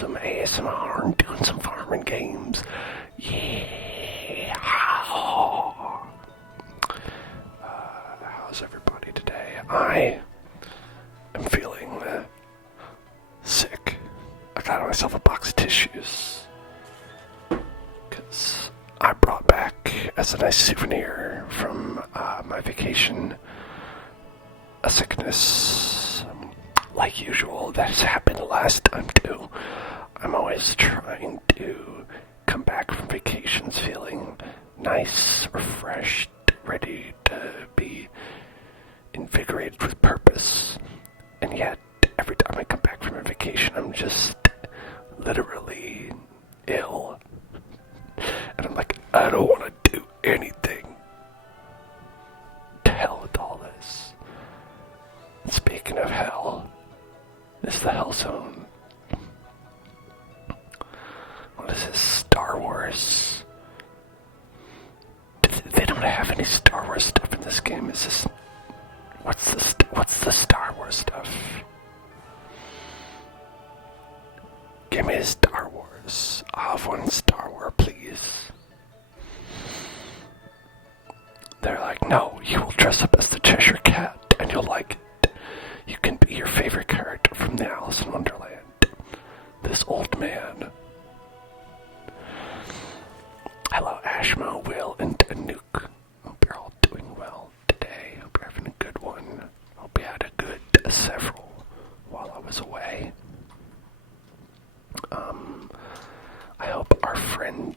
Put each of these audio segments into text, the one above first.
some ASMR and doing some farming games. Yeah. How's everybody today? I am feeling sick. I got myself a box of tissues because I brought back as a nice souvenir from my vacation a sickness. Like usual, that's happened last time too. I'm always trying to come back from vacations feeling nice, refreshed, ready to be invigorated with purpose. And yet, every time I come back from a vacation, I'm just literally ill. And I'm like, I don't want to do anything. To hell with all this. And speaking of hell, this is the Hell Zone. What is this? Star Wars? They don't have any Star Wars stuff in this game. Is this? What's the Star Wars stuff? Give me Star Wars. I'll have one Star Wars, please. They're like, no, you will dress up as the Cheshire Cat, and you'll like it. You can be your favorite character from the Alice in Wonderland. This old man. Hello, Ashmo, Will, and Nuke. Hope you're all doing well today. Hope you're having a good one. Hope you had a good several while I was away. I hope our friend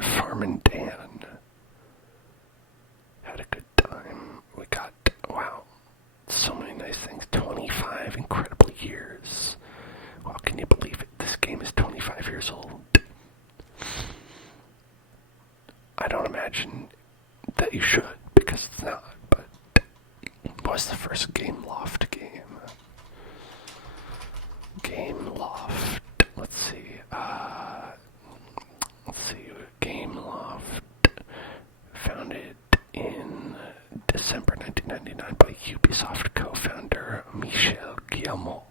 Farmin' Dan had a good time. We got, wow, so many nice things. 25 incredible years. Wow, can you believe it? This game is 25 years old. I don't imagine that you should, because it's not, but what was the first Game Loft game? Game Loft. Let's see. Game Loft, founded in December 1999 by Ubisoft co-founder Michel Guillemot.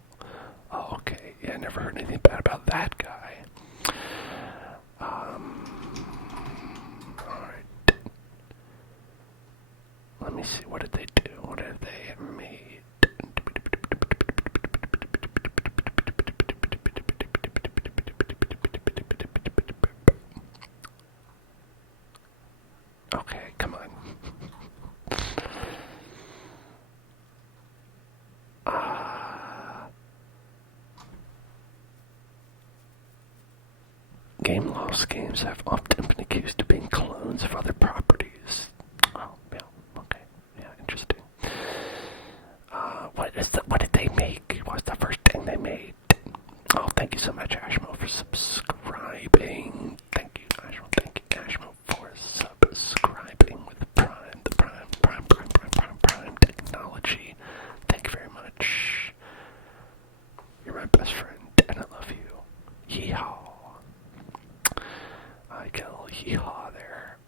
Oh, okay. Yeah, I never heard anything bad about that guy. Alright. Let me see. What did they do? What have they made? Okay, come on. Game Lost games have often been accused of being clones of other properties. Oh, yeah, okay. Yeah, interesting. What did they make? What was the first thing they made? Oh, thank you so much, Ashmo, for subscribing. Thank you, Ashmo. Thank you, Ashmo, for subscribing with the Prime technology. Thank you very much. You're my best friend, and I love you. Yeehaw. I get a little yeehaw there.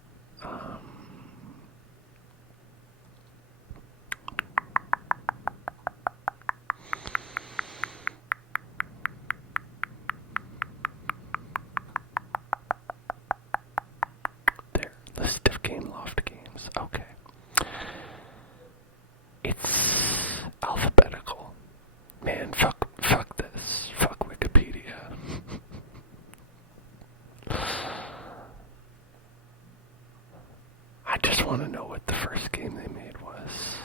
There, list of Game Loft games. Okay. It's alphabetical. Man, fuck this. Fuck Wikipedia. I just want to know what the first game they made was.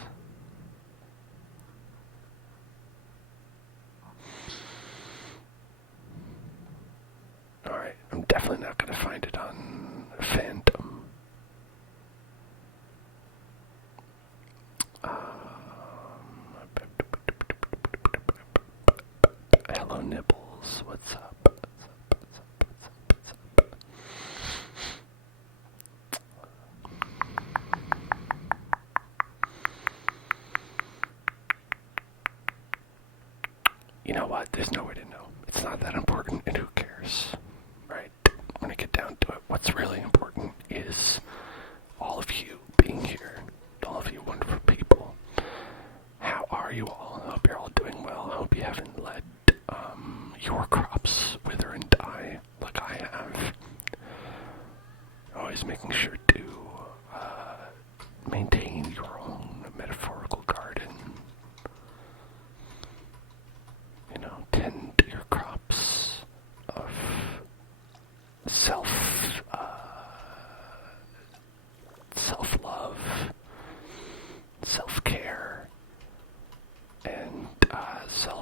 Alright, I'm definitely not going to find it on Phantom. Hello, Nibbles. What's up? You know what? There's no way to know. It's not that important, and who cares? Right? When I get down to it, what's really important is all of you being here. All of you wonderful people. How are you all? I hope you're all doing well. I hope you haven't let your crop crops wither and die like I have. Always making sure to maintain your own metaphorical garden. You know, tend to your crops of self-love, self-care, and self-checkout.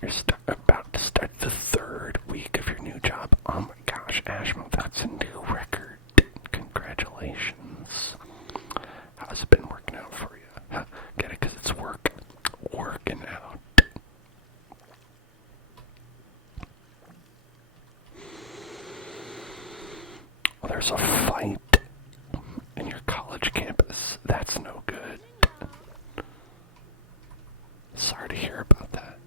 You're about to start the 3rd week of your new job. Oh my gosh, Ashmo, that's a new record. Congratulations. How's it been working out for you? Huh? Get it? Because it's working out. Well, there's a fight in your college campus. That's no good. Sorry to hear about that.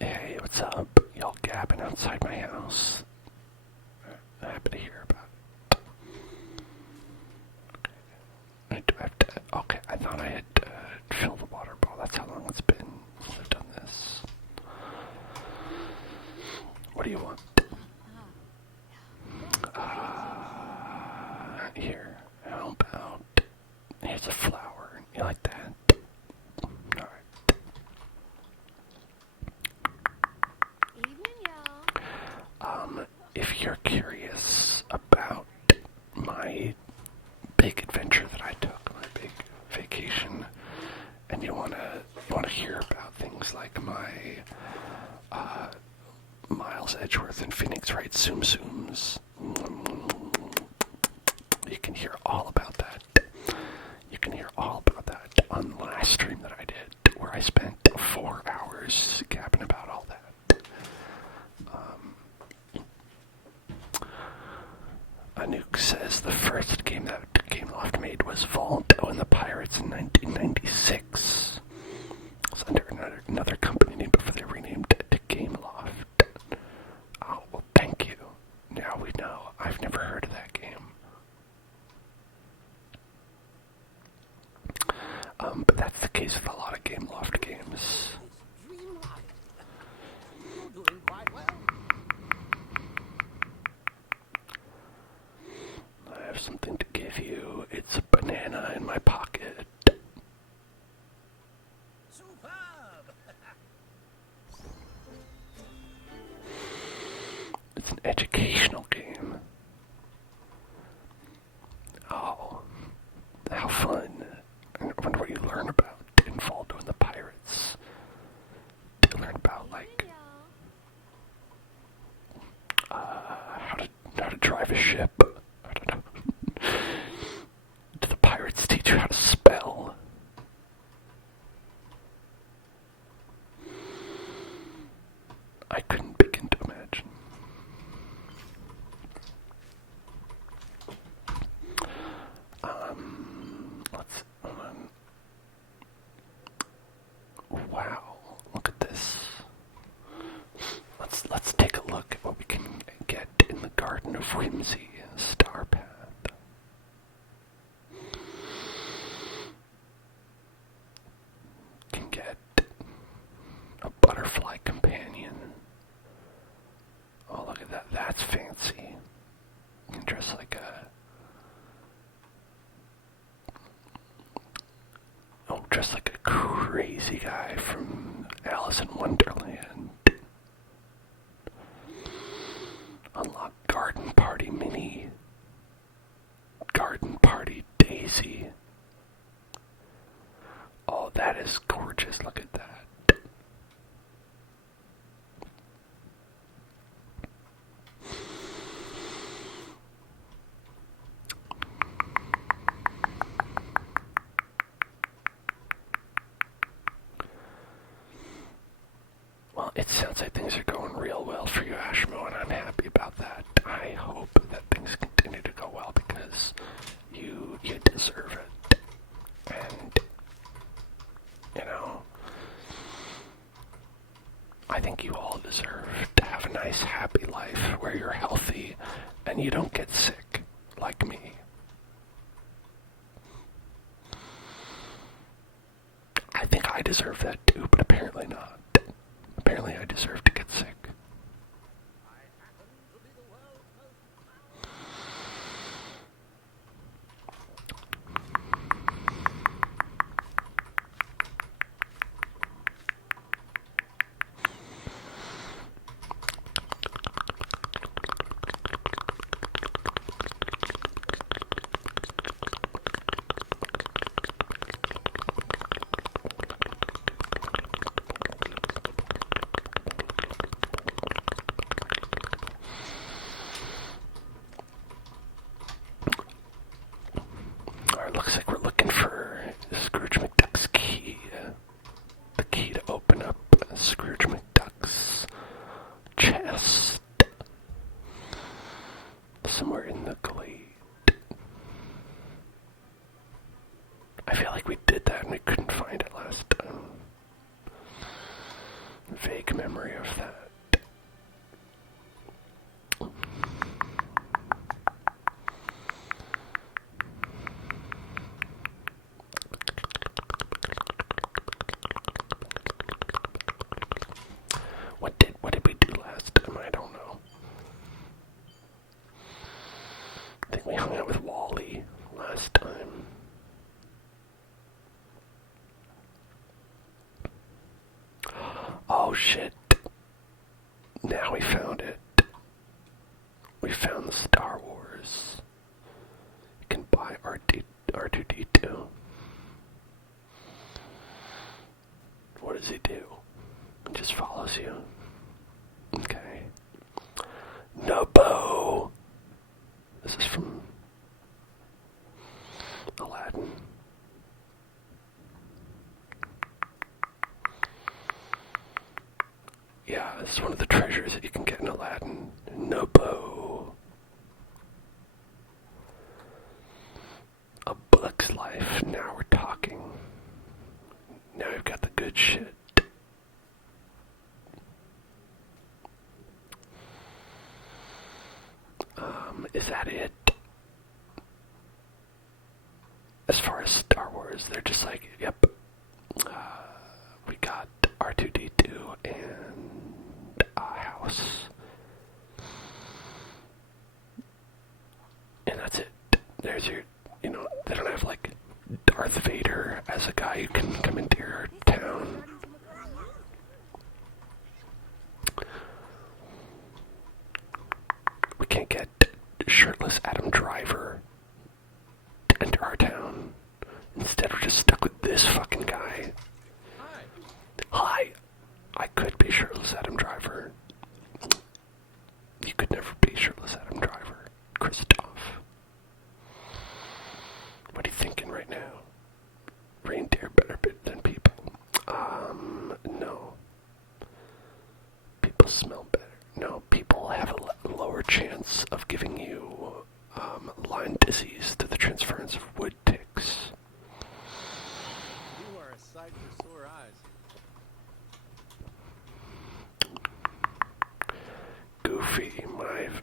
Hey, what's up? Y'all gabbing outside my house. Happy to hear about it. Do I have to? Okay, I thought I had filled the water bottle. That's how long it's been since I've done this. What do you want? Here. How about... Here's a flower. You like that? Alright. If you're curious about my big adventure that I took, my big vacation, and you wanna hear about things like my Miles Edgeworth and Phoenix Wright Tsum Tsums, you can hear all about that. You can hear all about that on the last stream that I did, where I spent 4 hours gabbing about all that. Anouk says the first game that Gameloft made was Voldo and the Pirates in 1996. It was under another company name before they renamed it to Gameloft. Oh, well, thank you. Now we know. I've never heard of that game. But that's the case with a lot of Gameloft games. Doing quite well. I have something to give you. It's a banana in my pocket. Superb. It's an educational game. Oh, how fun. I wonder what you learn about in Voldo and the Pirates. You learn about, like, how to drive a ship. I don't know. Do the pirates teach you how to spell? I couldn't begin to imagine. Hold on. Wow, look at this. Let's take a look at what we can get in the Garden of Whimsy, Star Path. Can get a butterfly companion. Oh, look at that. That's fancy. You can dress like a crazy guy from Alice in Wonderland. Unlock Garden Party Mini. Garden Party Daisy. Oh, that is gorgeous. Look at that. Well, it sounds like things are going real well for you, Ashmo, and I'm happy about that. I hope that things continue to go well because you deserve it. And, you know, nice, happy life where you're healthy and you don't get sick like me. I think I deserve that too, but apparently not. Apparently I deserve to get sick. Looks like we're looking for Scrooge McDuck's key. The key to open up Scrooge McDuck's chest. Somewhere in the glade. I feel like we did that and we couldn't find it last time. Vague memory of that. What did we do last time? I don't know. I think we hung out with Wally last time. Oh shit. Now we found it. We found the Star Wars. You can buy R2D2. What does he do? He just follows you. Okay. Nobo! This is from Aladdin. Yeah, this is one of the treasures that you can get in Aladdin. Nobo. A Bug's Life. Now we're talking. Now we've got the good shit. Is that it? As far as Star Wars, they're just like, yep. We got R2D2 and a house. And that's it. There's your, they don't have like Darth Vader as a guy who can come into your town. We can't get shirtless Adam Driver to enter our town. Instead, we're just stuck with this fucking guy. Hi. I could be shirtless Adam Driver. You could never be shirtless Adam Driver. Christoph. What are you thinking right now? Reindeer better than people. No. People smell better. No, people have a lower chance of giving you Lyme disease through the transference of wood ticks. You are a sight for sore eyes. Goofy,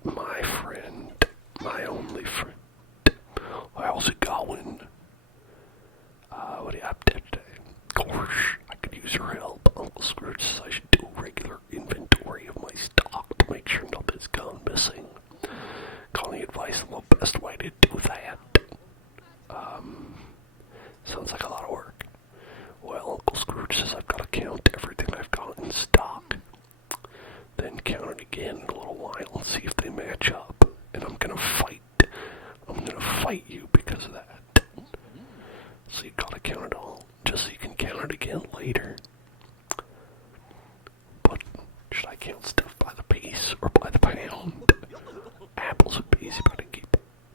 my friend, my only friend. How's it going? What are you up to today? Gosh, I could use your help. Uncle Scrooge says I should do a regular inventory of my stock to make sure nothing's gone missing. Calling advice on the best way to do that. Sounds like a lot of work. Well, Uncle Scrooge says I've got to count everything I've got in stock. Then count it again in a little while and see if they match up. And I'm gonna fight you because of that. So you gotta count it all, just so you can count it again later. But should I count stuff by the piece or by the pound? Apples and peas, you better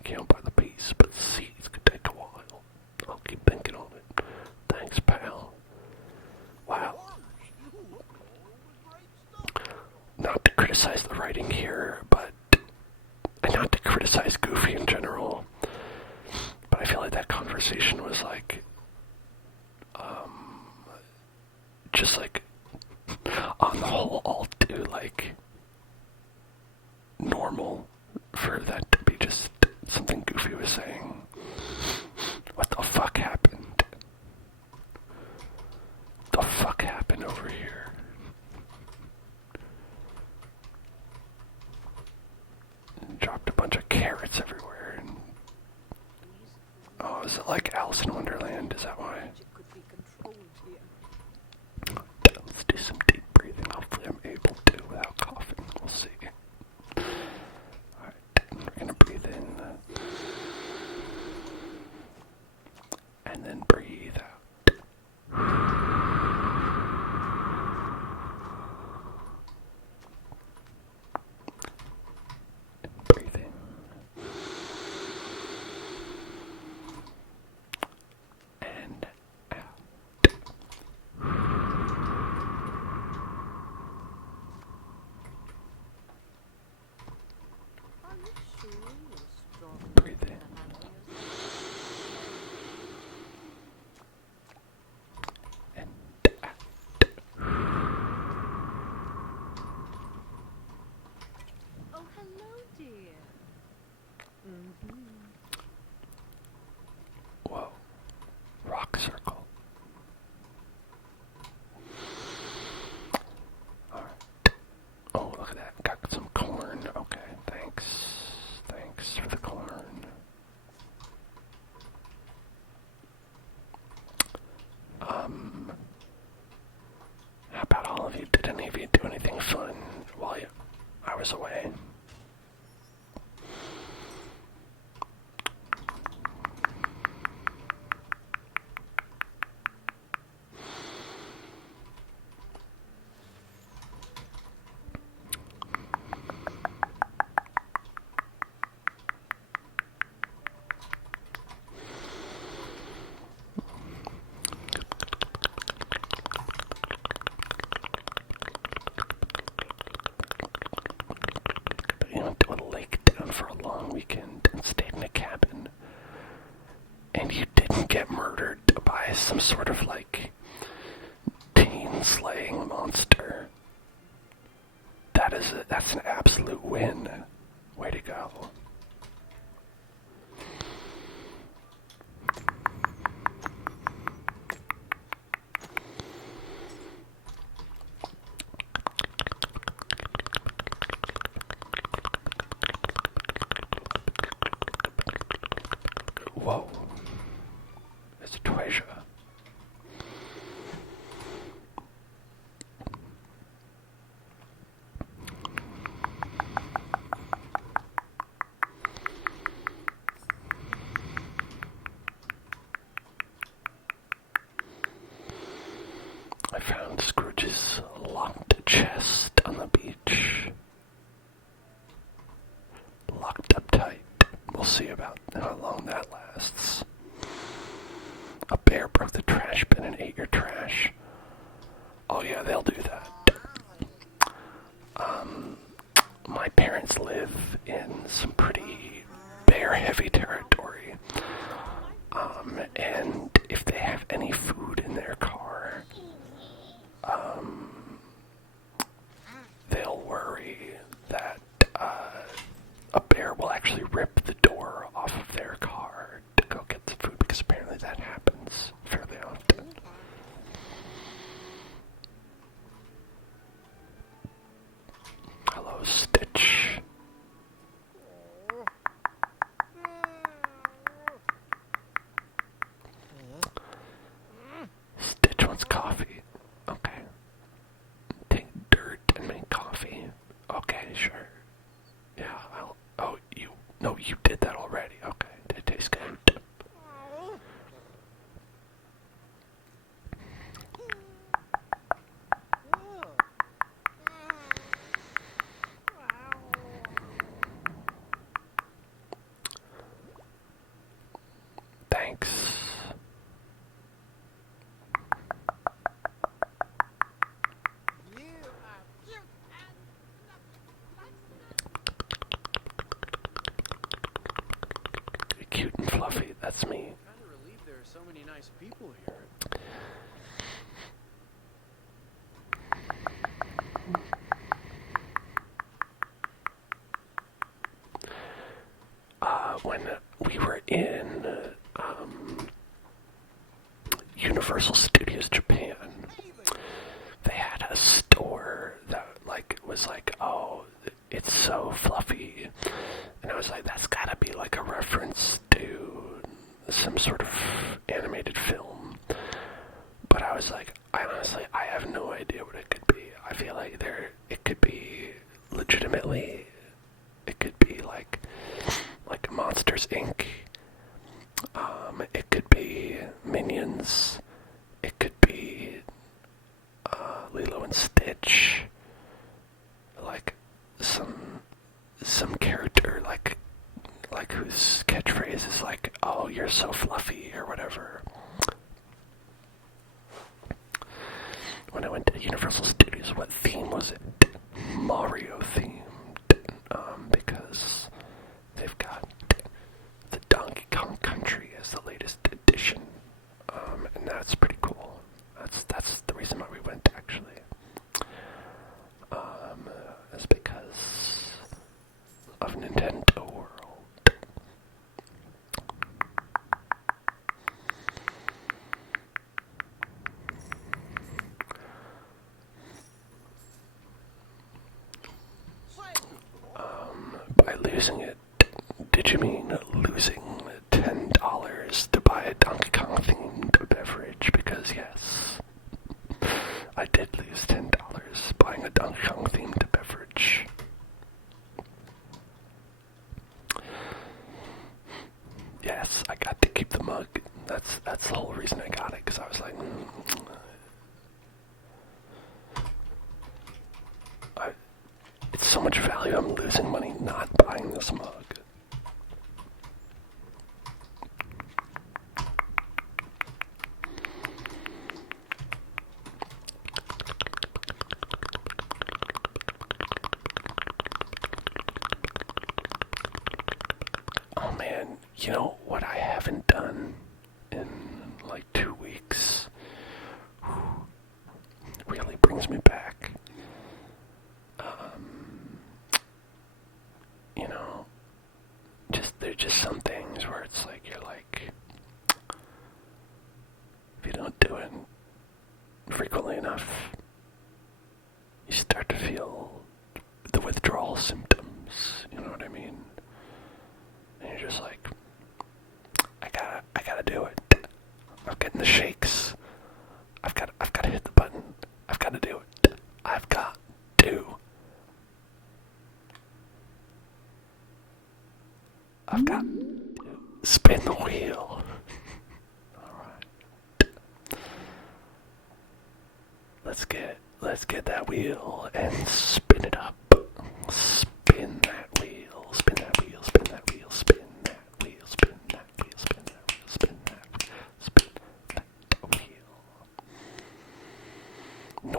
count by the piece, but seeds could take a while. I'll keep thinking on it. Thanks, pal. Wow. Not to criticize the writing here, and not to criticize Goofy in general, but I feel like that conversation was like, just like, on the whole, all too, like, been over here? Dropped a bunch of carrots everywhere. And... oh, is it like Alice in Wonderland? Is that why? Let's do some deep breathing. Hopefully I'm able to without coughing. We'll see. Alright, we're gonna breathe in. And then breathe out. Breathe in. And out. Breathe in. And out. Oh, hello, dear. Whoa. Rock circle. Alright. Oh, look at that. Got some corn. Okay, thanks. Thanks for the corn. How about all of you? Did any of you do anything fun while I was away? You went to a lake down for a long weekend and stayed in a cabin, and you didn't get murdered by some sort of like teen slaying monster. That's an absolute win. Way to go. Whoa. It's a treasure. I found Scrooge's locked chest on the beach. Locked up tight. We'll see about how long that lasts. A bear broke the trash bin and ate your trash. Oh yeah, they'll do that. My parents live in some pretty bear-heavy territory. And if they have any food in their car, they'll worry that a bear will actually rip the door off of their car to go get the food, because apparently that happens fairly often. Hello, Stitch. Stitch wants coffee. Okay. Take dirt and make coffee. Okay, sure. Yeah, no, you did that already. Okay, it tastes good. Thanks. Cute and fluffy, that's me. Kind of relieved there are so many nice people here. When we were in Universal Studios Japan, was like, oh, it's so fluffy. And I was like, that's gotta be like a reference to some sort of animated film. But I was like, I have no idea what it could be. I feel like it could be legitimately, it could be like Monsters Inc. It could be Minions. It could be Lilo and Stitch. Like some character like whose catchphrase is like, "Oh, you're so fluffy" or whatever. When I went to Universal Studios, what theme was it? Mario themed, because they've got the Donkey Kong Country as the latest edition, and that's pretty cool. That's the reason why we went, actually. Is because of Nintendo World. By losing it, did you mean losing $10 to buy a Donkey Kong themed beverage? Because yes, I did lose $10 buying a Donkey Kong themed beverage. Yes, I got to keep the mug. That's the whole reason I got it, because I was like, it's so much value, I'm losing money not buying this mug. Oh man, you know what I haven't done in like 2 weeks? Really brings me back. You know, there's just some things where it's like, you're like, if you don't do it frequently enough, you start to feel the withdrawal symptoms, you know what I mean? And you're just like, I gotta do it. I'm getting the shakes. I've got to hit the button. I've got to do it. I've got to. I've got to spin the wheel. Alright. Let's get that wheel and spin it up. Spin that wheel. Spin that wheel. Spin that wheel. Spin that wheel. Spin that wheel. Spin that wheel. Spin that wheel. Spin that wheel.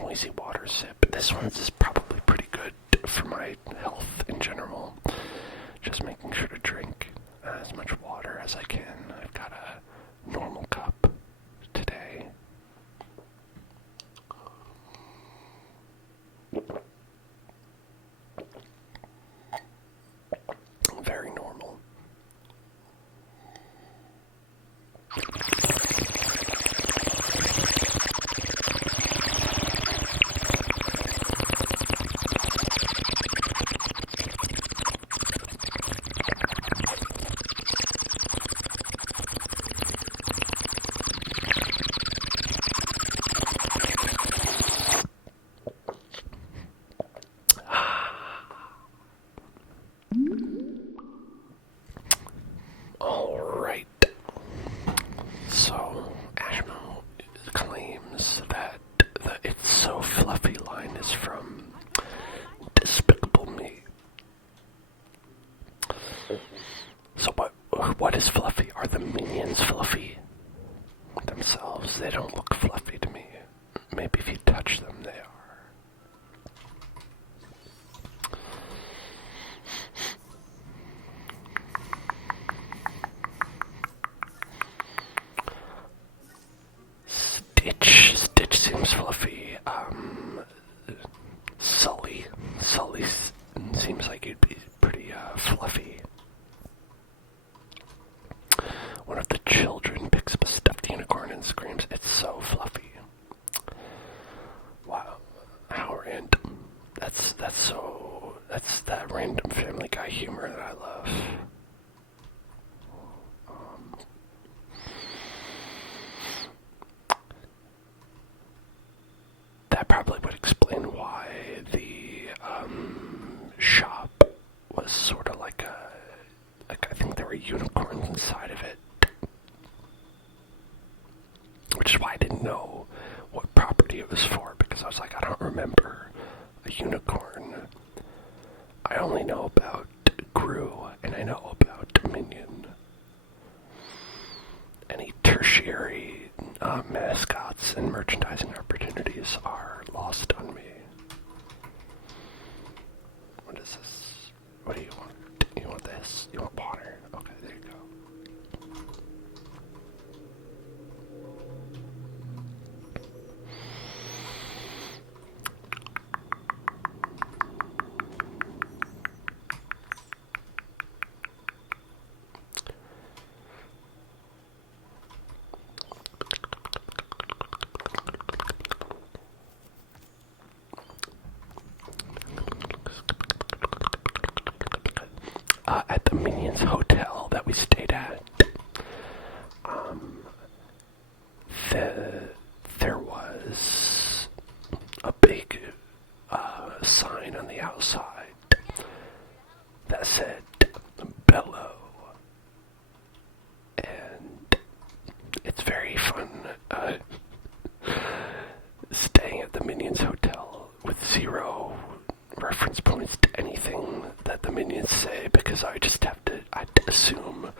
Noisy water sip. This one's probably pretty good for my health in general. Just making sure to drink as much water as I can. I've got a normal cup today. Very normal. Alright. So, Ashmo claims that the "It's So Fluffy" line is from Despicable Me. So what is fluffy? Are the minions fluffy themselves? They don't look fluffy to me. Maybe if you touch them, they are. Stitch seems fluffy. Sully seems like he'd be pretty fluffy. One of the children picks up a stuffed unicorn and screams, "It's so fluffy." inside of it. Which is why I didn't know what property it was for, because I was like, I don't remember a unicorn. I only know about Gru, and I know about Minion. Any tertiary mascots and merchandising opportunities are lost on me. What is this? What do you want? You want this? You want water? Okay, there you go. At the Minions Hotel that we stayed at, there was a big sign on the outside that said Bellow, and it's very fun staying at the Minions Hotel with zero reference points to anything that the Minions say, because I assume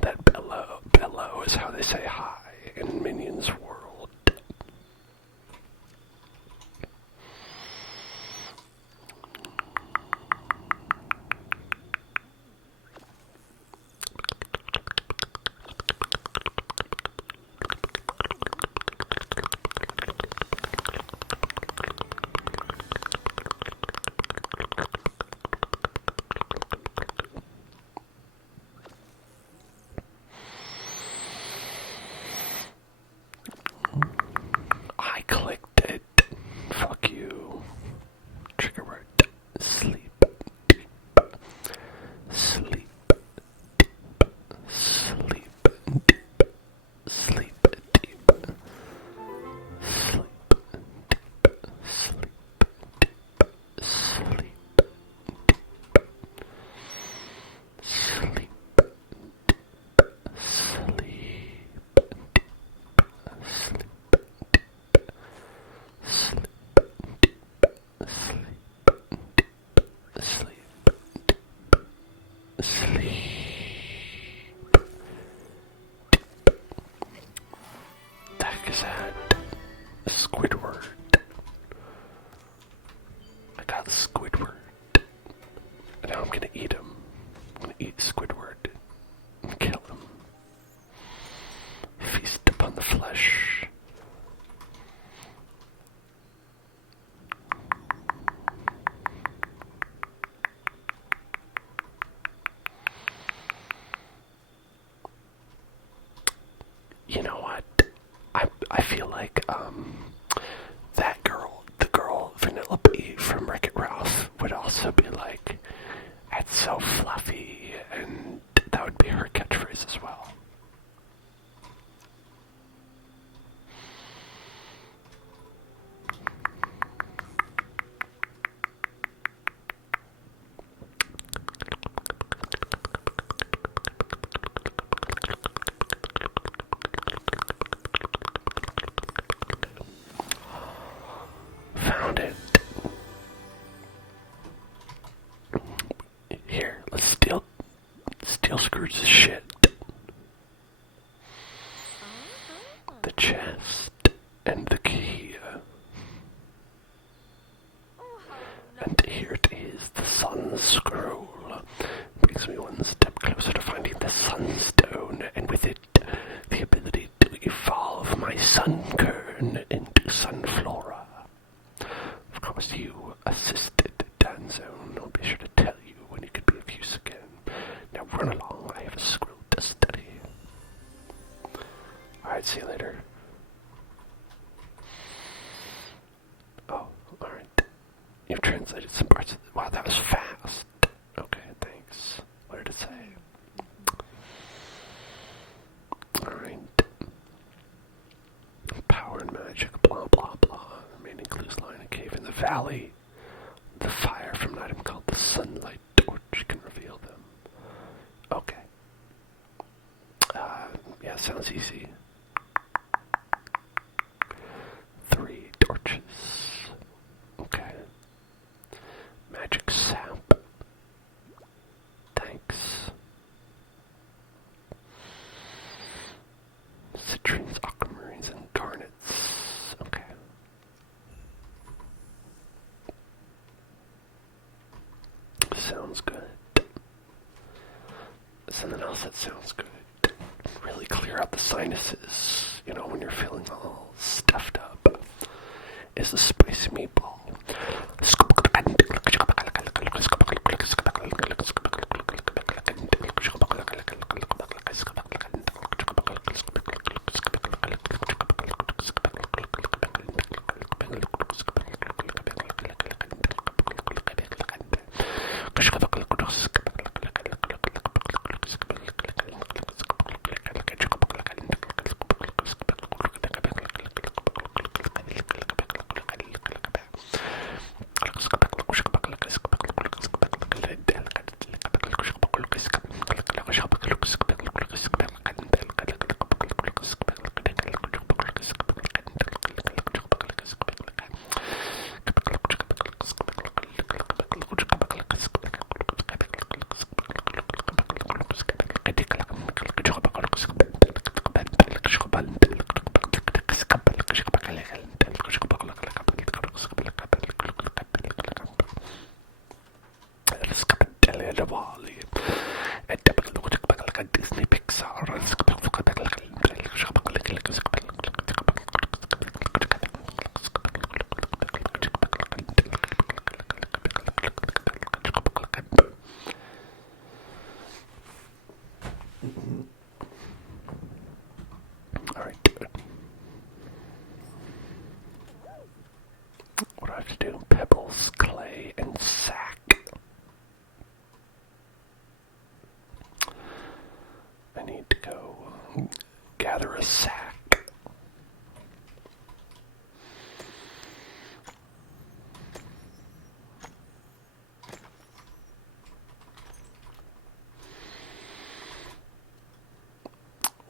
that bellow is how they say hi in Minions world. I clicked it. Fuck you. Trigger word. Sleep. Deep. Sleep. Deep. Sleep. Deep. Sleep. Deep. Sleep. Deep. Sleep. Deep. Sleep. Deep. Sleep. The heck is that? Squidward. I got Squidward. And now I'm gonna eat him. I'm gonna eat Squidward and kill him. Feast upon the flesh. You know what? I feel like that girl, the girl Vanellope from Wreck-It Ralph, would also be like, "That's so fluffy," and that would be her catchphrase as well. Found it. Here, let's steal Scrooge's shit. The chest and the key. And here it is, the Sun Scroll. Brings me one step closer to finding the Sunstone, and with it, the ability to evolve my Sunkern into Sunflora. Of course, you assisted Danzone. I'll be sure to tell you when it could be of use again. Now run along, I have a scroll to study. Alright, see you later. Oh, alright. You've translated some parts of it. Wow, that was fast. Okay, thanks. What did it say? Alright. Power and magic, blah, blah, blah. Remaining clues lie in a cave in the valley. The fire from an item called the sunlight torch can reveal them. Okay. sounds easy. 3 torches. Okay. Magic sap. Thanks. Citrons, aquamarines, and garnets. Okay. Sounds good. Something else that sounds good. Really clear out the sinuses, you know, when you're feeling all stuffed up, is the spicy meatball. Disney Pixar. All right. What do I have to do? Pebbles, clay, and sack. I need to go gather a sack.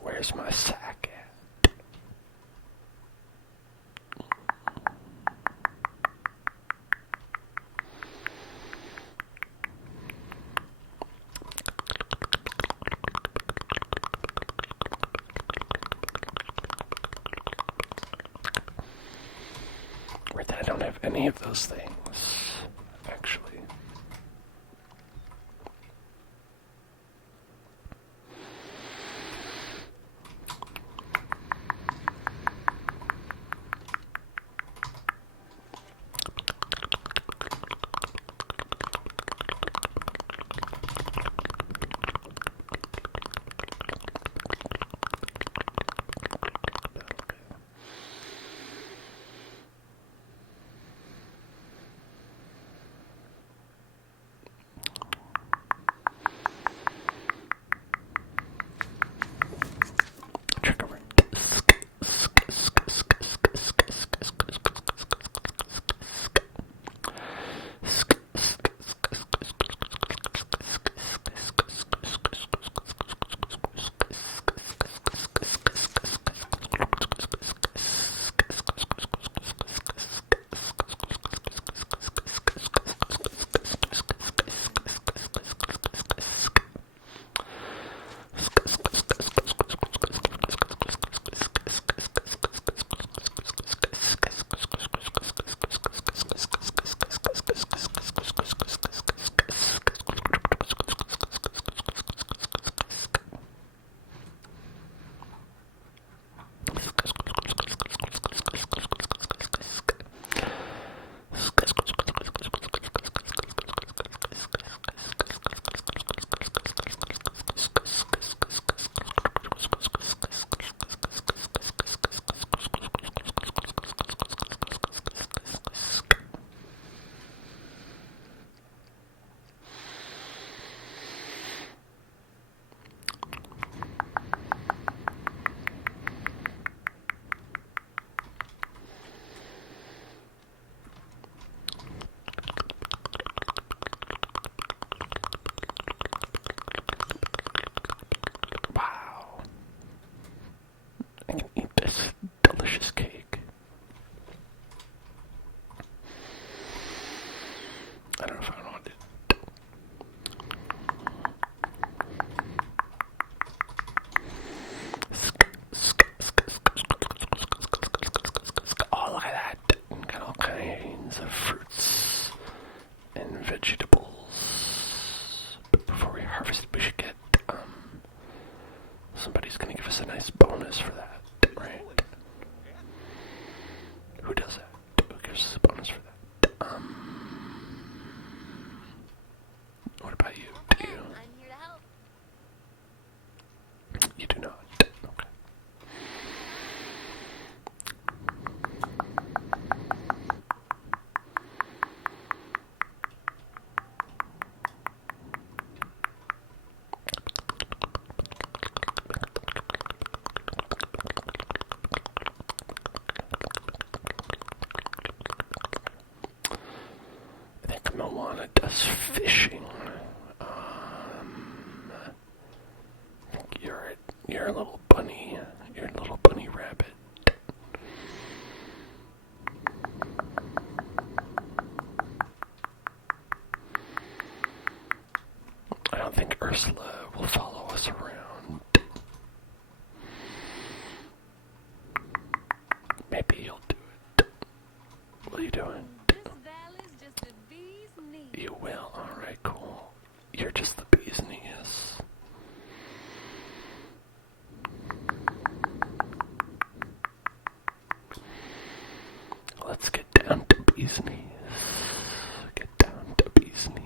Where's my sack at? I don't have any of those things, actually. Who does that? Who gives us a bonus for that? What about you? Do you? I'm here to help. You do not. Okay. I think Moana does fishing. I think you're a little bunny. You're a little bunny rabbit. I don't think Ursula will follow us around. Maybe you'll do it. Will you do it? This valley's just a bee's knees. You will. Alright, cool. You're just the bee's knees. Let's get down to bee's knees. Get down to bee's knees.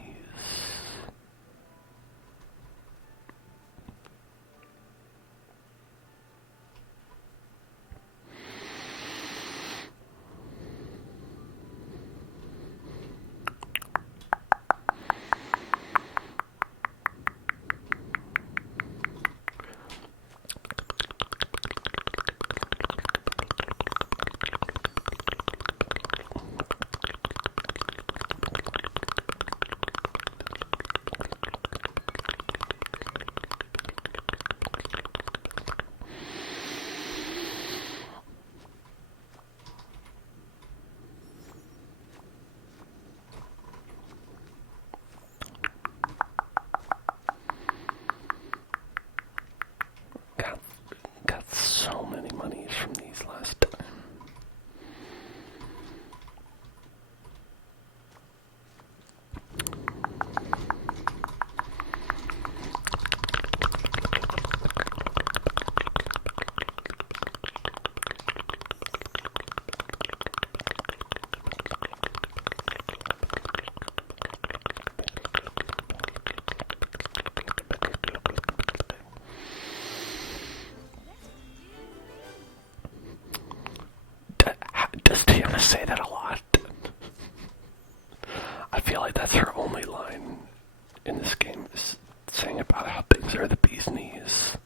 Got so many monies from these last time. Does Tiana say that a lot? I feel like that's her only line in this game, is saying about how things are the bee's knees.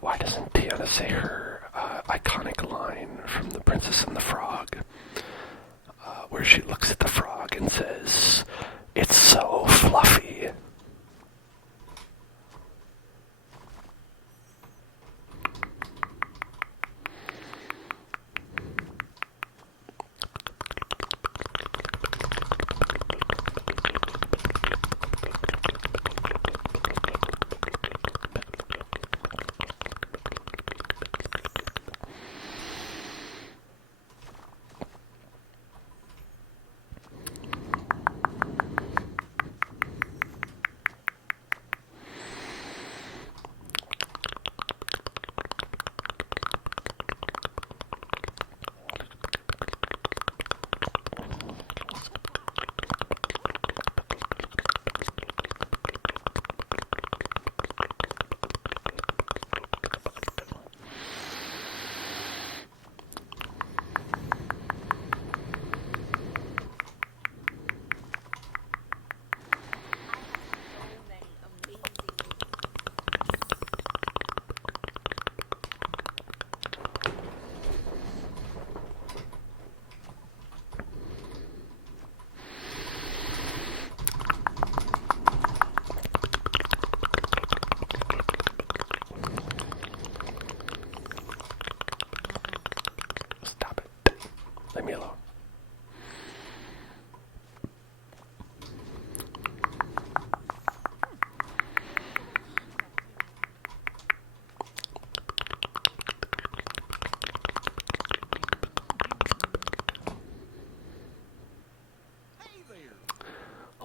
Why doesn't Tiana say her iconic line from The Princess and the Frog, where she looks at the frog and says, "It's so fluffy"?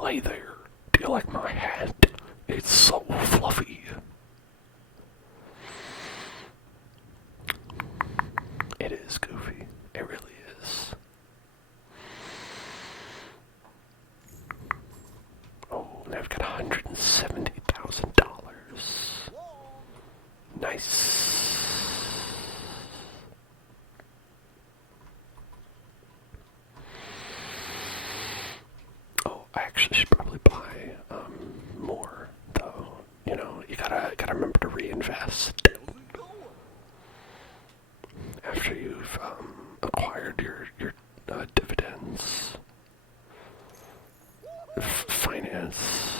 Hi there. Do you like my hat? It's so fluffy. It is goofy. It really is. Oh, now I've got $170,000. Nice. Oh, I actually should probably buy more, though. You know, you gotta remember to reinvest after you've acquired your dividends. Finance.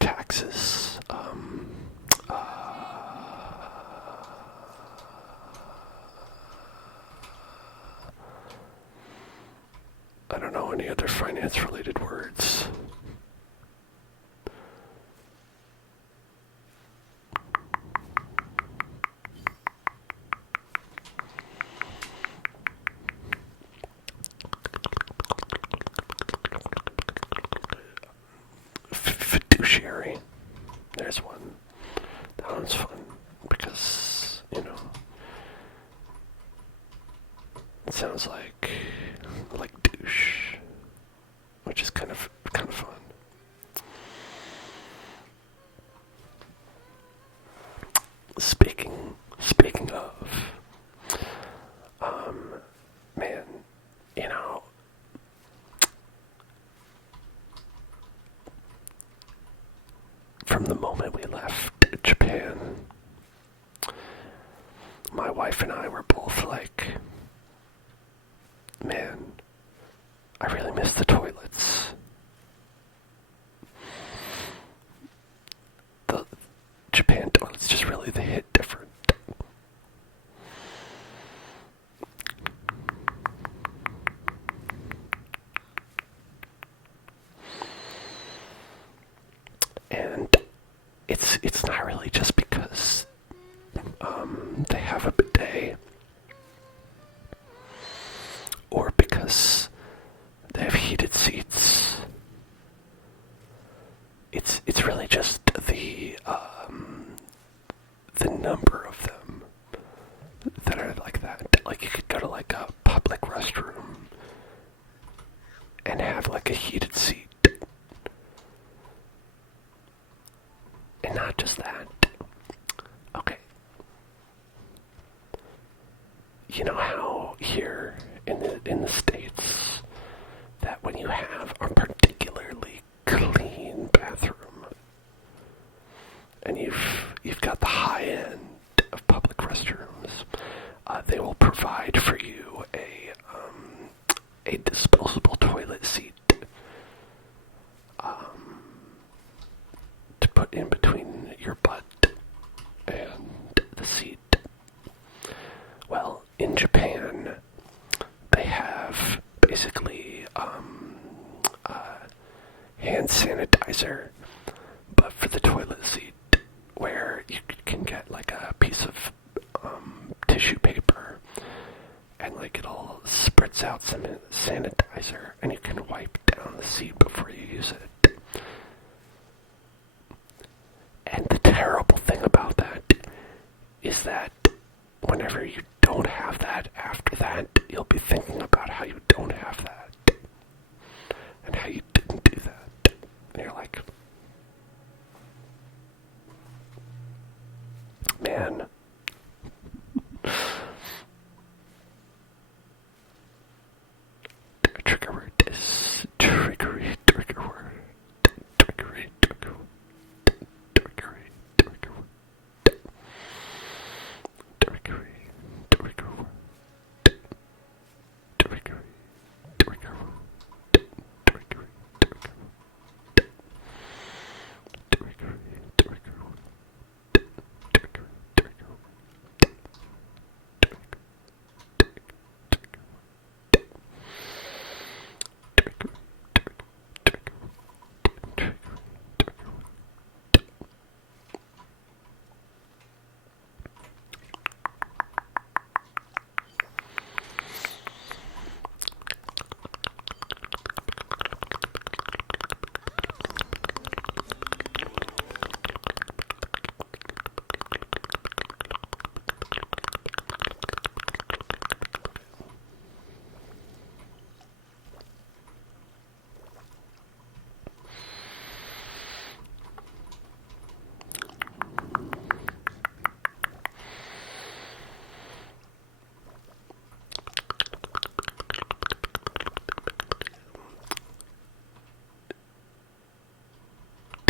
Taxes. I don't know any other finance-related words. Fiduciary. There's one. That one's fun because, it sounds like douche, which is kind of fun. Speaking of, man, from the moment we left Japan, my wife and I were both like, man, I really miss the toilets. The Japan toilets just really, they hit different. And it's not really just because they have a bidet or because they have heated seats. It's really just the number of them that are like that. Like you could go to like a public restroom and have like a heated seat. And not just that. Okay. You know how here in the States that when you have a particularly clean bathroom and you've got the high end of public restrooms, they will provide for you a disposable toilet seat to put in between your butt and the seat. Well, in Japan, they have basically hand sanitizer, but for the toilet seat, where you can get like a piece of tissue paper and like it'll spritz out some sanitizer and you can wipe down the seat before you use it. And the terrible thing about that is that whenever you don't have that after that, you'll be thinking about how you don't have that and how you didn't do that. And you're like, man, trigger word.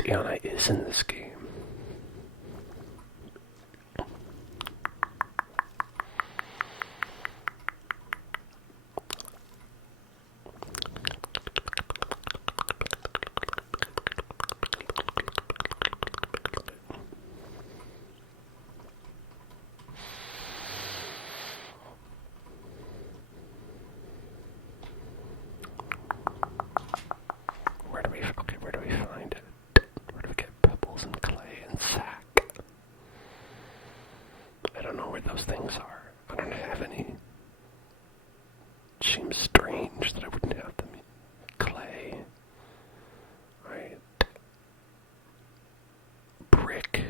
Diana is in this game. Where do we find it? Where do we get pebbles and clay and sack? I don't know where those things are. I don't have any. It seems strange that I wouldn't have them. Clay. Right. Brick.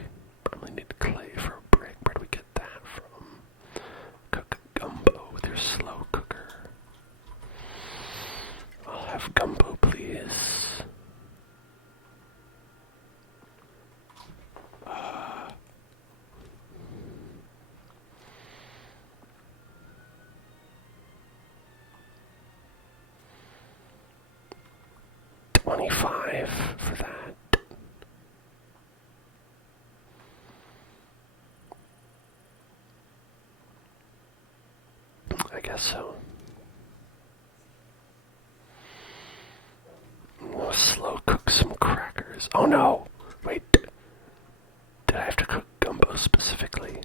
Probably need clay for a brick. Where do we get that from? Cook gumbo with your slow cooker. I'll have gumbo, please. 25 for that. I guess so. I'll slow cook some crackers. Oh no! Wait. Did I have to cook gumbo specifically?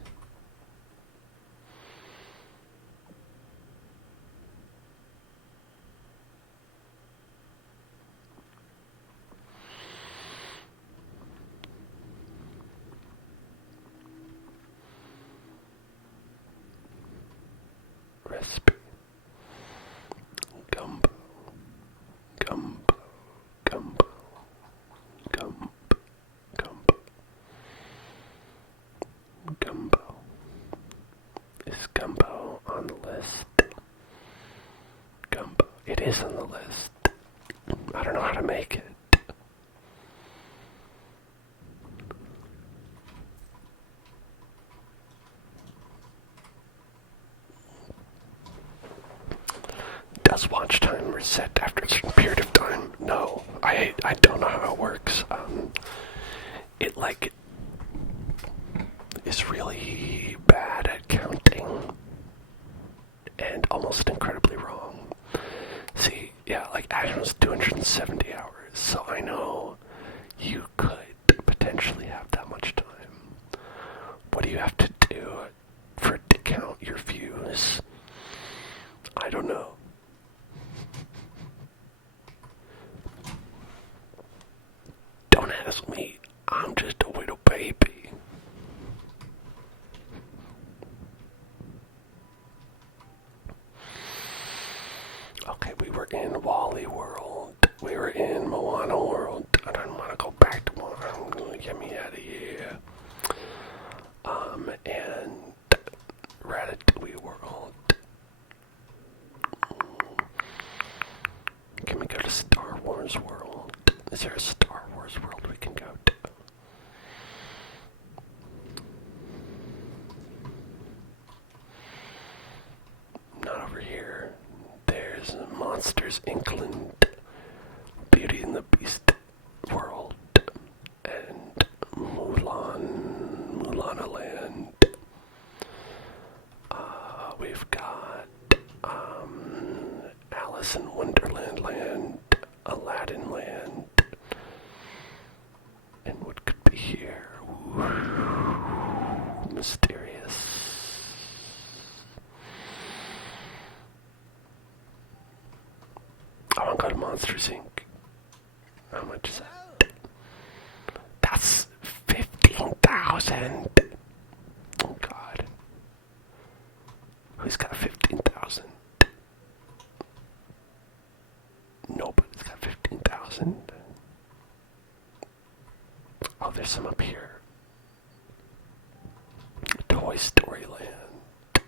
Recipe. Gumbo. Gumbo. Gumbo. Gumbo. Gumbo. Gumbo. Is gumbo on the list? Gumbo. It is on the list. I don't know how to make it. Does watch time reset after a certain period of time? No, I don't know how it works. It is really bad at counting and almost incredibly wrong. See, yeah, like Ashman's 270 hours, so I know you could potentially have that much time. What do you have to do for it to count your views? I don't know. Don't ask me. I'm just a little baby. Okay, we were in Wally World. We were in Moana World. I don't want to go back to Moana. Get me out of here. And Ratatouille World. Can we go to Star Wars World? Is there a Star Wars World we can go to? Not over here. There's Monsters Inkland, Beauty and the Beast World, and Mulana Land. We've got Alice in Wonderland Land, Aladdin Land, and what could be here? Ooh, mysterious. I want to go to Monsters Inc. How much is that? That's 15,000. Oh God. Who's got 15,000? Nobody's got 15,000. Oh, there's some up here. Toy Story Land.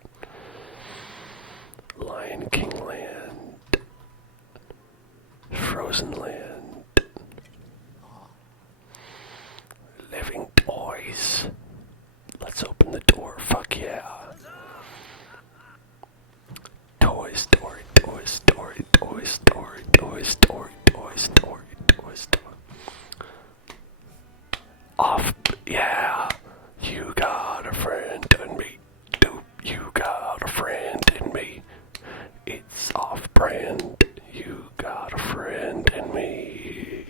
Lion King Land. Frozen Land. Living Toys. Let's open the door. Fuck yeah. Toy Story, Toy Story, Toy Story, Toy Story, Toy Story, Toy Story. off. Yeah, you got a friend in me. Do you got a friend in me? It's off brand. You got a friend in me.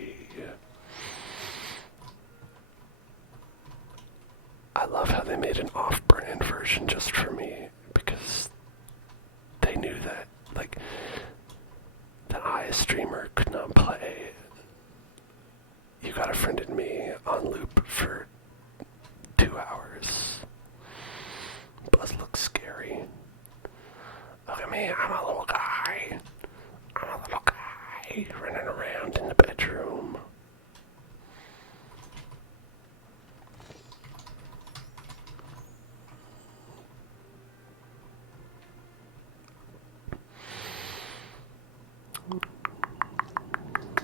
I love how they made an off-brand version just for me, because they knew that, like, that I, a streamer, could not play You Got a Friend in Me on loop for 2 hours. Buzz looks scary. Look at me, I'm a little guy. I'm a little guy running around in the bedroom.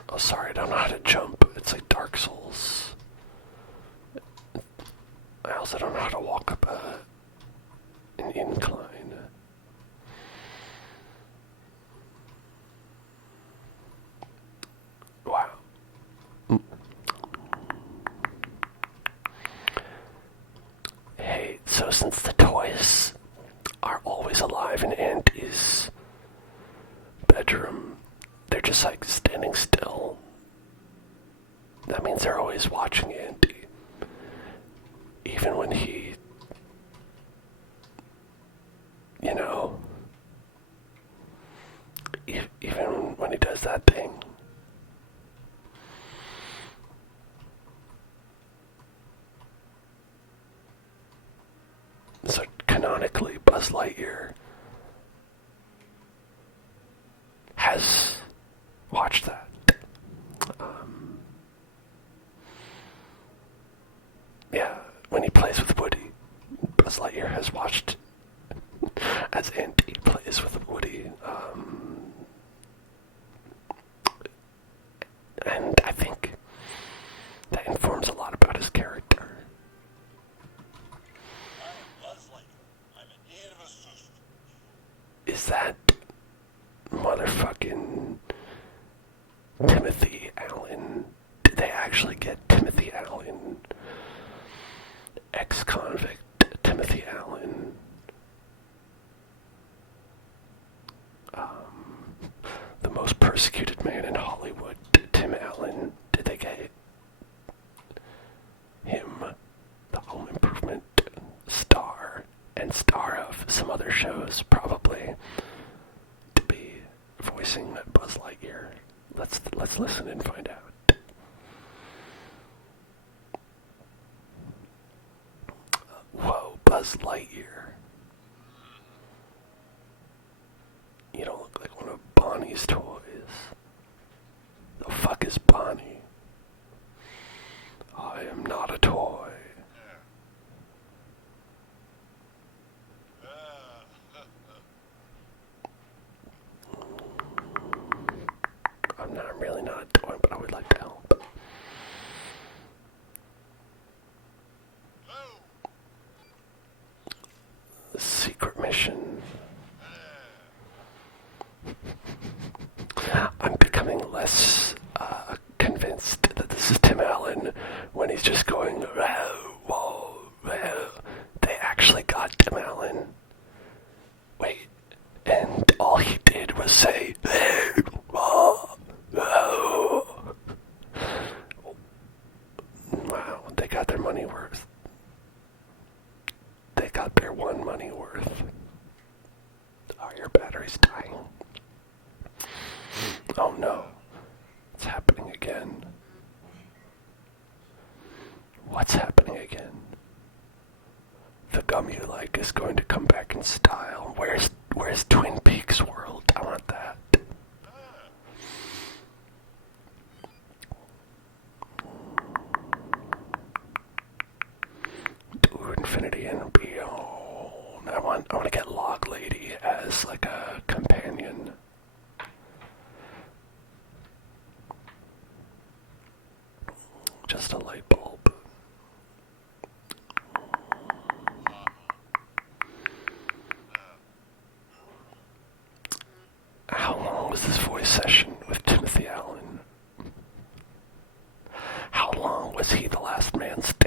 Oh, sorry, I don't know how to jump. It's like Dark Souls. I also don't know how to walk up an incline. Wow. Hey, so since the toys are always alive in Auntie's bedroom, they're just like standing still. That means they're always watching Auntie. Even when he, even when he does that thing. So canonically, Buzz Lightyear has watched that. Yeah, when he plays with Woody, Buzz Lightyear has watched as Andy plays with Woody. And I think that informs a lot about his character. Is that motherfucking Timothy Allen? Did they actually get Timothy Allen? Ex-convict Timothy Allen. The most persecuted man in Hollywood, Tim Allen. Did they get him, the Home Improvement star, and star of some other shows, probably, to be voicing Buzz Lightyear? Let's listen and find out. Whoa, Buzz Lightyear. You don't look like one of Bonnie's toys. The fuck is Bonnie? I am not a toy. I'm really not a toy, but I would like to help. The secret mission. I'm becoming less convinced that this is Tim Allen when he's just going, whoa, whoa, whoa. They actually got Tim Allen. Wait, and all he did was say, whoa, whoa. Wow, they got their money worth. They got their one money worth. Oh, your battery's dying. Oh no, it's happening again. What's happening again? The gum you like is going to come back in style. Where's Twin Peaks World? I want that. To infinity and beyond. I want to get Log Lady as like a companion. Just a light bulb. How long was this voice session with Timothy Allen? How long was he the last man standing?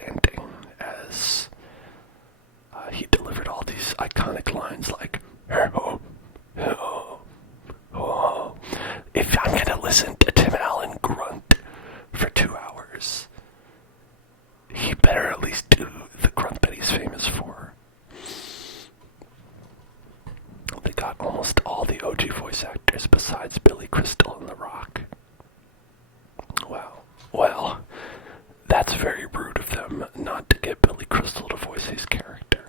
That's very rude of them not to get Billy Crystal to voice his character.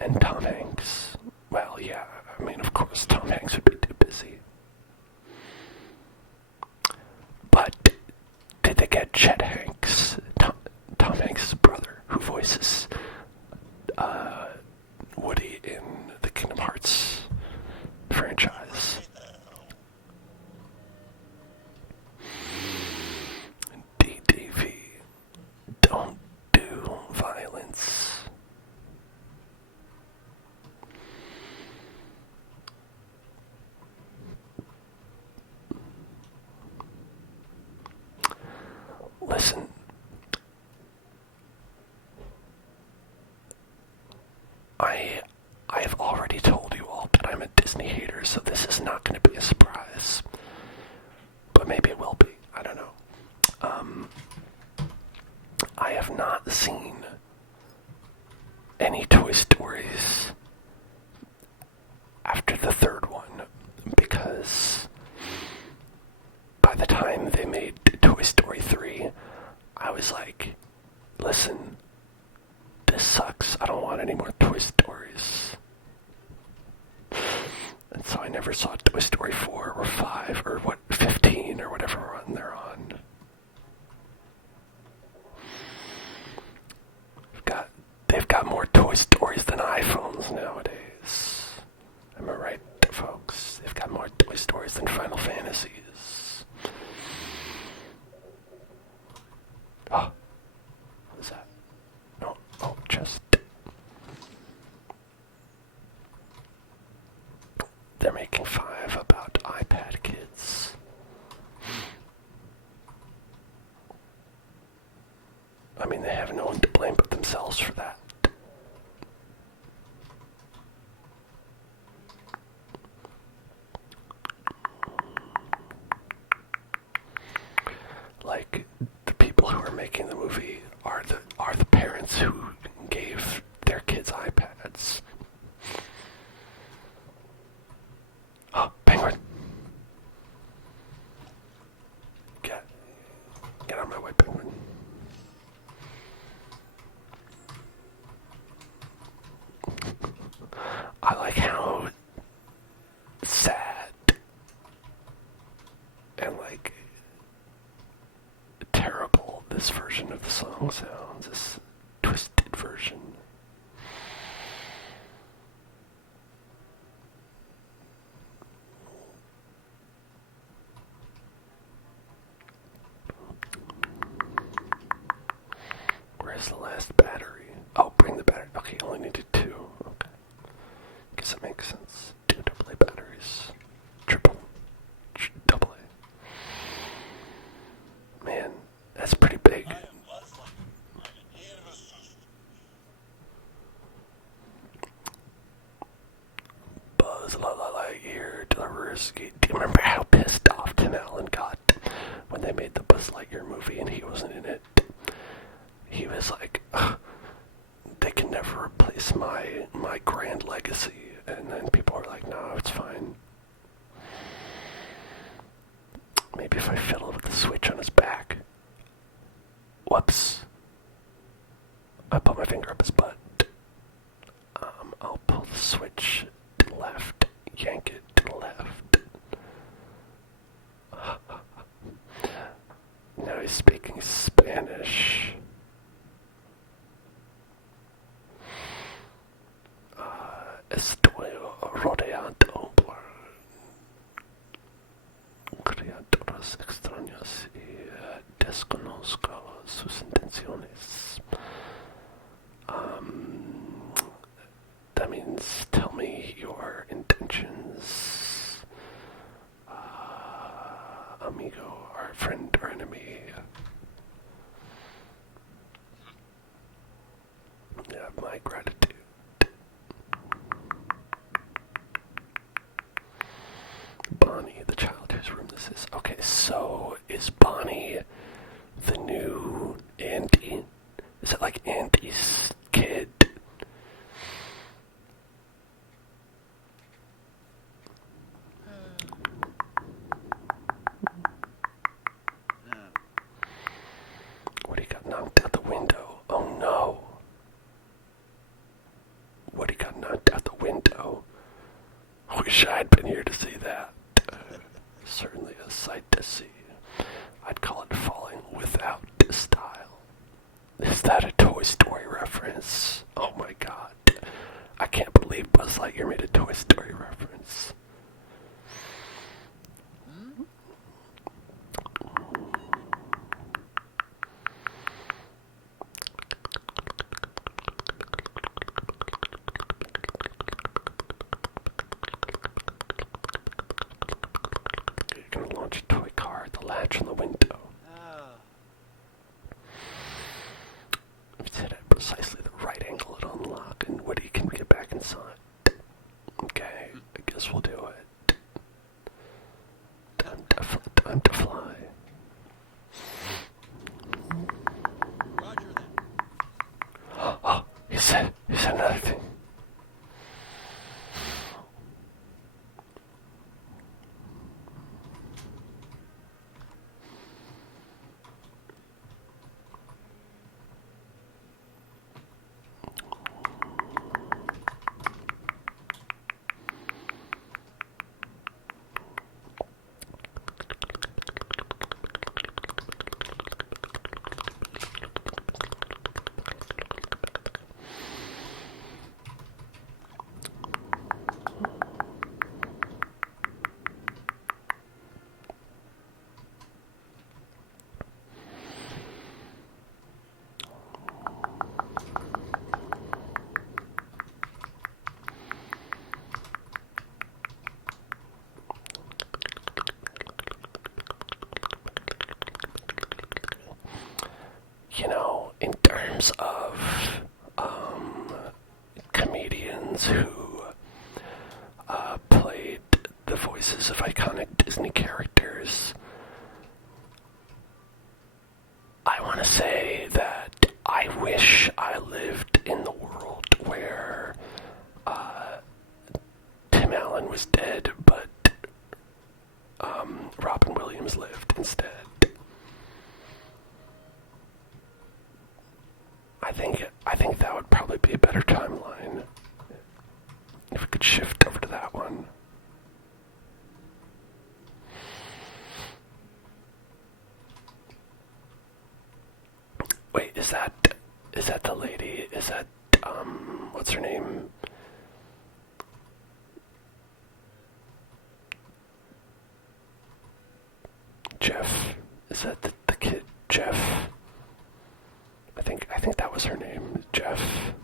And Tom Hanks. Well, yeah, I mean, of course, Tom Hanks would be too busy. But did they get Chet Hanks, Tom Hanks' brother, who voices Woody in the Kingdom Hearts franchise? DDV. Don't do violence. Listen, I have already told you all that I'm a Disney hater, so this is not going to be a surprise. But maybe it will be. I don't know. I have not seen any Toy Stories after the third one, because by the time they made Toy Story 3, I was like, listen, this sucks. I don't want any more Toy Stories. And so I never saw Toy Story 4 or 5 or 15 or whatever run they're on. They've got more Toy Stories than iPhones nowadays. Am I right, folks? They've got more Toy Stories than Final Fantasies. Oh, what is that? No, oh, just... They're making 5 about iPad kids. I mean, they have no one to blame but themselves for that. Like, the people who are making the movie are the parents who gave their kids iPads. Oh, penguin! Get out of my way, penguin. I like how sad and like terrible this version of the song sounds, this twisted version. Where's the last battery? Oh, bring the battery. Okay, you only needed 2. Okay. Guess it makes sense. 2 AA batteries. Double A. Man, that's pretty big. Buzz Lightyear delivers. Do you remember how pissed off Tim Allen got when they made the Buzz Lightyear movie and he wasn't in it? He was like, they can never replace my grand legacy. And then people were like, no, it's fine. Maybe if I fiddle with the switch on his back. Whoops. I put my finger up his butt. I'll pull the switch to the left, yank it to the left. Now he's speaking Spanish. Estoy rodeado por criaturas extrañas y desconozco sus intenciones. That means tell me your intentions, amigo, or friend or enemy. Yeah, my gratitude. Bonnie, the child whose room this is. Okay, so is Bonnie the new Andy? Is it like Andy's kid? latch on the window. Ah. If it's hit at precisely the right angle, it'll unlock, and Woody can get back inside. Okay, I guess we'll do it. Time to fly. Roger that. Oh, he said another thing. You know, in terms of comedians who played the voices of iconic Disney characters, I want to say that I wish I lived in the world where Tim Allen was dead, but Robin Williams lived instead. I think that would probably be a better timeline if we could shift over to that one. Wait, is that the lady? Is that what's her name? Jeff? Is that the kid Jeff? I think that was her name, Jeff.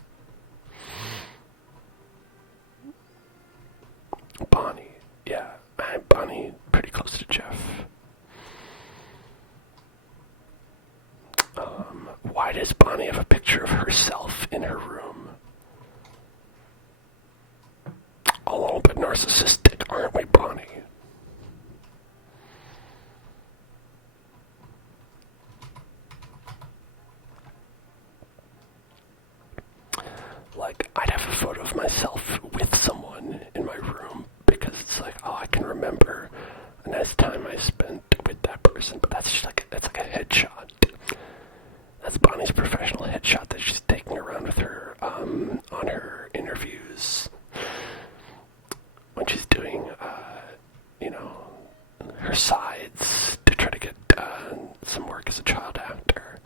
Bonnie. Yeah, Bonnie, pretty close to Jeff. Why does Bonnie have a picture of herself in her room? A little bit narcissistic, aren't we, Bonnie? Like, I'd have a photo of myself with someone in my room because it's like, oh, I can remember a nice time I spent with that person, but that's just like, that's like a headshot. That's Bonnie's professional headshot that she's taking around with her on her interviews when she's doing, her sides to try to get some work as a child actor.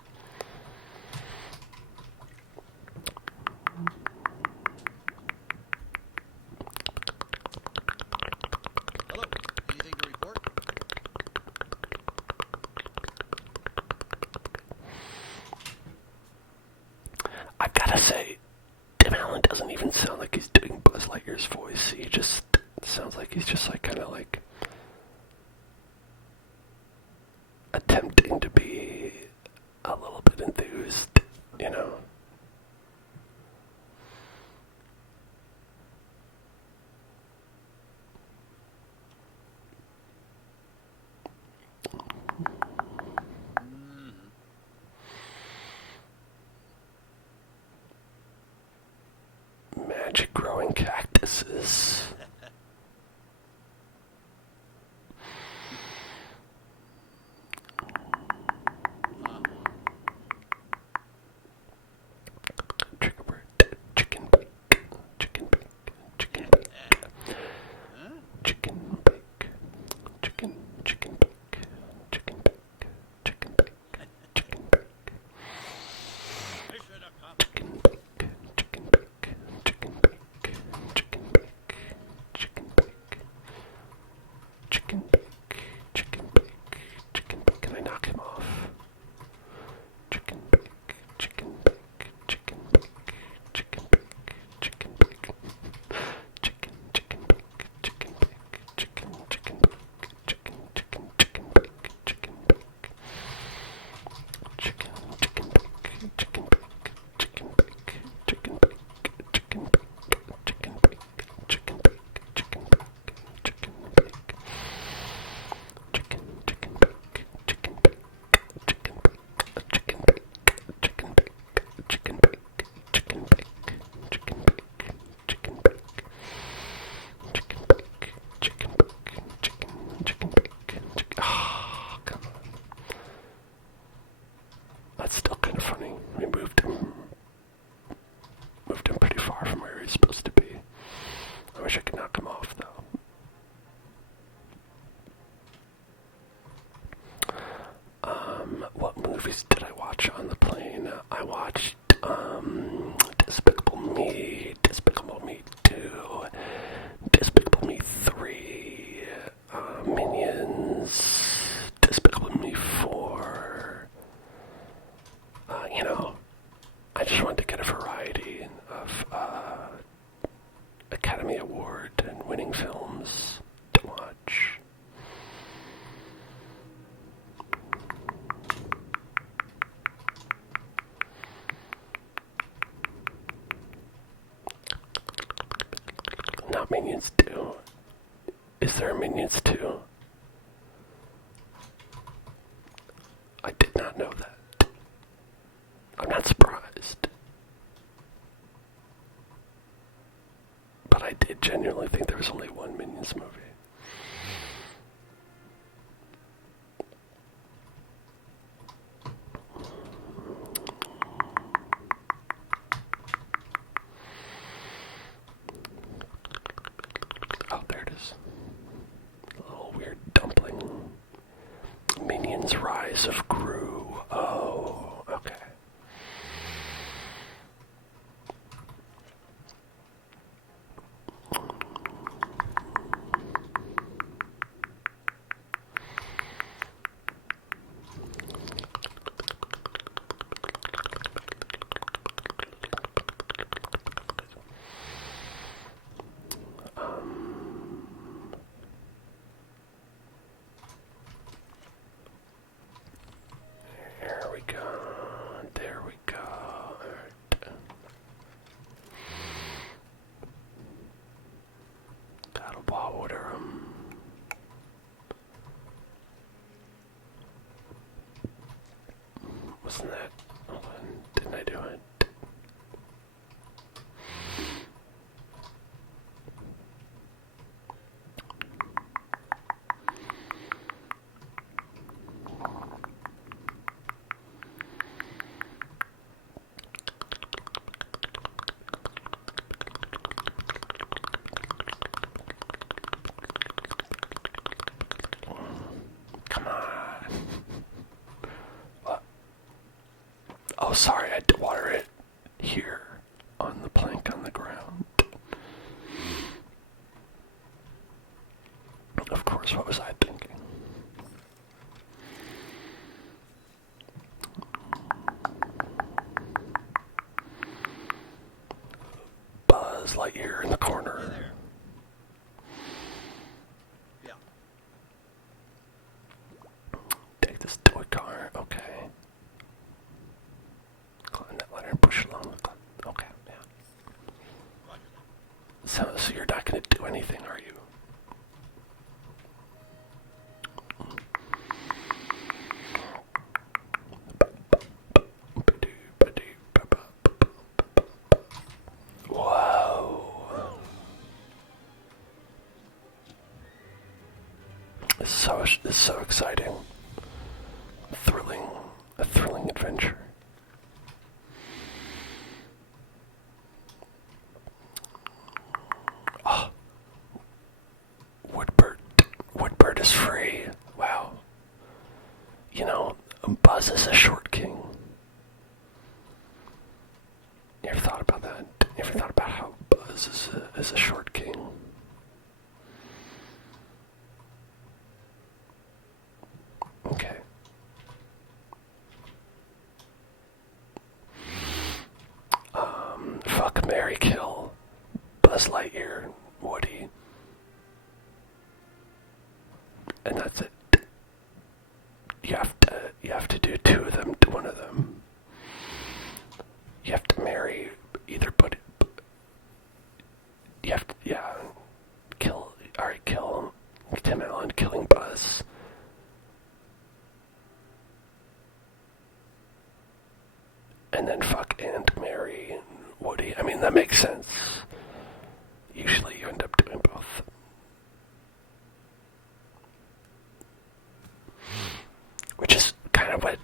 Hello. Anything to report? I've gotta say, Tim Allen doesn't even sound like he's doing Buzz Lightyear's voice. He just sounds like he's just like kind of like attempting to be a little bit enthused, you know? Magic growing cactuses. Chicken bake, chicken bake, chicken bake, chicken bake, chicken bake, chicken bake, chicken bake, chicken bake, chicken bake. Mission accomplished. Chicken bake, chicken bake, chicken bake, chicken bake, chicken bake, chicken bake, chicken bake, chicken bake. Can I knock him off? Chicken bake, chicken bake, chicken bake, chicken bake, chicken bake, chicken bake, chicken bake, chicken bake, chicken bake, chicken know that. I'm not surprised. But I did genuinely think there was only one Minions movie. Oh, there it is. A little weird dumpling. Minions Rise of Gru. Oh, okay. There we go. There we go. Alright. Got a ball water. Wasn't that? Hold on. Didn't I do it? Come on. What? Oh, sorry, I had to water it here on the plank on the ground. Of course, what was I thinking? Buzz Lightyear in the corner. Hey there. Yeah. Take this toy car. Okay. Climb that ladder and push along the climb. Okay, yeah. Roger that. So you're not going to do anything, are you? Whoa. This is so exciting. Thrilling. A thrilling adventure. Oh. Woodbird is free. Wow. You know, Buzz is a short king. You ever thought about that? You ever thought about how Buzz is a short king? Okay. Fuck, marry, kill. Buzz Lightyear, Woody. And that's it. You have to do two of them to one of them. You have to marry either, but you have to, yeah, kill Tim Allen, killing Buzz. And then fuck and marry Woody. I mean, that makes sense. Usually you end up doing both. Which is kind of what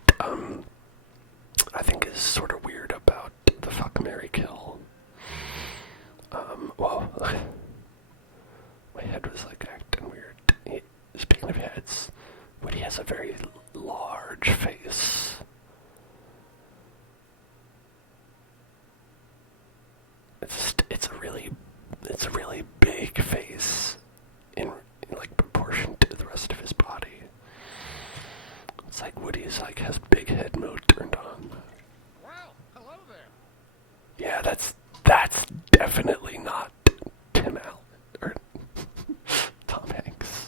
I think is sort of weird about the fuck, marry, kill. Well, my head was like acting weird. Speaking of heads, Woody has a very large face. It's a really big face in like proportion to the rest of his body. It's like Woody's like has big head mode turned on. Wow, hello there. Yeah, that's definitely not Tim Allen or Tom Hanks.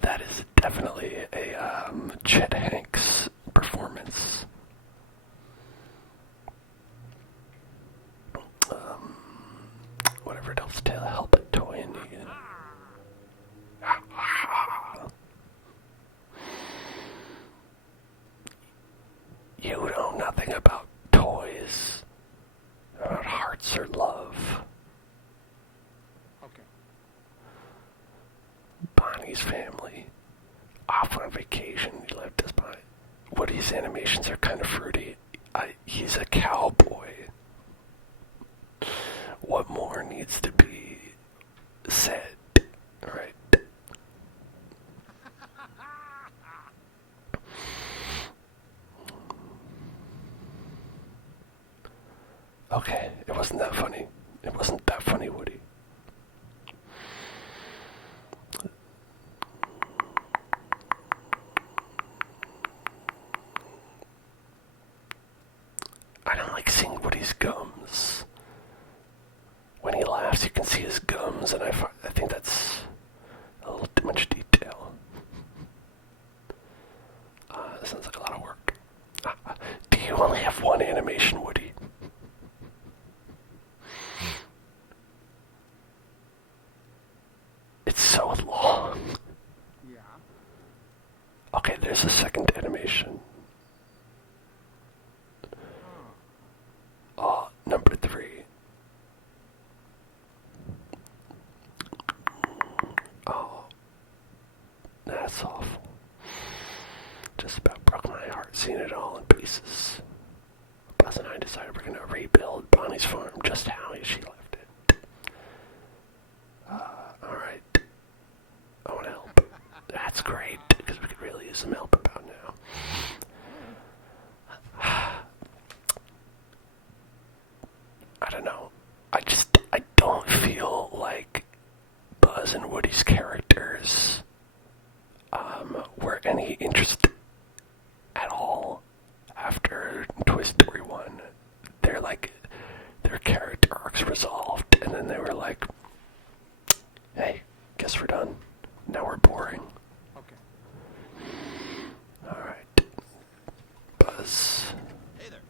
That is definitely a Chet Hanks performance. Whatever it helps to help a toy in need. You know nothing about toys, about hearts or love. Okay. Bonnie's family, off on vacation, he left us behind. Woody's animations are kind of fruity. He's a cowboy. What more needs to be said, right? Okay, it wasn't that funny. It wasn't that funny, Woody. I don't like seeing Woody's gums. When he laughs, you can see his gums, and I think that's a little too much detail. Sounds like a lot of work. Do you only have one animation, Woody? It's so long. Yeah. Okay, there's a second animation. Number 3. Oh, that's awful. Just about broke my heart seeing it all in pieces. Buzz and I decided we're gonna rebuild Bonnie's farm just how she left it. Alright. I wanna help. That's great, because we could really use some help about now. I don't know. I don't feel like Buzz and Woody's characters were any interest at all after Toy Story 1. They're like, their character arcs resolved, and then they were like, hey, guess we're done. Now we're boring. Okay. Alright. Buzz. Hey there.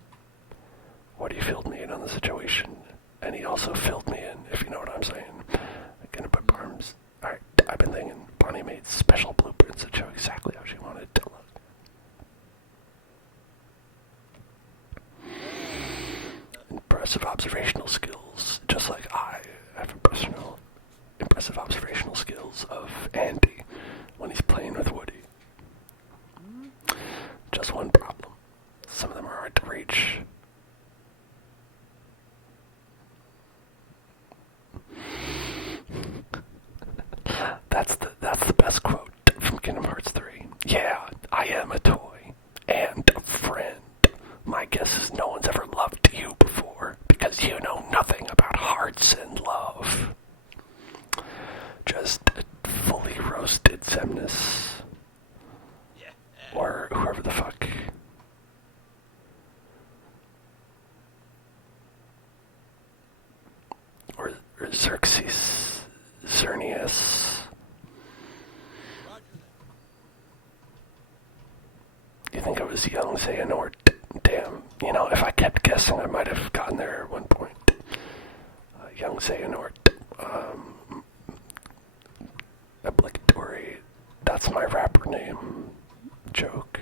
Woody filled me in on the situation, and he also filled me in, if you know what I'm saying. I'm gonna put Barnes. Alright, I've been thinking Bonnie made special blueprints that show exactly how she wanted it to look. Impressive observational skills, just like I have impressive observational skills of Andy when he's playing with Woody. Just one problem. Some of them are hard to reach. That's the best quote from Kingdom Hearts 3. Yeah, I am a toy. And a friend. My guess is no one's ever loved you before, because you know nothing about hearts and love. Just a fully roasted Xemnas. Yeah. Or whoever the fuck. Or Xerxes. Xerneas. Roger that. You think I was young Xehanort? Damn, you know, if I kept guessing, I might have gotten there at one point. Young Xehanort. Obligatory. That's my rapper name. Joke.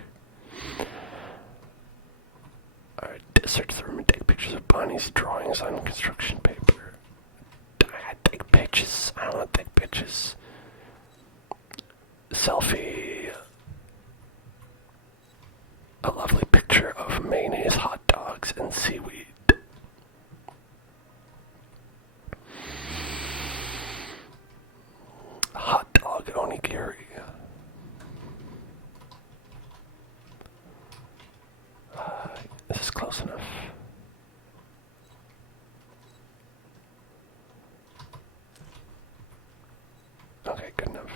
Alright, search the room and take pictures of Bonnie's drawings on construction paper. I take pictures. I don't want to take pictures. Selfie. A lovely picture of mayonnaise, hot dogs, and seaweed. Hot dog onigiri. This is close enough. Okay, good enough.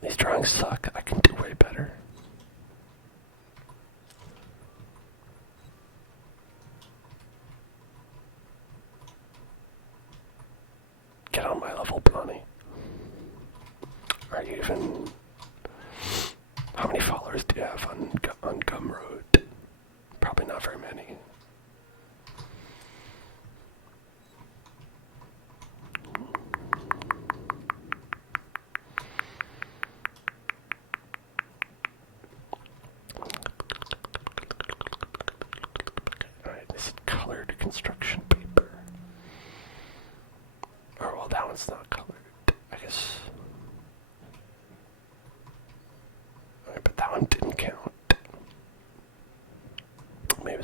These drawings suck. I can do way better. Get on my level, Bonnie. Are you even... How many followers do you have on Gumroad? Probably not very many.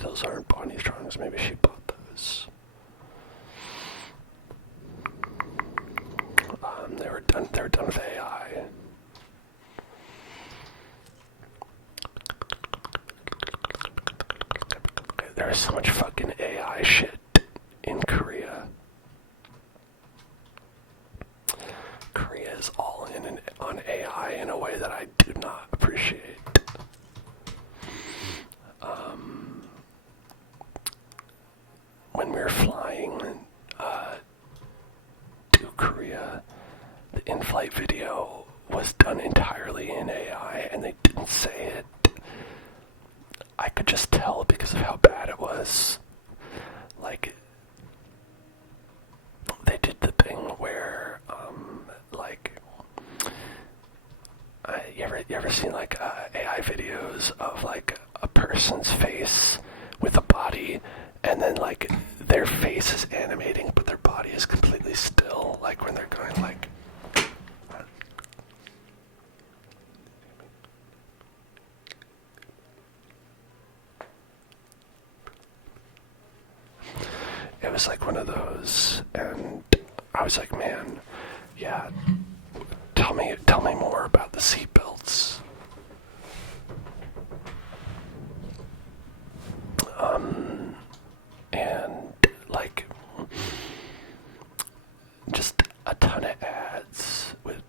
those aren't Bonnie's drawings. Maybe she bought those. They were done. They were done with AI. There is so much fucking AI shit in Korea. Korea is all in on AI in a way that I do not appreciate. When we were flying to Korea, the in-flight video was done entirely in AI, and they didn't say it. I could just tell because of how bad it was. Like, they did the thing where, you ever seen like AI videos of like a person's face with a body, and then like their face is animating, but their body is completely still, like when they're going like. It was like one of those, and I was like, man, yeah, tell me more about the seatbelts. And like, just a ton of ads with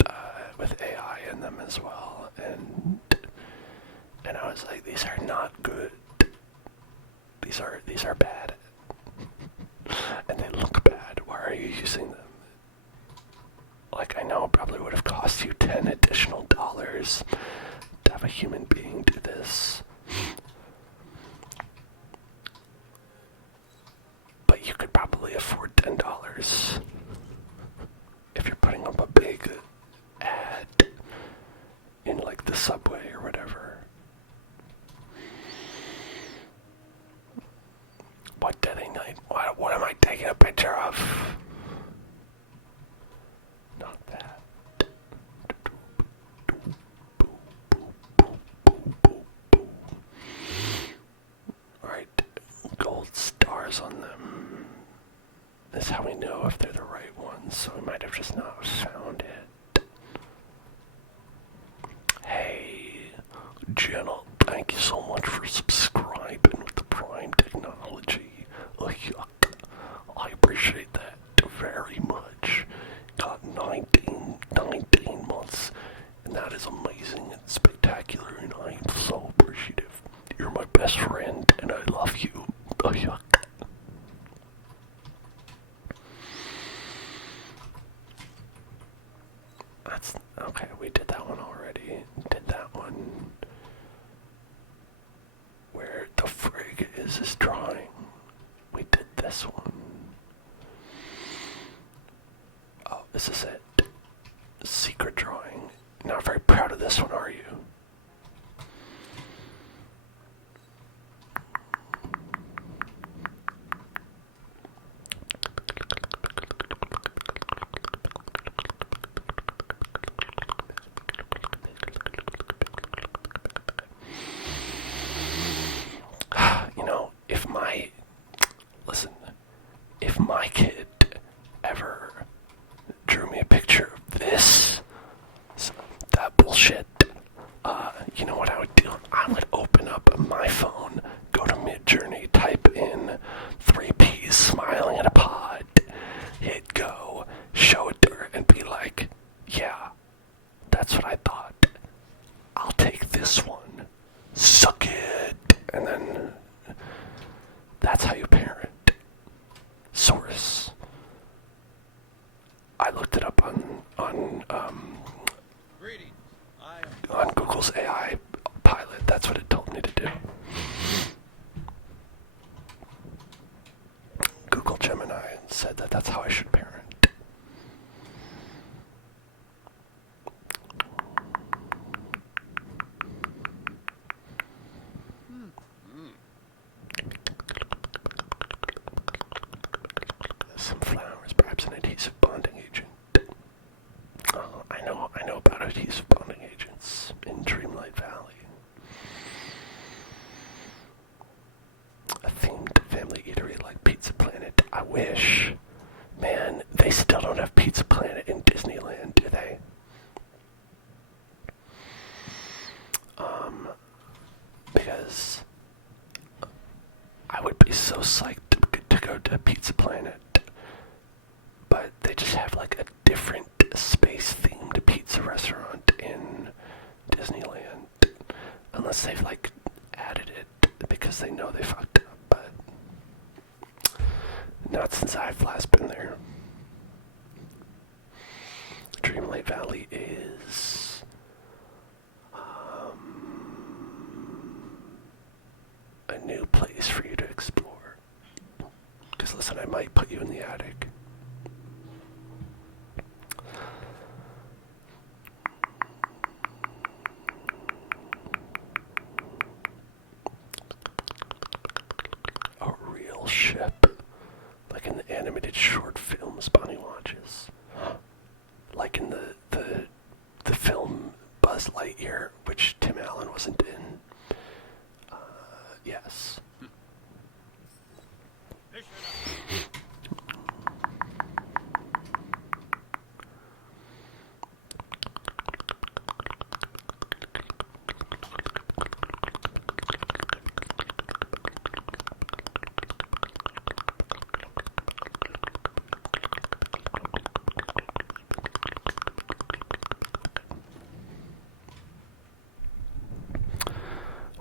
AI in them as well, and I was like, these are not good. These are bad. And they look bad. Why are you using them? Like, I know it probably would have cost you $10 additional to have a human being do this. But you could probably afford $10 if you're putting up a big ad in like the subway or whatever. What do they need? What am I taking a picture of? Not that. Alright, gold stars on them. That's how we know if they're the right ones, so we might have just not found it. Hey, Jenna, thank you so much for subscribing with the Prime technology. Oh, yuck. I appreciate that very much. Got 19 months, and that is amazing and spectacular, and I am so appreciative. You're my best friend, and I love you. Oh, yuck. That's okay. We did that one already. Did that one. Where the frig is this drawing? We did this one. Oh, this is it. Secret drawing. Not very proud of this one, are you? If my kid ever drew me a picture of this, that bullshit, you know what I would do? I would open up my phone, go to Midjourney, type in 3Ps smiling at a pod, hit go, show it to her, and be like, yeah, that's what I thought. I'll take this one. Suck it. And then that's how you parent. Source. I looked it up Greetings. on Google's AI pilot. That's what it told me to do. Google Gemini said that that's how I should parent. Some flowers, perhaps an adhesive bonding agent. I know about adhesive bonding agents in Dreamlight Valley. A themed family eatery like Pizza Planet. I wish. Man, they still don't have Pizza Planet in Disneyland, do they? Because I would be so psyched to go to Pizza Planet, but they just have like a different space-themed pizza restaurant in Disneyland, unless they've like added it because they know they fucked up, but not since I've last been there. Dreamlight Valley is a new place for you to explore. Because listen, I might put you in the attic. A real ship. Like in the animated short films Bonnie watches. Like in the film Buzz Lightyear, which Tim Allen wasn't in. Yes.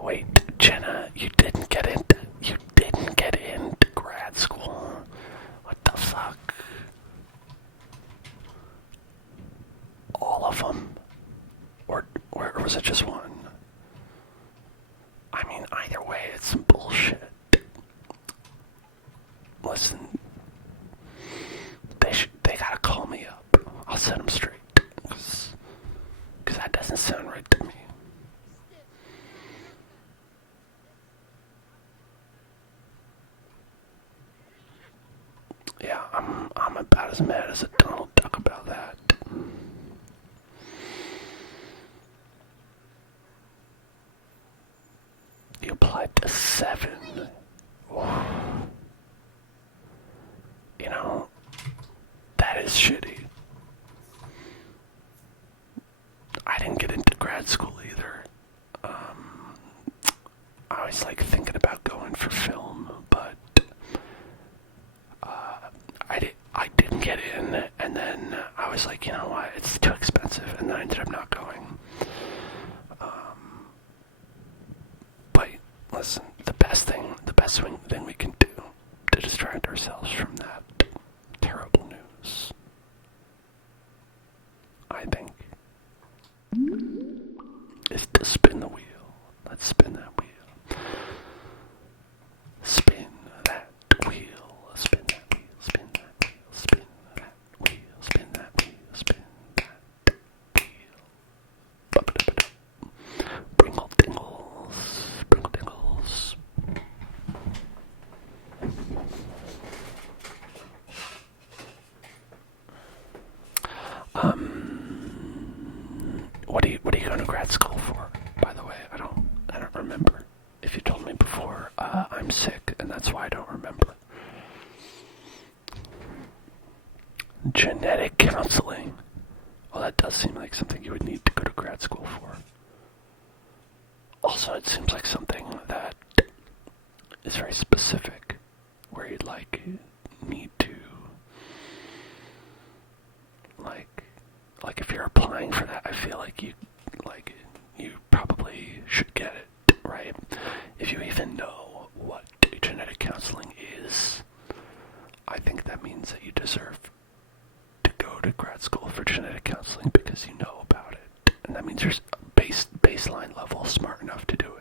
Wait, Jenna, you didn't get into grad school. What the fuck? All of them? Or was it just one? I mean, either way, it's some bullshit. Listen, they gotta call me up. I'll set them straight. Cause that doesn't sound right to me. Yeah, I'm about as mad as a Donald Duck about that. You applied to 7. You know, that is shitty. I didn't get into grad school either. I was like thinking about going for film, but I didn't get in, and then I was like, you know what, it's too expensive, and then I ended up not going. But listen, the best thing we can do to distract ourselves from that terrible news, I think, is to spin the wheel. Let's spin that wheel. Spin that wheel. Spin that wheel. Spin that wheel. Spin that wheel. Spin that wheel. Spin that wheel. Bringle dingles. Bringle dingles. What are you going to grad school for? By the way, I don't remember. If you told me before, I'm sick, and that's why I don't remember. Genetic counseling. Well, that does seem like something you would need to go to grad school for. Also, it seems like something that is very specific, where you'd need to like if you're applying for that, I feel like you probably should get it, right? If you even know what genetic counseling is, I think that means that you deserve to go to grad school for genetic counseling because you know about it, and that means you're baseline level smart enough to do it.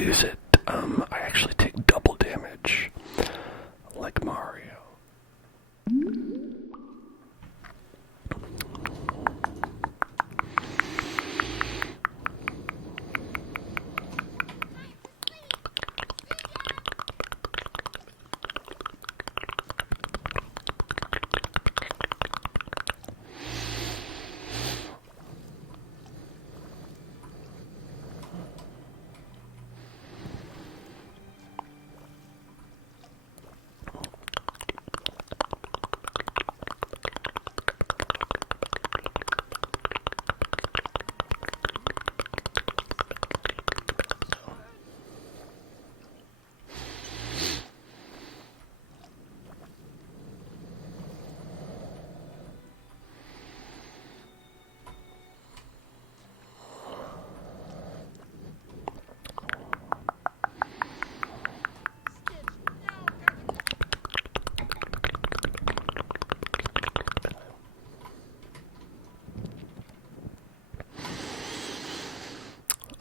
lose it, I actually take double damage, like Mario.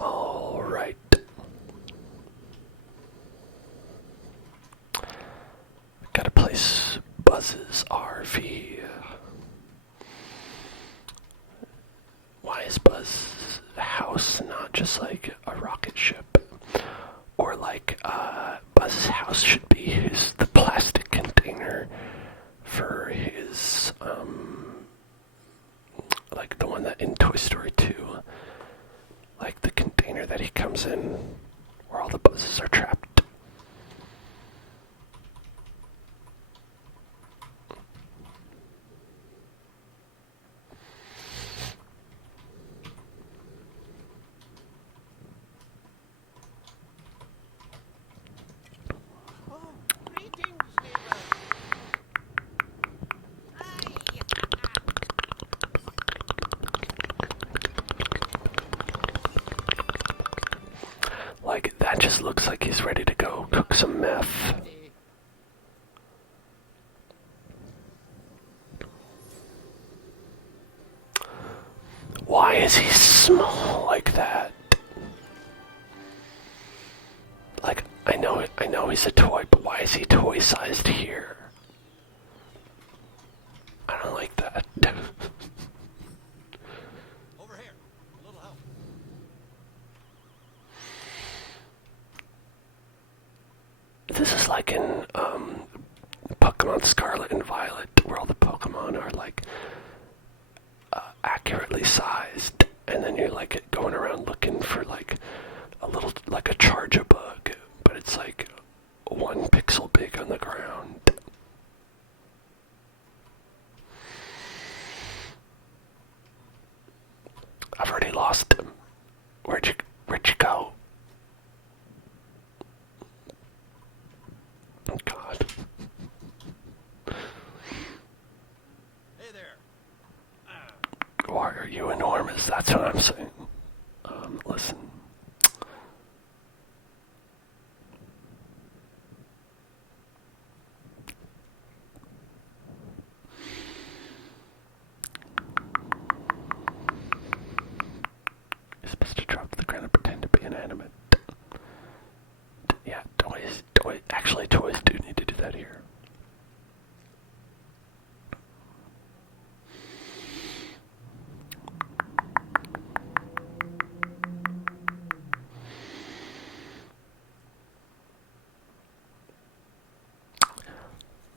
All right. Gotta place Buzz's RV. Why is Buzz's house not just like a rocket ship? Or like, Buzz's house should be the plastic container for his, like the one that in Toy Story 2, like the container that he comes in where all the Buzzes are trapped. Oh, greetings, neighbor. Like, that just looks like he's ready to go cook some meth. Why is he small like that? Like, I know he's a toy, but why is he toy-sized here? I don't like that. Over here. A little help. This is like in Pokemon Scarlet and Violet, where all the Pokemon are like accurately sized, and then you're like going around looking for like a little, like a Charge-a-Bug, but it's like 1 pixel big on the ground. I've already lost him. Where'd you go? Oh God. Hey there. Why are you enormous? That's what I'm saying. Listen. You're supposed to drop to the ground and pretend to be inanimate. Yeah, actually toys do need to do that here.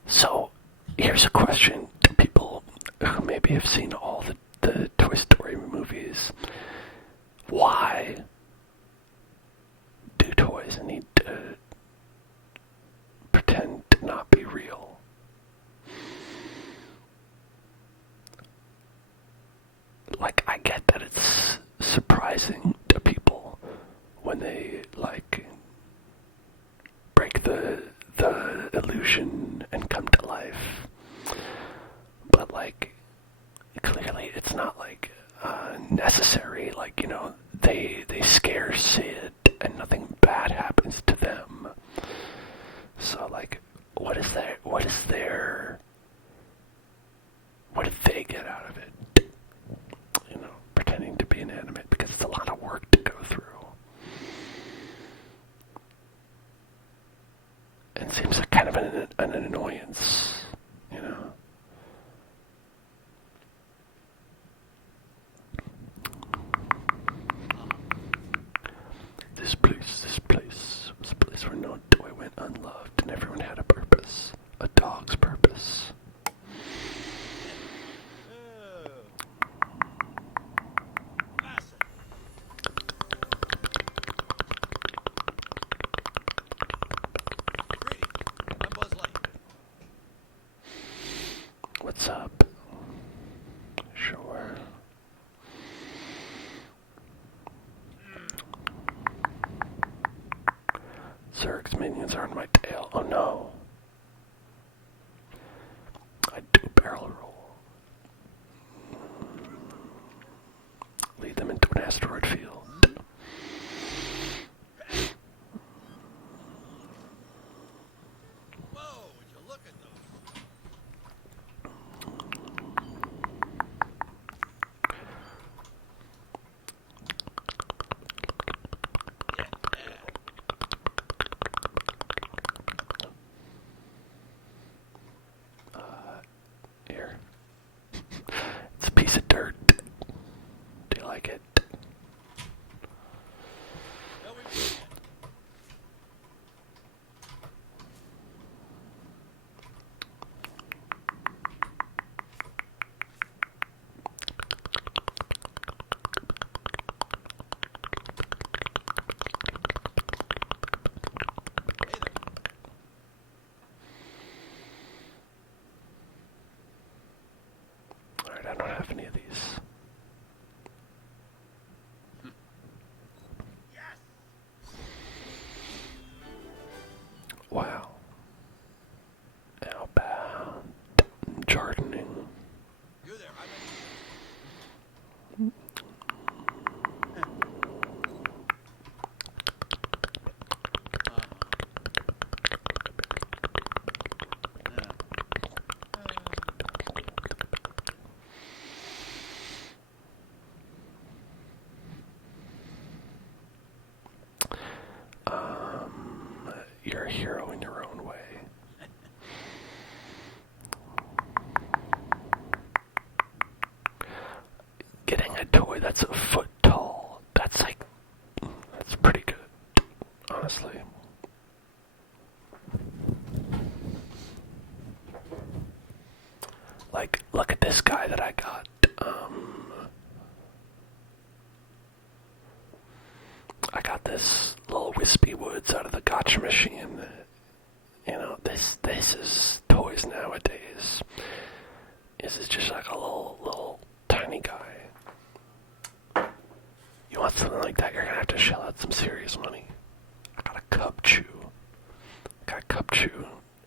So, here's a question to people who maybe have seen all the Toy Story movies. Why do toys need to pretend to not be real? Like, I get that it's surprising to people when they, like, break the illusion and come to life. But, like, clearly it's not, like, necessary. Like, you know, they scare Sid and nothing bad happens to them. So, like, what did they get out of it? You know, pretending to be inanimate, because it's a lot of work to go through. what's up? Sure. Zerg's minions are on my tail. Oh no. I do barrel roll. Lead them into an asteroid field. Whoa, would you look at those? Here. It's a piece of dirt. Do you like it? No, we can't. Hey there. Alright, I don't have any of these. Wow. How about gardening? You there, I You're a hero in your own way. Getting a toy that's a foot tall, that's pretty good, honestly. Like, look at this guy that I got. I got this little wispy woods out of the gotcha machine. You know, this is toys nowadays. This is just like a little tiny guy. You want something like that, you're gonna have to shell out some serious money. I got a Cub Chew.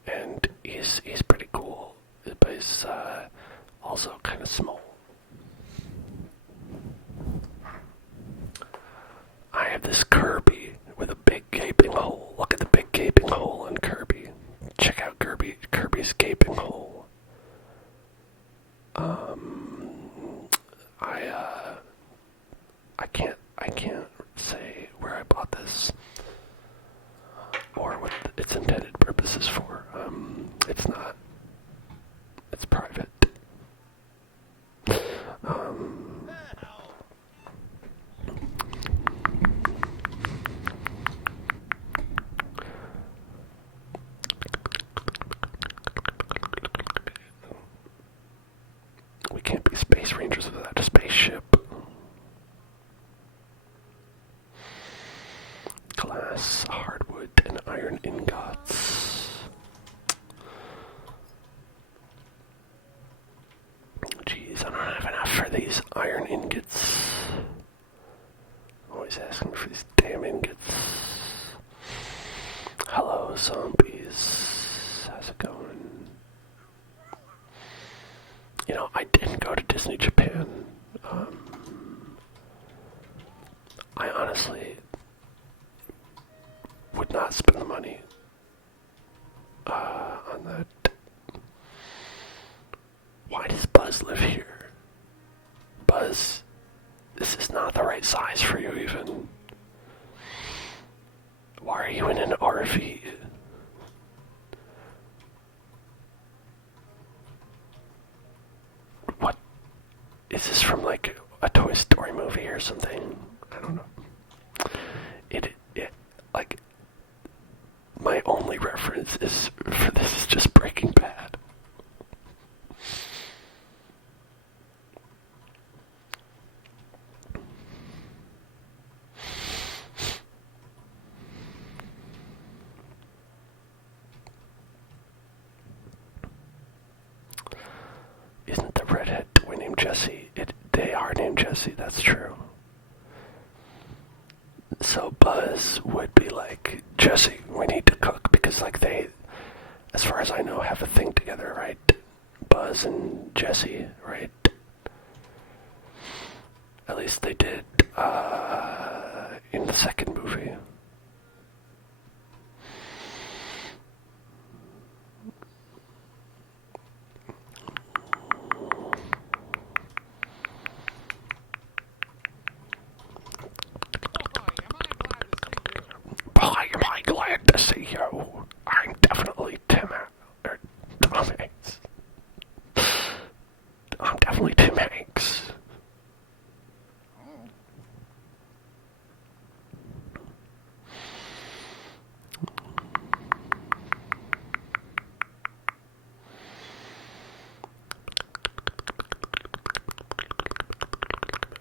And he's pretty cool, but he's also kind of small. I have this Kirby with a big gaping hole. Look at the big gaping hole in Kirby. Check out Kirby's gaping hole. I can't say where I bought this or what its intended purpose is for. It's not. It's private. We can't be space rangers without a spaceship. Glass, hardwood, and iron ingots. Jeez, I don't have enough for these iron ingots. Always asking for these damn ingots. Hello, zombies. How's it going? You know, I didn't go to Disney Japan. I honestly would not spend the money on that. Why does Buzz live here? Buzz, this is not the right size for you even. Why are you in an RV? What? Is this from like a Toy Story movie or something? I don't know. It like, my only reference is for this is just Breaking Bad. Jesse, that's true. So Buzz would be like, Jesse, we need to cook, because like they, as far as I know, have a thing together, right? Buzz and Jesse, right? At least they did, in the second movie. Boy, am I glad to see you. I'm definitely Tom Hanks. I'm definitely Tim Hanks.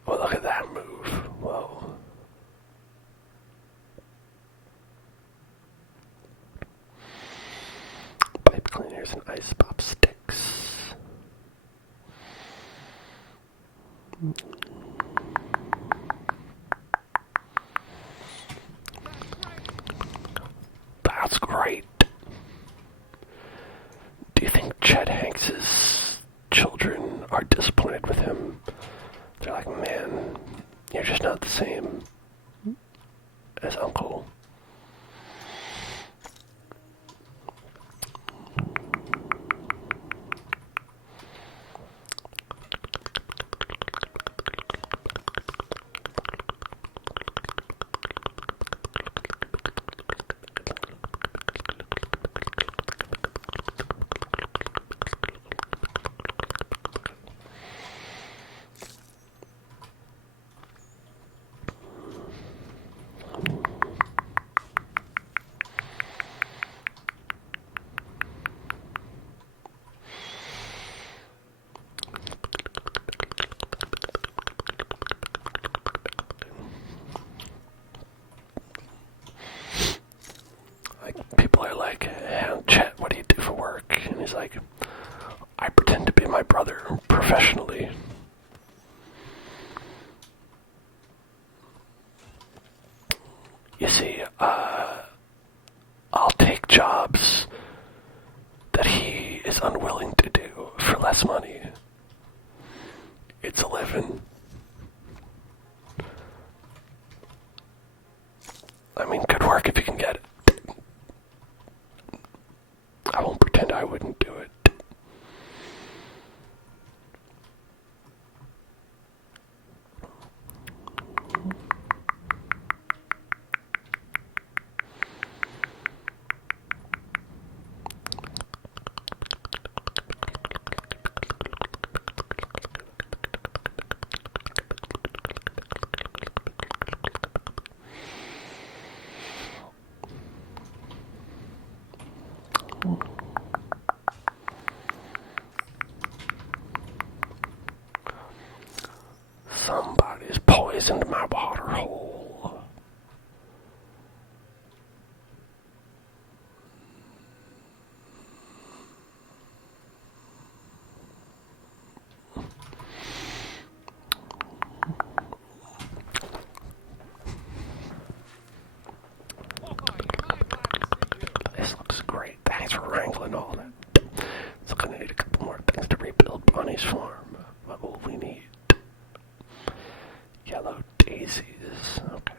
Well, look at that move. Whoa. Pipe cleaners and ice pop sticks. That's great. Do you think Chet Hanks's children are disappointed with him? They're like, man, you're just not the same as Uncle. People are like, hey, Chet, what do you do for work? And he's like, I pretend to be my brother professionally. You see, I'll take jobs that he is unwilling to do for less money. It's a living. I mean, good work if you can get it. I won't pretend I wouldn't do it. Somebody's poisoned my water hole. This looks great. Thanks for wrangling all that. So gonna need a couple more things to rebuild Bonnie's farm. What will we need? Yellow daisies. Okay.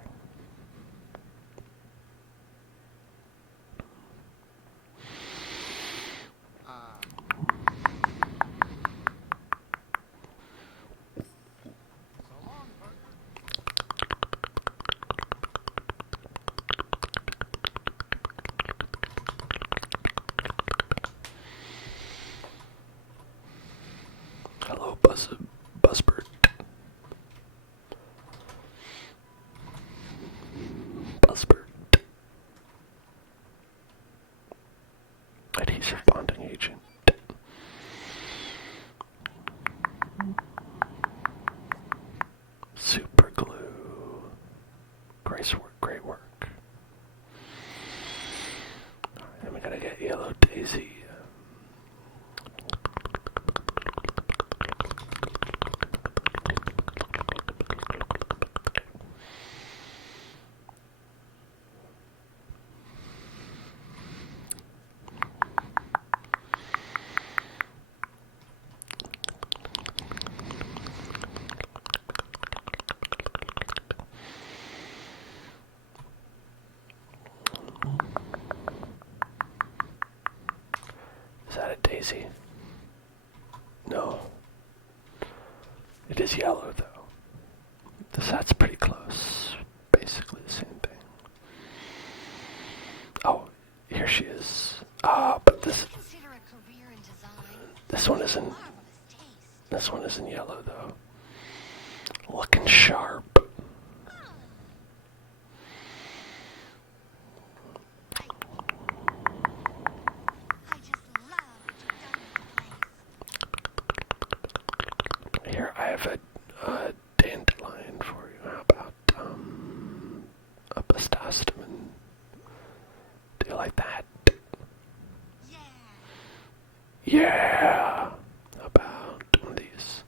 Hello, Buzzbird. Buzzbird. Adhesive bonding agent. Super glue. Great work. Alright, then we gotta get yellow daisy. No. It is yellow, though. That's pretty close. Basically the same thing. Oh, here she is. But Consider a career in design. this one isn't. Marvelous taste. This one isn't yellow, though. Looking sharp. I just love what you've done with the place. Here, I have a dandelion for you. How about a pistostomon? Do you like that? Yeah. Yeah. How about one of these?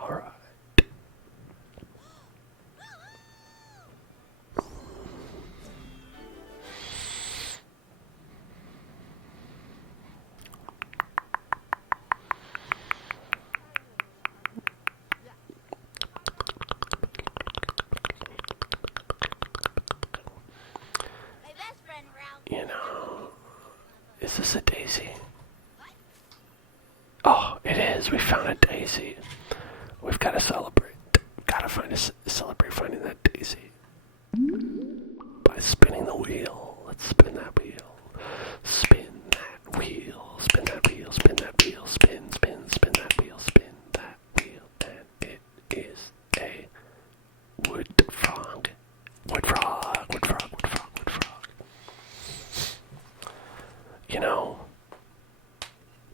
All right. My best friend Ralph. You know, is this a daisy? Oh, it is. We found a daisy. We've got to celebrate. Gotta celebrate finding that daisy. By spinning the wheel. Let's spin that wheel. Spin that wheel. Spin that wheel. Spin that wheel. Spin, spin, spin that wheel. Spin that wheel. And it is a wood frog. Wood frog. Wood frog. Wood frog. Wood frog. You know,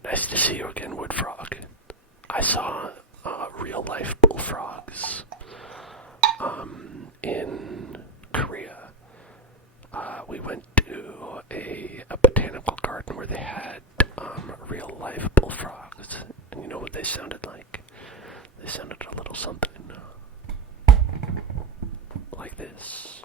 nice to see you again, Wood Frog. I saw real-life bullfrogs in Korea. We went to a botanical garden where they had real-life bullfrogs. And you know what they sounded like? They sounded a little something like this.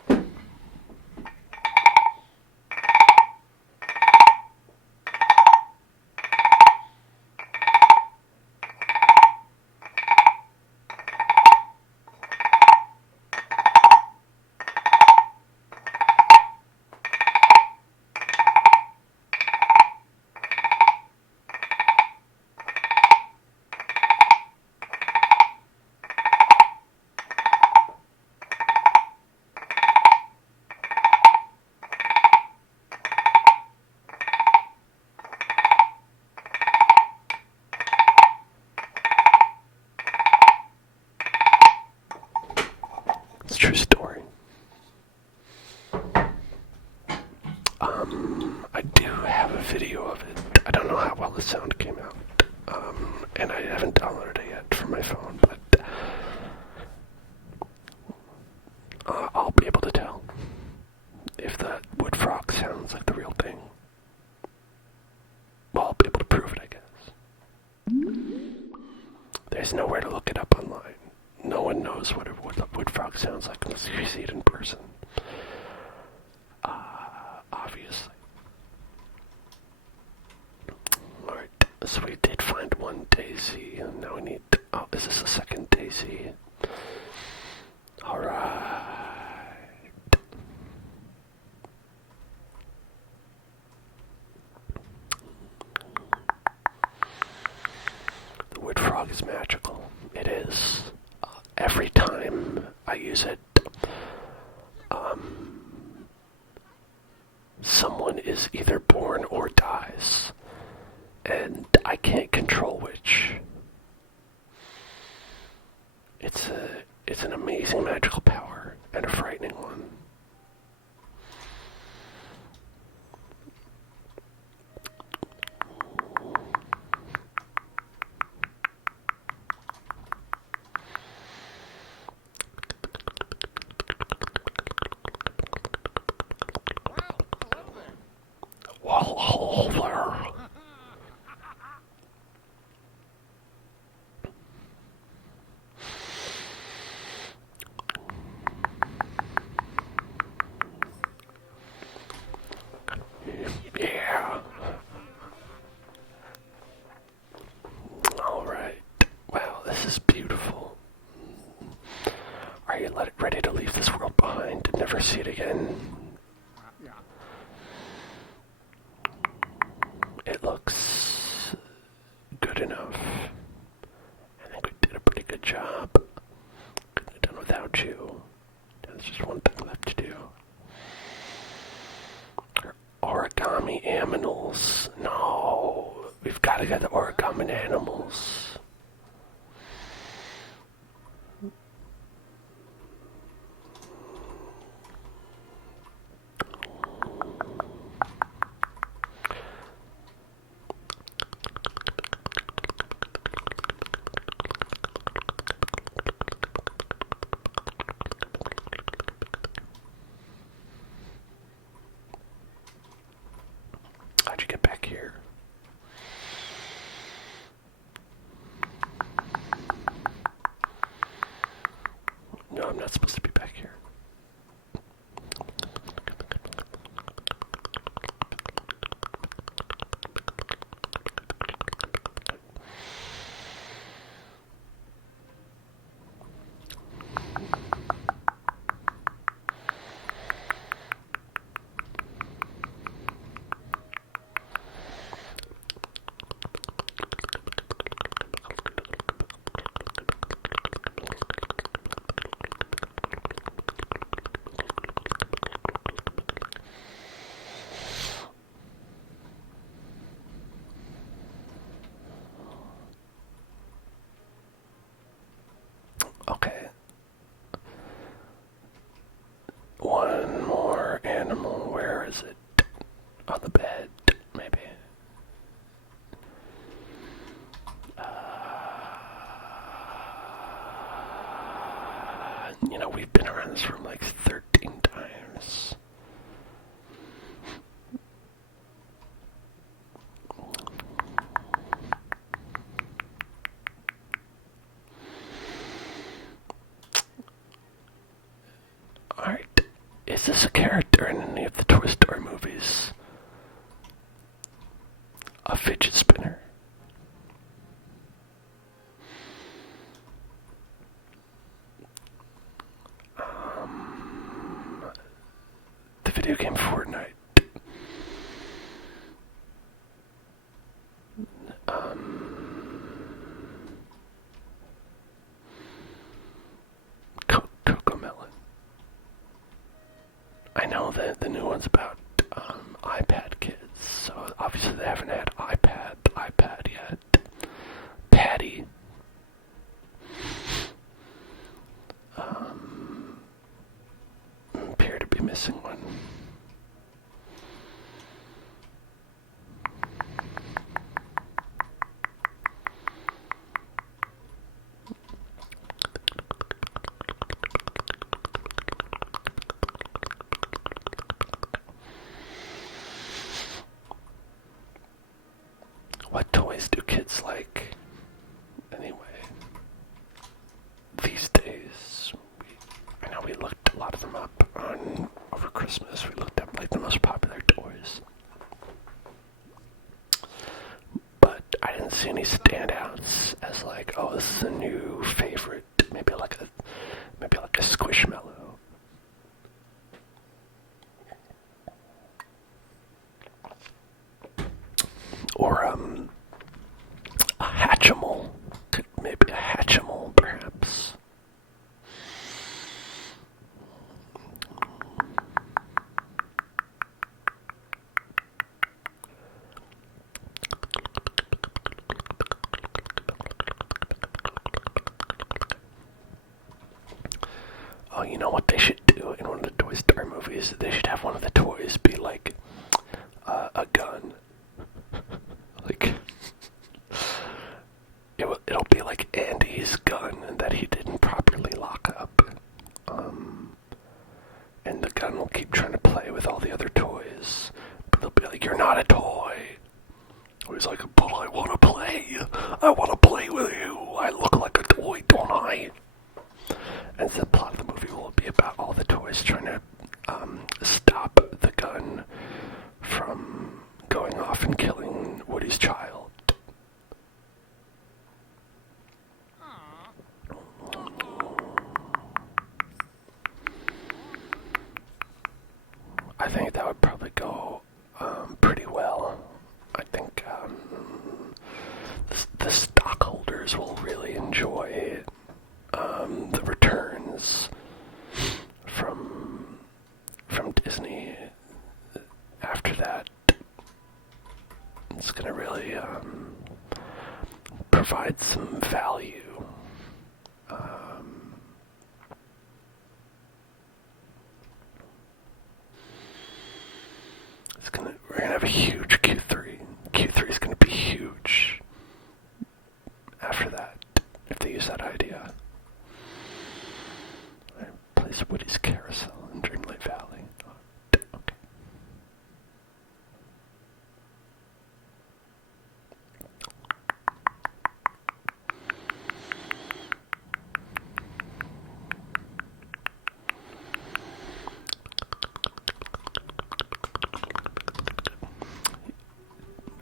It's a true story. I do have a video of it. I don't know how well the sound came out. And I haven't downloaded it yet for my phone, but I'll be able to tell if the wood frog sounds like the real thing. Well, I'll be able to prove it, I guess. There's nowhere to look it up online. No one knows what a wood frog sounds like unless you see it in person. Obviously. Alright, so we did find one daisy, and now we need... Oh, is this a second daisy? Alright. The wood frog is magical. It is. Every time I use it, someone is either born or dies, and I can't control which. It's an amazing magical power and a frightening one. Well, hello there. Yeah. Alright. Wow, this is beautiful. Are you ready to leave this world behind and never see it again? It looks good enough. job. Couldn't have done without you. There's just one thing left to do. Origami animals. No, we've got to get the origami animals. How'd you get back here? No, I'm not supposed to be back here. Okay. One more animal. Where is it? On the bed, maybe. We've been around this room like 13 times. Alright, is this a character in any of the Toy Story movies? A fidget spinner? The video game Fortnite. Cocomelon. I know that the new one's about iPad kids, so obviously they haven't had iPad yet. Patty. Appear to be missing one. What toys do kids like? Anyway, these days, I know we looked a lot of them up over Christmas. We looked up like the most popular toys, but I didn't see any standouts as like, oh, this is a new favorite. Maybe like a Squishmallow. Or a Hatchimal. Maybe a Hatchimal, perhaps. Oh, you know what they should do in one of the Toy Story movies? They should have one of the toys be like a gun. Like, it'll be like Andy's gun that he didn't properly lock up. And the gun will keep trying to play with all the other toys. But they'll be like, you're not a toy. Or he's like, but I want to play. I want to play with you. I look like a toy, don't I? And the plot of the movie will be about all the toys trying to stop the gun from going off and killing Woody's child. I think that would probably go pretty well. I think the stockholders will really enjoy provide some value. We're gonna have a huge Q3. Q3 is gonna be huge. After that, if they use that idea, place Woody's Carousel in Dreamlight Valley. Okay.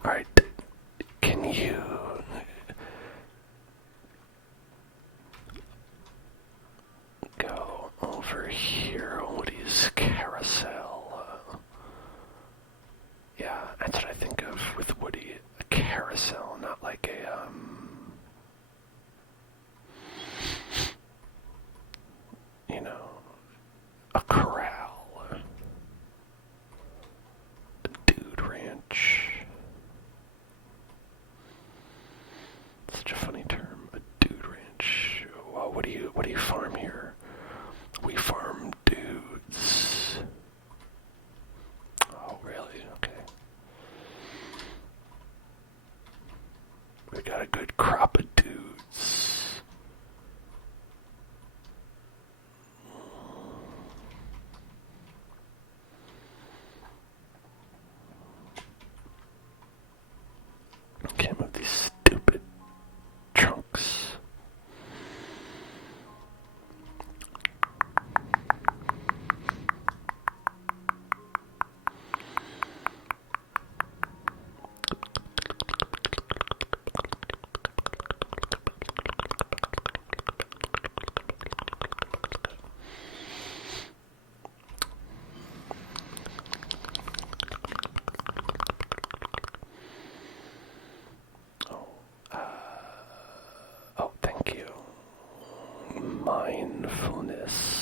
Alright, can you go over here? Woody's Carousel. Yeah, that's what I think of with Woody. A carousel, not like a corral. A dude ranch. Such a funny term, a dude ranch. Well, what do you farm here? We farm dudes. Oh, really? Okay. We got a good crop of dudes. Can't move these stupid trunks. Oh, thank you. Mindfulness.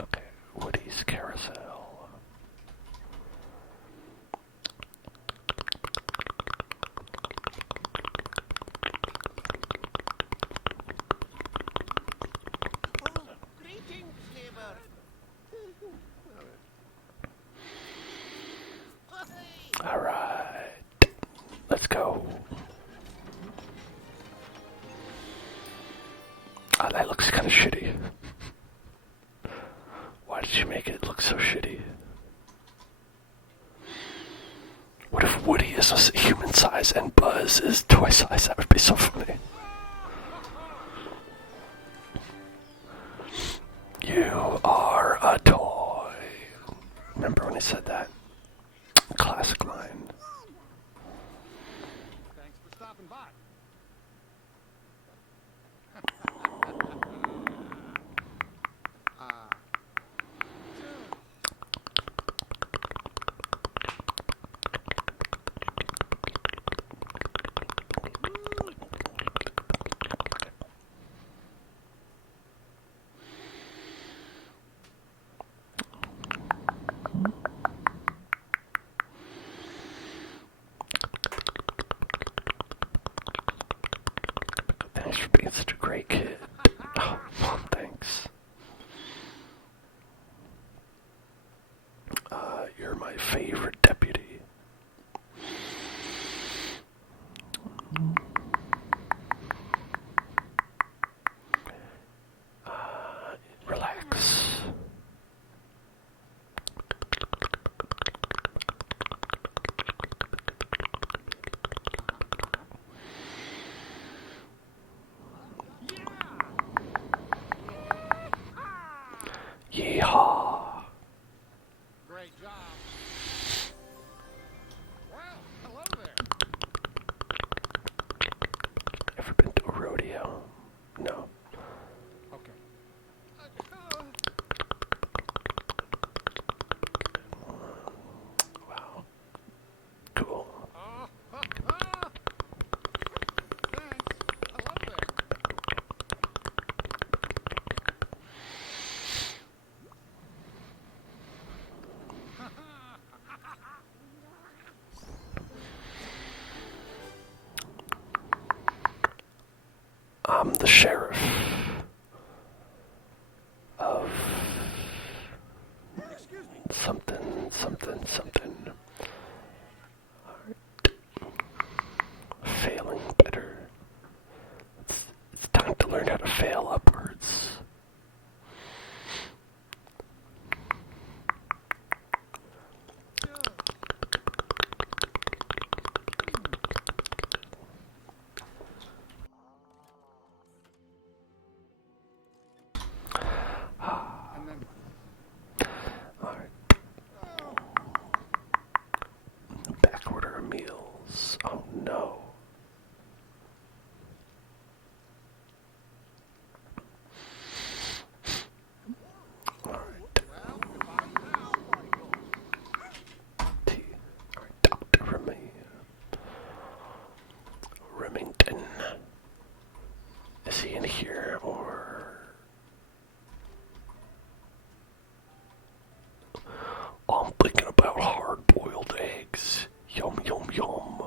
Okay, Woody's Carousel. Greetings, neighbor. Alright. Let's go. Oh, that looks kind of shitty. Why did you make it look so shitty? What if Woody is a human size and Buzz is toy size? That would be so funny. You are a toy. Remember when he said that? Classic line. Thanks for stopping by. Thanks for being such a great kid. Oh, thanks. You're my favorite deputy. Relax. Yeehaw. Great job. Well, hello there. I'm the sheriff of something, something, something. Failing better. It's time to learn how to fail upwards. Back order of meals. Oh no. Alright. Alright, Dr. Remington. Is he in here or... Oh, I'm thinking about hard-boiled eggs. Yum, yum, yum.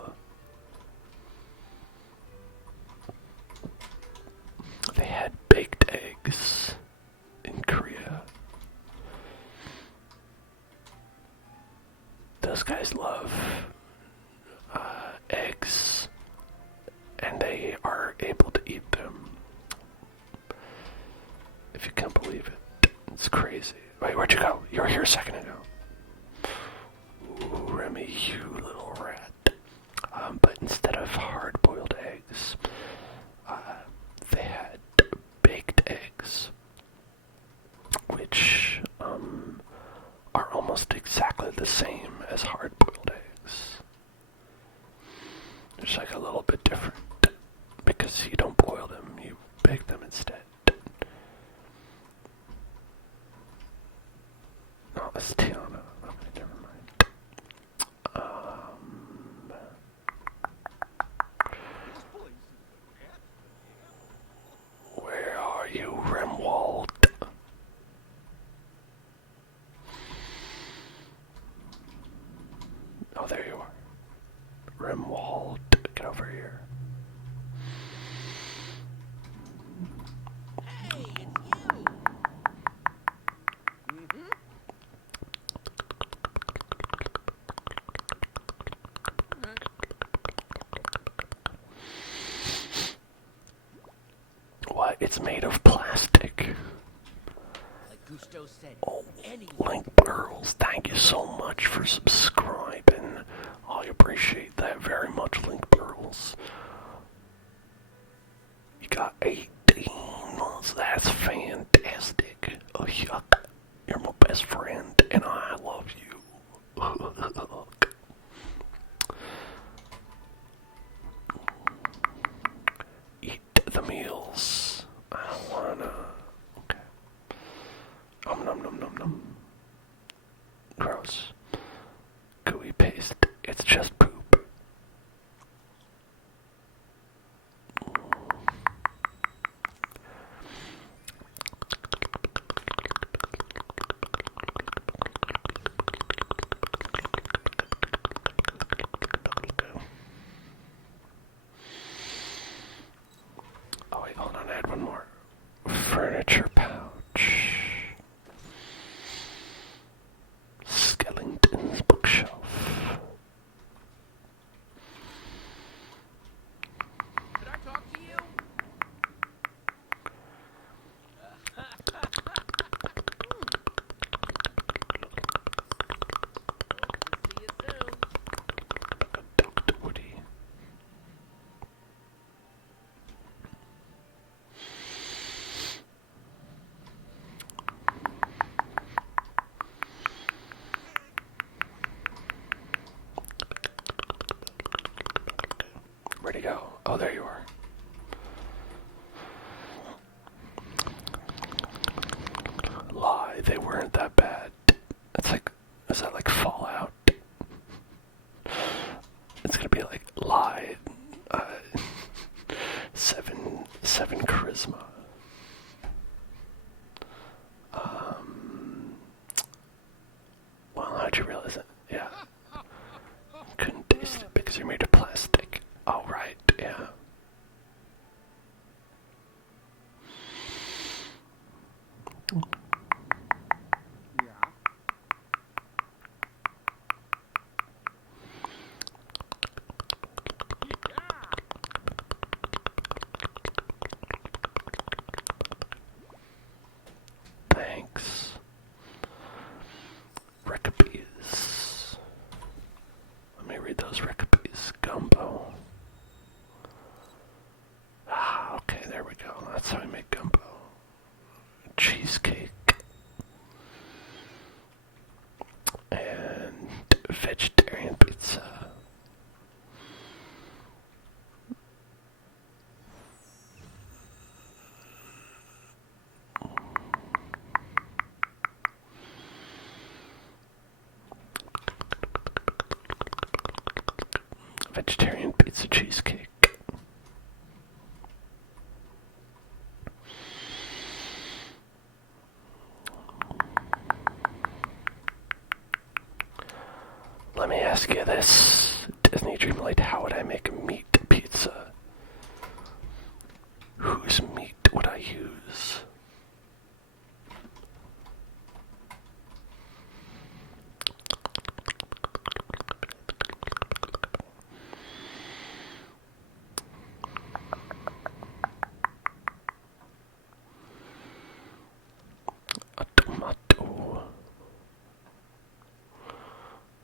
They had baked eggs in Korea. Those guys love eggs, and they are able to eat them. If you can believe it. It's crazy. Wait, where'd you go? You were here a second ago. Ooh, Remy, you little rat. But instead of hard-boiled eggs, they had baked eggs, which are almost exactly the same as hard-boiled eggs. Just like a little bit different, because you don't boil them, you bake them instead. No, that's Tiana. Okay, never mind. Where are you, Remwald? Oh, there you are. Remwald, get over here. Hey, it's you. What? It's made of plastic. Like Gusto said, Oh, anyone Link Pearls, thank you so much for subscribing. I appreciate that very much, Link Pearls. You got 18 months, that's fantastic. Oh, yuck. You're my best friend, and I love you. Eat the meals. I don't wanna. Okay. Nom nom nom nom. Gross. Gooey paste. It's just poop. Oh wait, hold on, I had one more. Furniture pouch. Skellington's bookshelf. Could I talk to you? See you soon. Dr. Woody. Where'd he go? Oh, there you are. Lie, they weren't that bad. It's like, is that like Fallout? It's gonna be like lie, 7 charisma. Well, how'd you realize it? Yeah. Couldn't taste it because you're made of plastic. Oh, right, yeah. there we go. That's how we make gumbo. Cheesecake. And vegetarian pizza. Vegetarian pizza cheesecake. Let me ask you this, Disney Dreamlight, how would I make a meat pizza? Whose meat would I use? A tomato.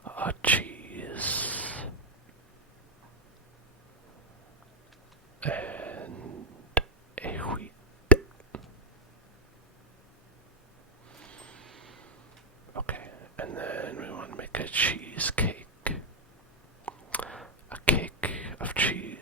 A cheese. And a wheat. Okay, and then we want to make a cheesecake. A cake of cheese.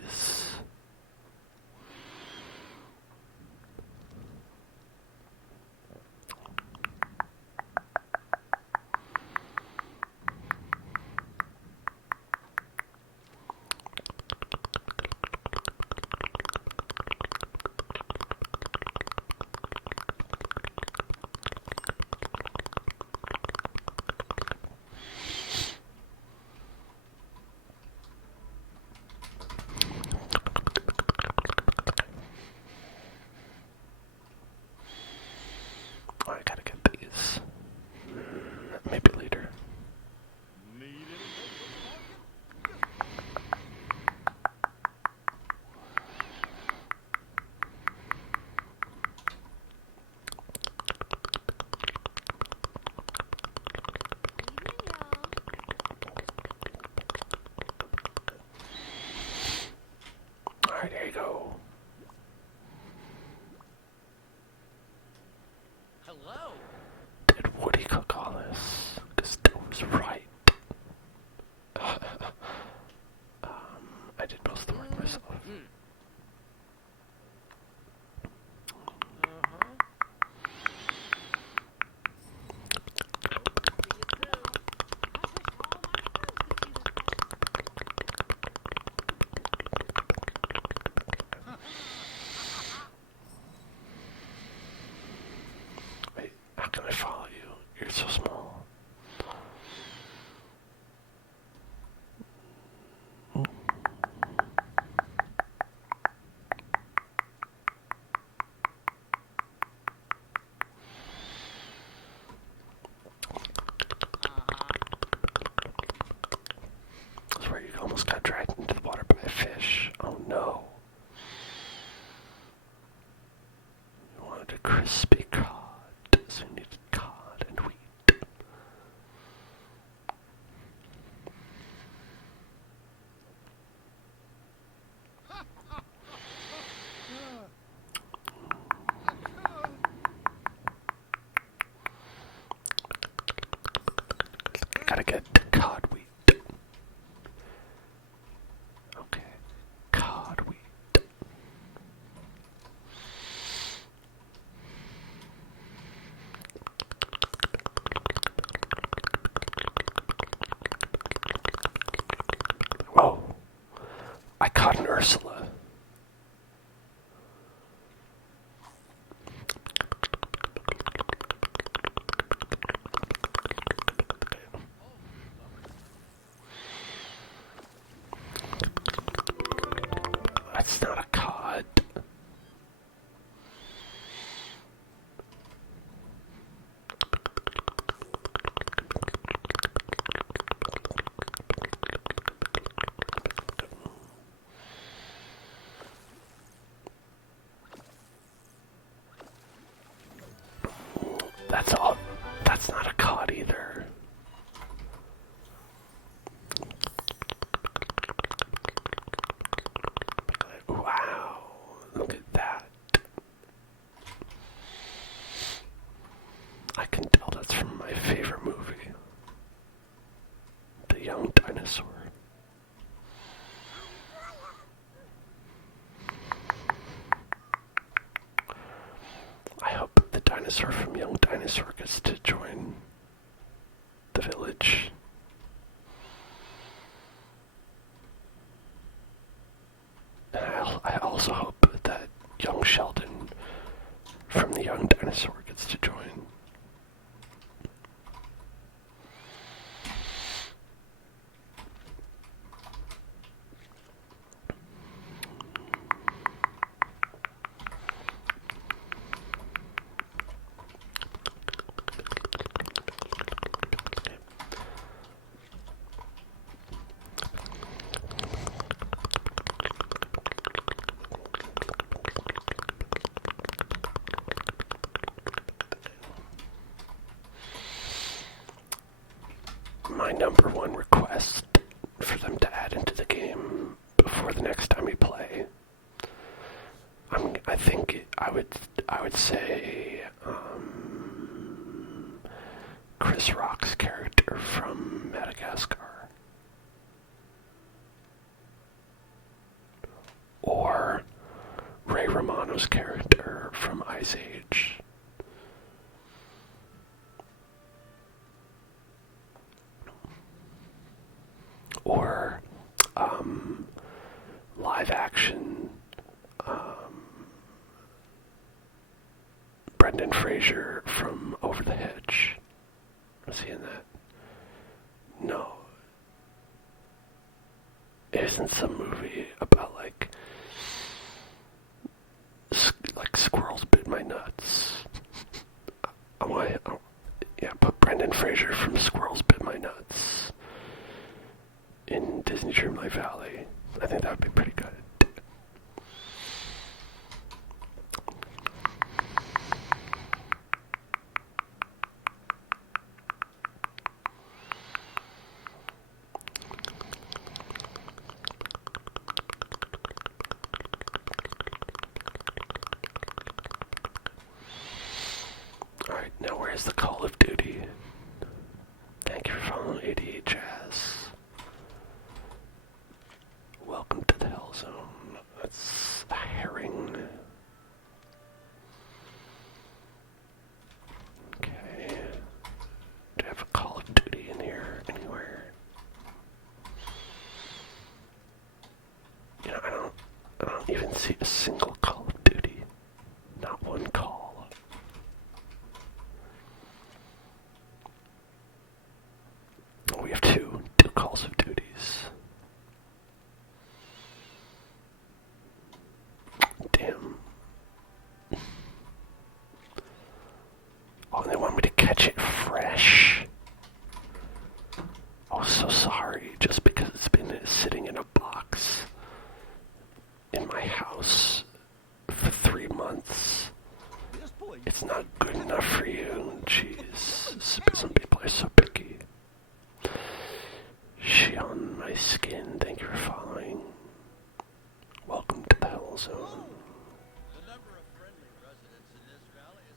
Oh, I gotta get these. Maybe later. Alright, here you go. Hello. Did Woody cook all this? Because that was right. I did most of the work myself. Wait, how can I follow you? You're so small. That's where you almost got dragged into the water by a fish. Oh no. You wanted a crispy cod, so you needed cod and wheat. Gotta get cod wheat. Okay, cod wheat. Whoa, I caught an Ursula. That's not a cod. That's all. That's not a cod either. Wow, look at that. dinosaur from Young Dinosaur gets to join the village. And I also hope that young Sheldon from the Young Dinosaur gets to join. My number one request for them to add into the game before the next time we play, I think I would say Chris Rock's character from Madagascar, or Ray Romano's character from Ice Age. Or live action Brendan Fraser from Over the Hedge. Was he in that? No. It isn't some movie about like squirrels bit my nuts. Put Brendan Fraser from Squirrels Bit My Nuts in Disney Dreamlight Valley. I think that would be pretty good. Alright, now where's the Call of Duty? Thank you for following 88 Jazz. Welcome to the Hell Zone. That's a herring. Okay. Do I have a Call of Duty in here anywhere? You know, I don't even see a single Call of Duty. Not one call. We have two Calls of Duties. Damn. Oh, and they want me to catch it fresh. Oh, so sorry. Just because it's been sitting in a box in my house for 3 months, it's not good enough for you. Jeez. Some people are so picky. She on my skin, thank you for following. Welcome to the Hell Zone. The number of friendly residents in this valley is...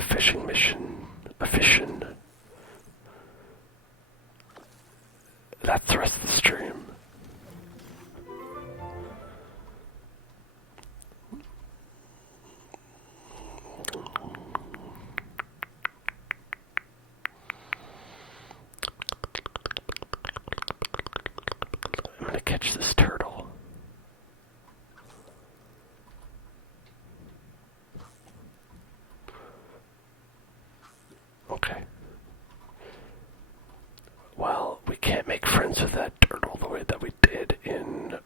a fishing mission. A fishing. That's the rest of the stream. I'm gonna catch this turtle. Okay. Well, we can't make friends with that turtle the way that we did in,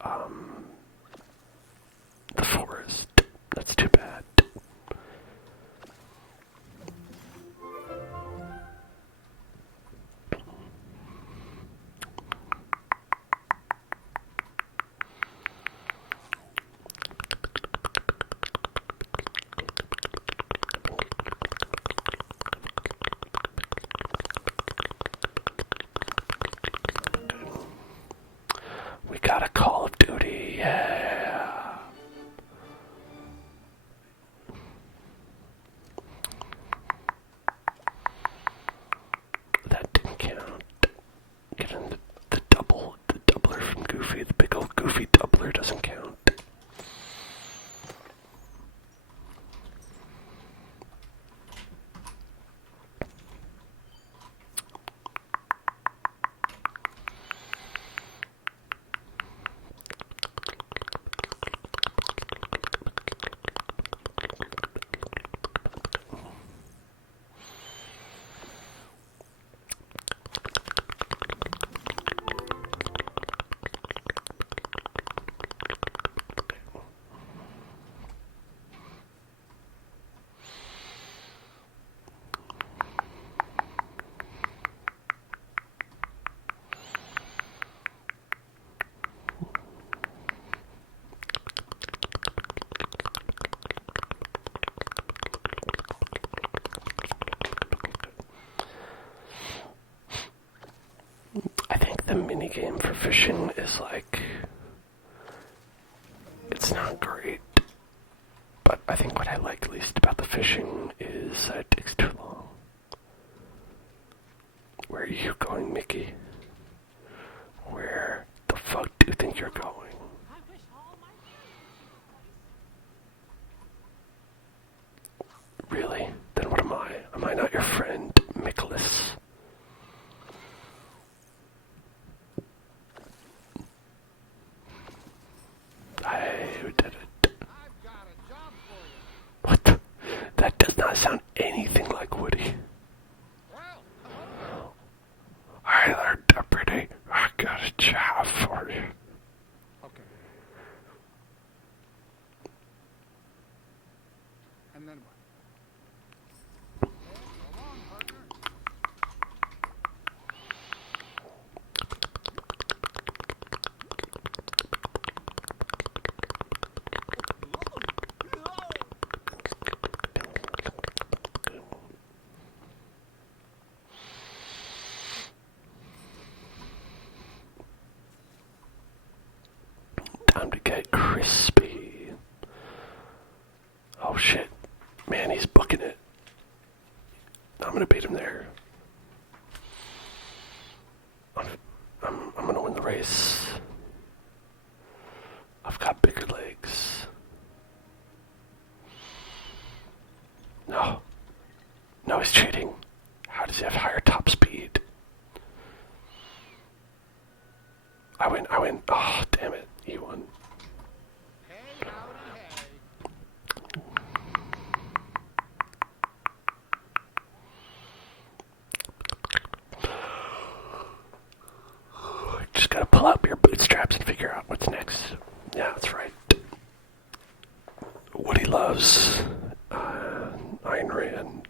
the forest. That's too bad. We got a Call of Duty, yeah. That didn't count. Getting the doubler from Goofy, the big old Goofy doubler doesn't count. I think the minigame for fishing is like, it's not great, but I think what I like least about the fishing is that it takes too long. Where are you going, Mickey? Where the fuck do you think you're going? Really? Then what am I? Am I not your friend, Nicholas? I did it. What? That does not sound anything like Woody. Hi there, Deputy. I got a job for you. Okay. And then what? So long, partner. Time to get crispy. Oh shit. Man, he's booking it. I'm gonna beat him there. I'm gonna win the race. I've got bigger legs. No. No, he's cheating. How does he have higher top speed? I win. Oh, damn it. He won. Hey, howdy, hey. Just gotta pull up your bootstraps and figure out what's next. Yeah, that's right. Woody loves Ayn Rand.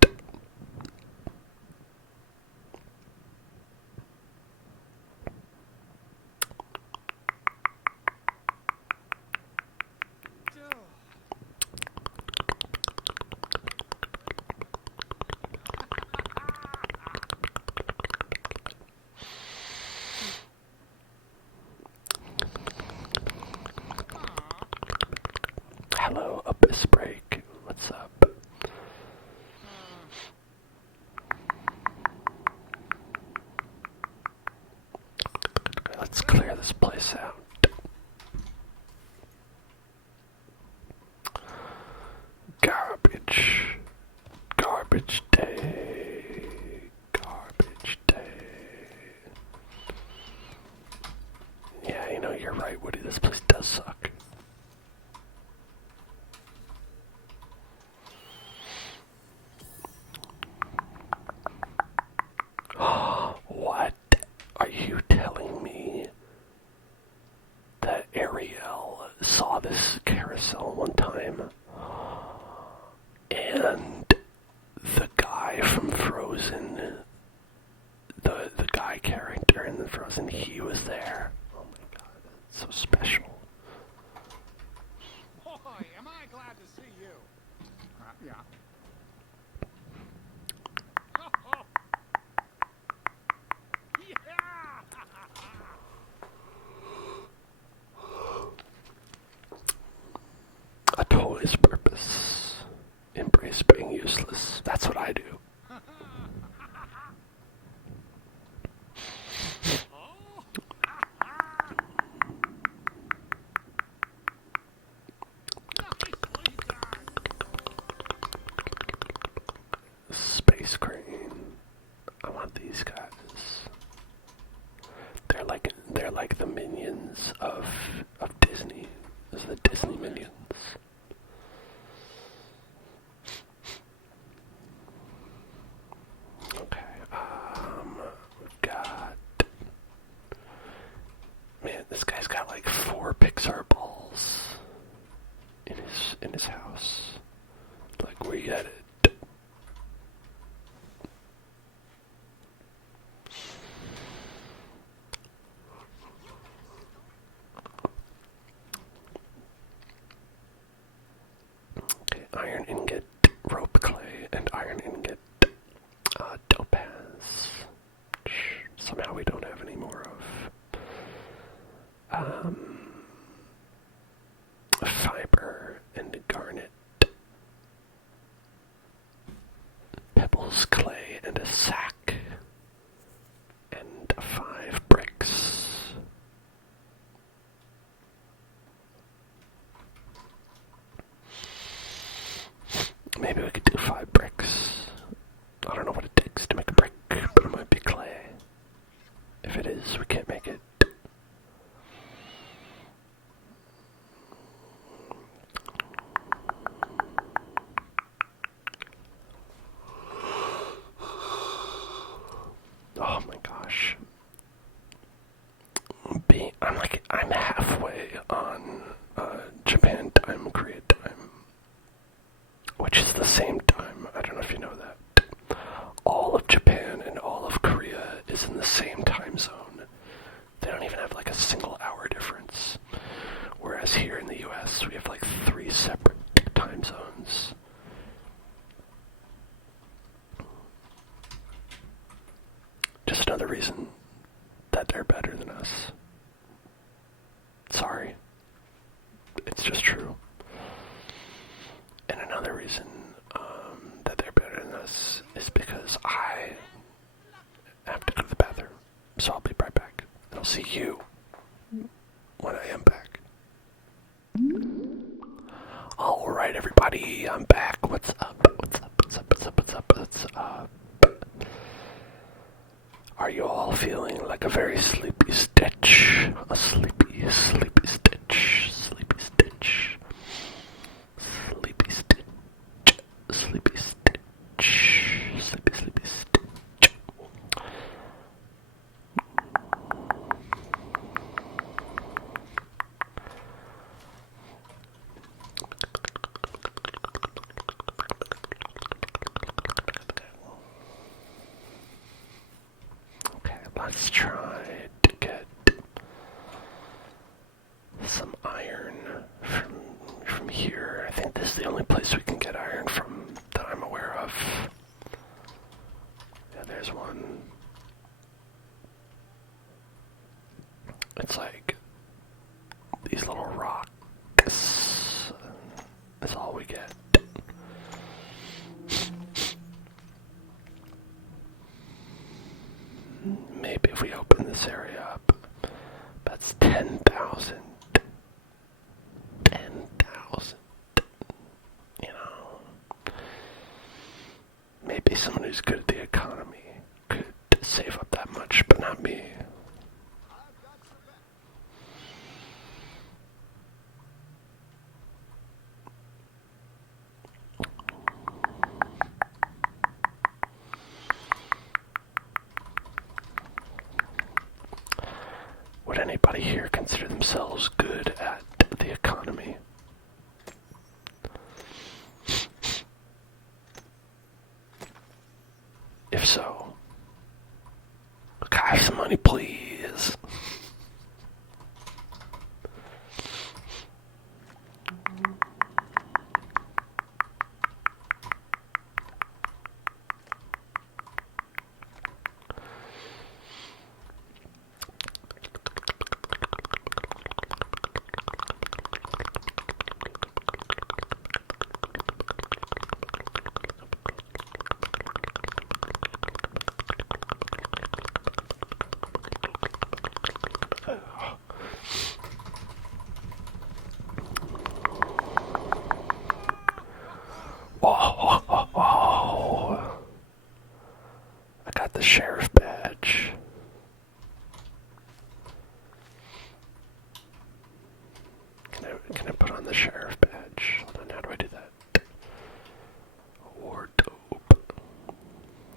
this place does suck. What are you telling me that Ariel saw this carousel one time and the guy from Frozen, the guy character in the Frozen, he was there? Oh my god, that's so special. Boy, am I glad to see you. Yeah. A toy's purpose. Embrace being useless. That's what I do. Space crane. I want these guys. They're like the minions of Disney. Those are the Disney minions. Okay, we've got... Man, this guy's got like 4 Pixar balls in his house. Like, where you at it? Iron ingot, rope clay, and iron ingot, topaz, which somehow we don't have any more of. Fiber and garnet, pebbles, clay, and a sack, and 5 bricks. Maybe we could do 5 bricks. I don't know what it takes to make a brick, but it might be clay. If it is, we can't make it. Oh my gosh. I'm halfway on Japan time, Korea time, which is the same time. I don't know if you know that. All of Japan and all of Korea is in the same time zone. They don't even have like a single hour difference. Whereas here in the US, we have like 3 separate time zones. Just another reason that they're better than us. Sorry. It's just true. And another reason that they're better than us is because I have to go to the bathroom. So I'll be right back. And I'll see you when I am back. Alright, everybody. I'm back. What's up? What's up? What's up? What's up? What's up? What's up? Are you all feeling like a very sleepy Stitch? A sleepy, sleepy Stitch. Sleepy Stitch. Sleepy Stitch. Sleepy Stitch. Sleepy, sleepy Stitch. Okay, let's try to get some iron from here. I think this is the only place we can get iron from that I'm aware of. Yeah, there's one. It's like these little rocks. That's all we get. Maybe if we open Would anybody here consider themselves good at the economy? If so, can I have some money, please? Whoa, whoa, whoa. I got the sheriff badge. Can I put on the sheriff badge? Hold on, how do I do that? Wardrobe.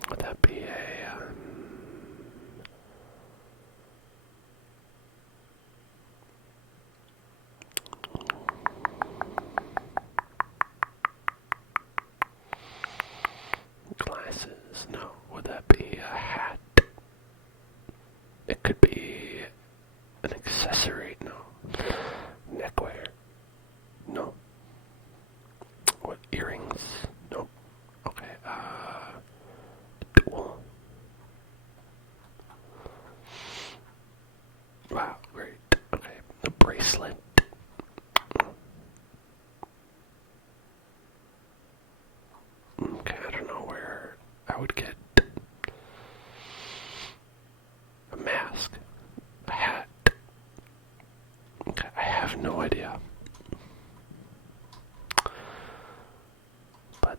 Would that be a glasses? No. Would that be a hat? It could be an accessory. No. Neckwear. No. What, earrings? Nope. Okay, dual. Wow, great. Okay, a bracelet. Okay, I don't know where I would get a mask, a hat. Okay, I have no idea. But,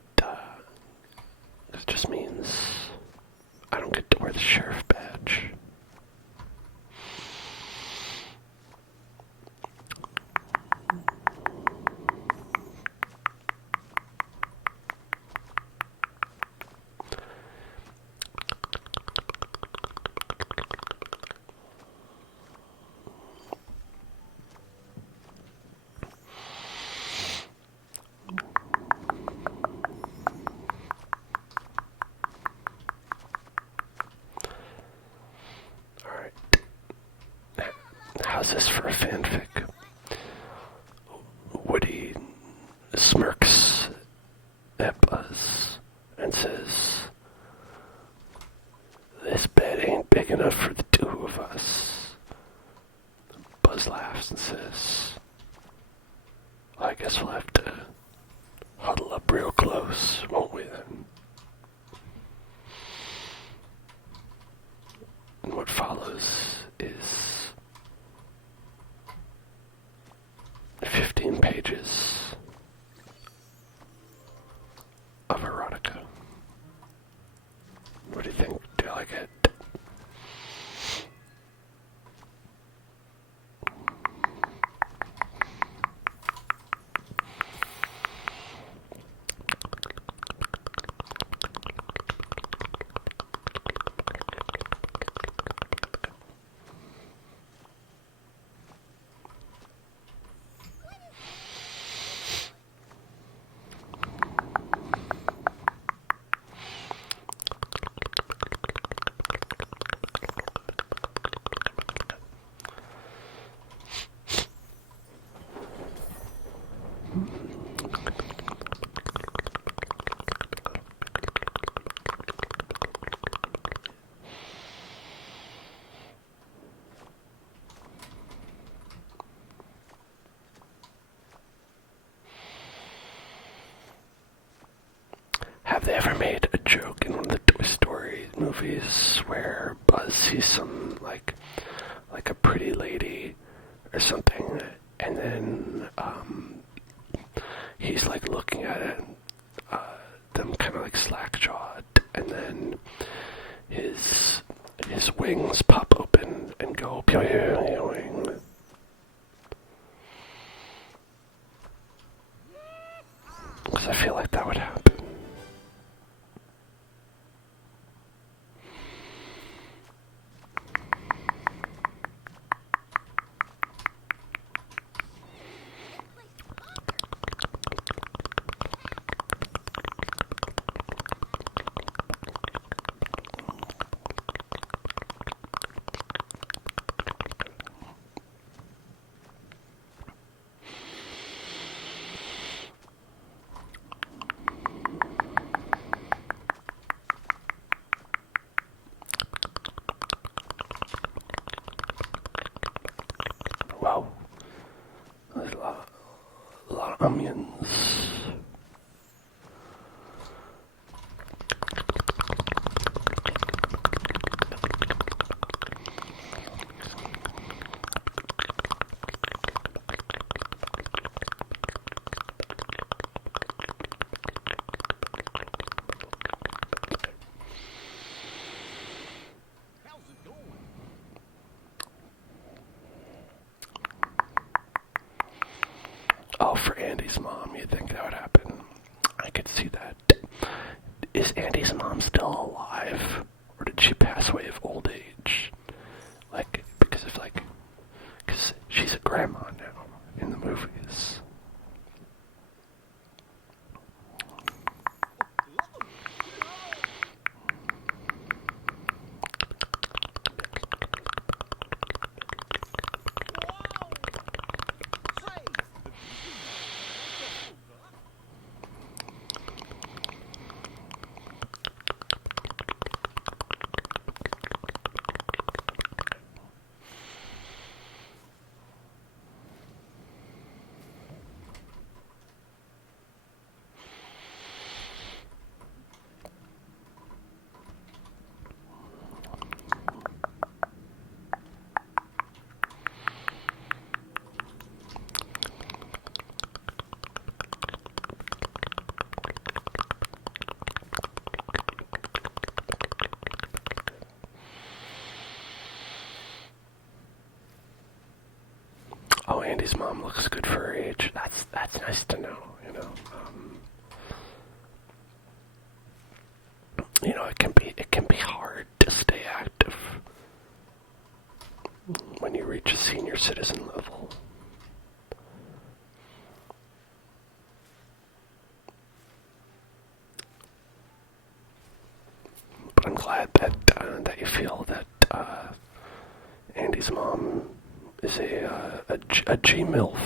this just means I don't get to wear the sheriff badge. How's this for a fanfic? Woody smirks at Buzz and says, "This bed ain't big enough for the two of us." Buzz laughs and says, "I guess we'll have to huddle up real close, won't we then?" And what follows is 15 pages of erotica. What do you think? Do you like it? Have they ever made a joke in one of the Toy Story movies where Buzz sees some like a pretty lady or something, and then he's like looking at it, them kind of like slack jawed, and then his wings pop open and go pew-pew-pew-wing. Because I feel like that would happen. onions. How's it going? Oh, for Andy's mom, you'd think that would happen. I could see that. Is Andy's mom still alive? Or did she pass away of old age? Like, because she's a grandma now in the movies. Oh, Andy's mom looks good for her age. That's nice to know, you know. It can be hard to stay active when you reach a senior citizen level. But I'm glad that you feel that Andy's mom is a G-MILF.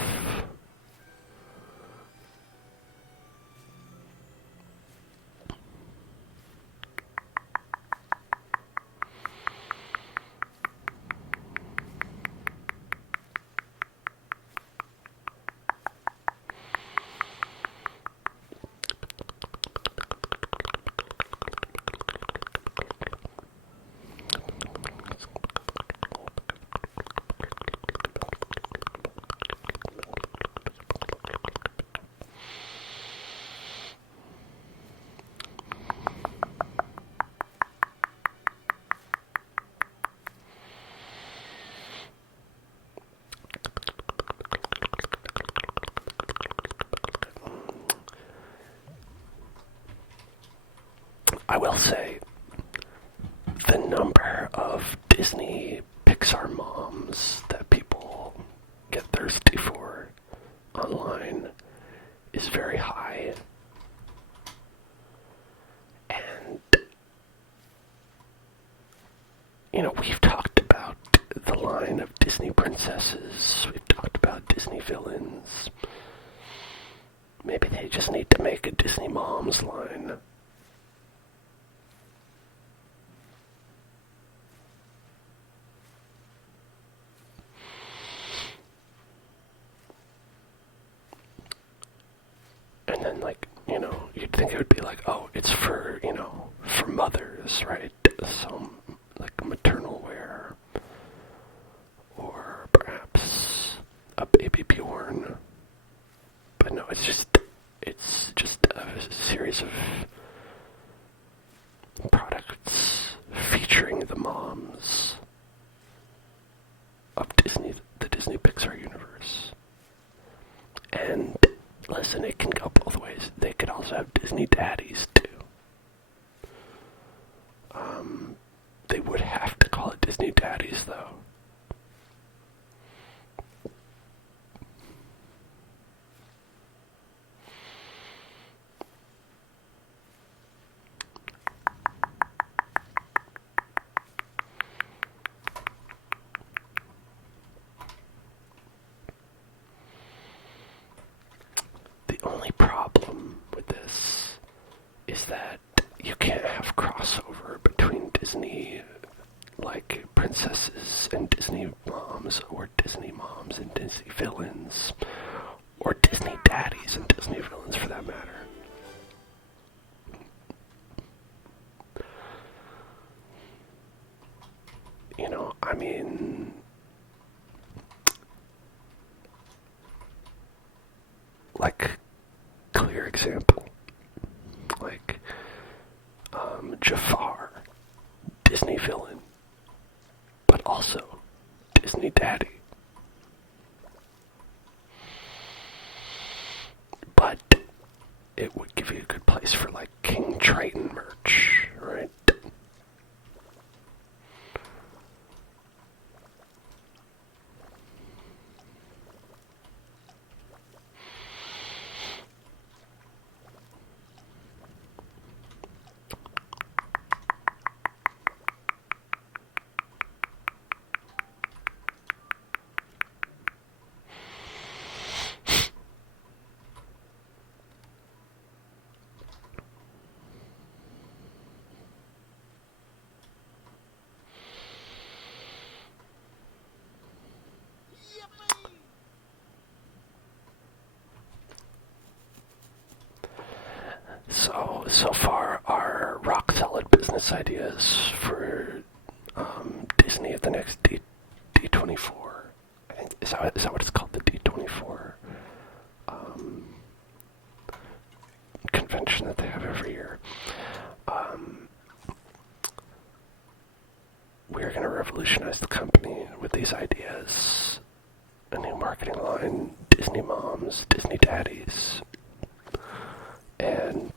I will say, the number of Disney Pixar moms that people get thirsty for online is very high. And, you know, we've talked about the line of Disney princesses, we've talked about Disney villains. Maybe they just need to make a Disney moms line. And then, like, you know, you'd think it would be like, oh, it's for, you know, for mothers, right? Some, like, maternal wear. Or perhaps a baby Bjorn. But no, it's just a series of products featuring the moms of Disney, the Disney Pixar universe. And listen, it can go both ways. They could also have Disney daddies too. They would have to call it Disney daddies though. The only problem with this is that you can't have crossover between Disney, like, princesses and Disney moms, or Disney moms and Disney villains, or Disney daddies and Disney villains for that matter. You know, I mean, like, clear example, like, Jafar, Disney villain, but also Disney daddy. But it would give you a good place for, like, King Triton merch, right? So far, our rock solid business ideas for Disney at the next D24. Is that what it's called? The D24 convention that they have every year. We're going to revolutionize the company with these ideas. A new marketing line, Disney moms, Disney daddies, and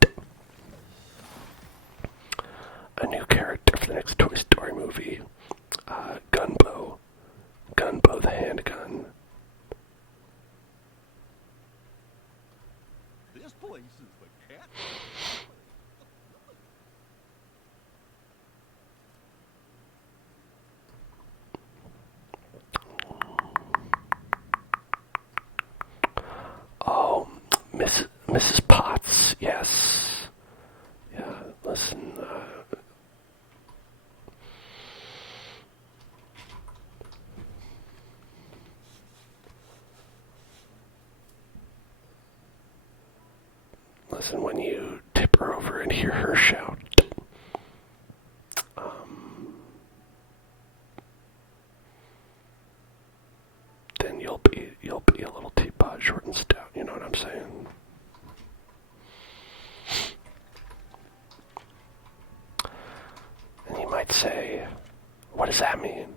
a new character for the next Toy Story movie, Gunbo the handgun. This place is the cat. Oh, Mrs. Potts, yes. Yeah, listen, listen, when you tip her over and hear her shout, then you'll be a little teapot, short and stout. You know what I'm saying? And you might say, "What does that mean?"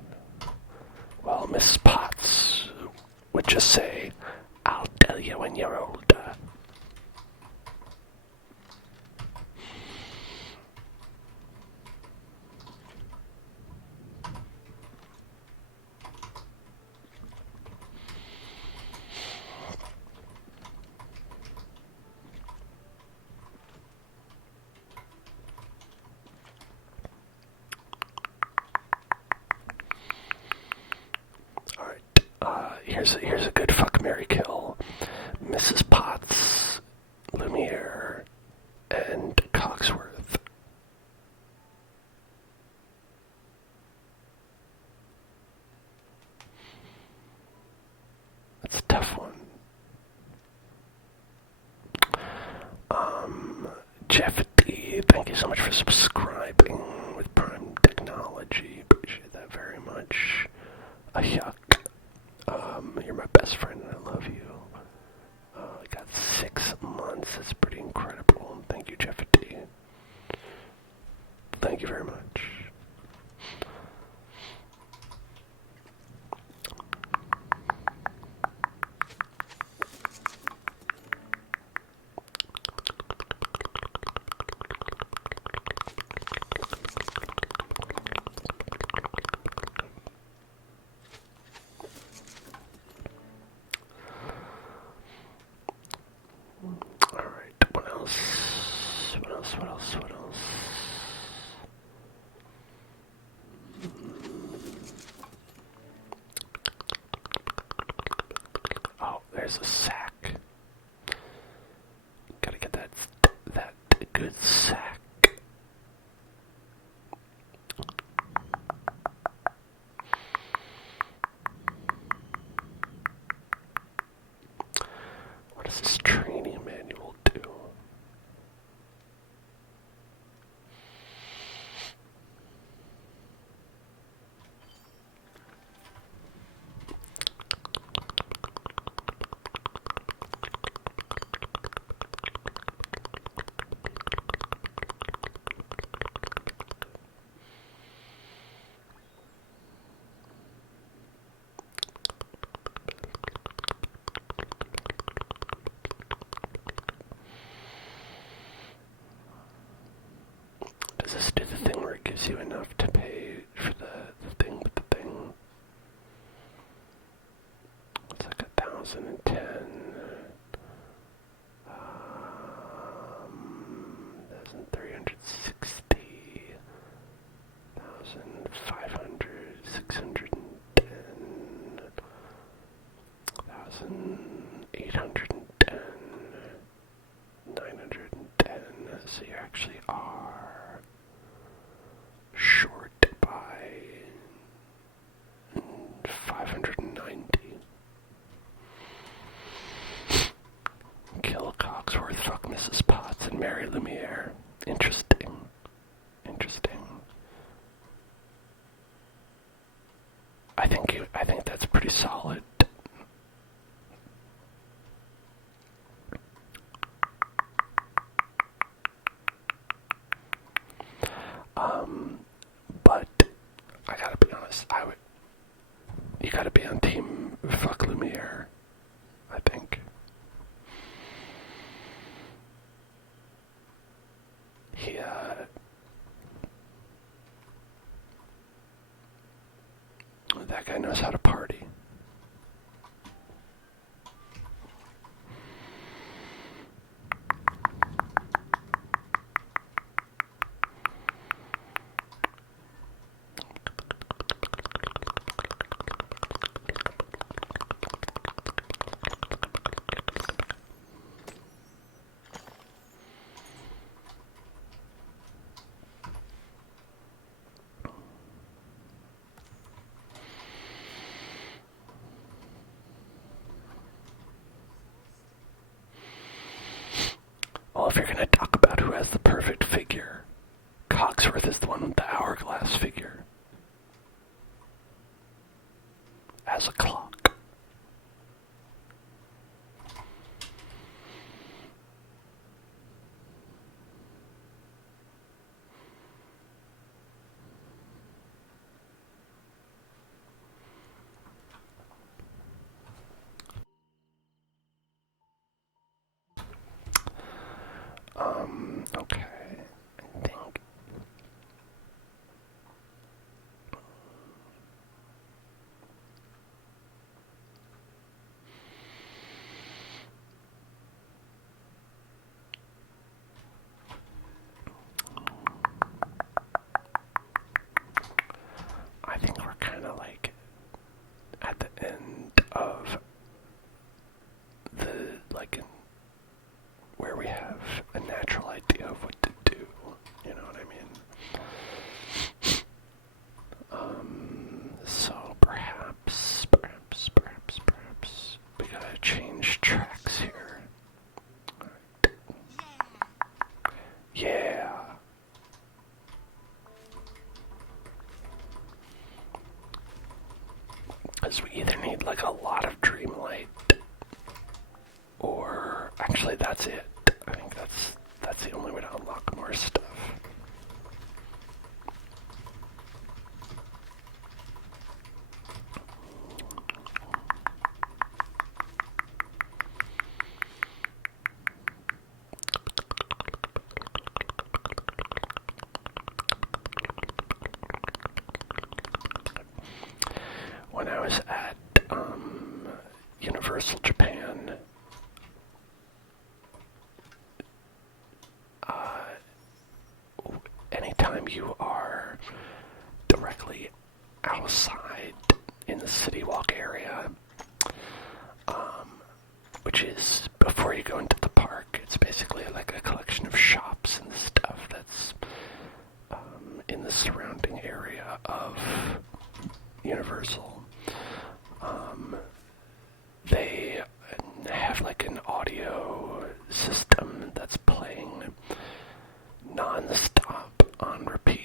Well, Mrs. Potts would just say, "I'll tell you when you're older." Here's a good fuck, marry, kill. Mrs. Potts, Lumiere, and Cogsworth. That's a tough one. Jeff D, thank you so much for subscribing with Prime Technology. Appreciate that very much. A yuck. You're my best friend and I love you. I got 6 months. That's pretty incredible. Thank you, Jeff D. Thank you very much. What else? Oh, there's a sack. Gotta get that good sack. What is this tree? 2010. 1,360. 1,500. 610. 1,810. 910. So you actually are short by 590. Kill Cogsworth, fuck Mrs. Potts, and marry Lumiere. Interesting. Interesting. I think that's pretty solid. But I gotta be honest, you gotta be on team fuck Lumiere, I think. That guy knows how to party. Well, if you're going to talk about who has the perfect figure, Cogsworth is the one with the hourglass figure. As a clock. Okay, I think. I think we're kind of like at the end of where we have a natural idea of what to do. You know what I mean? So perhaps we gotta change tracks here. Yeah. Because we either need like a lot of Dreamlight, or actually that's it. I think that's the only way to unlock more stuff. When I was at Universal Japan, anytime you are directly outside in the City Walk area, which is before you go into the park, it's basically like a collection of shops and stuff that's in the surrounding area of Universal. They have like an audio system that's playing non-stop on repeat.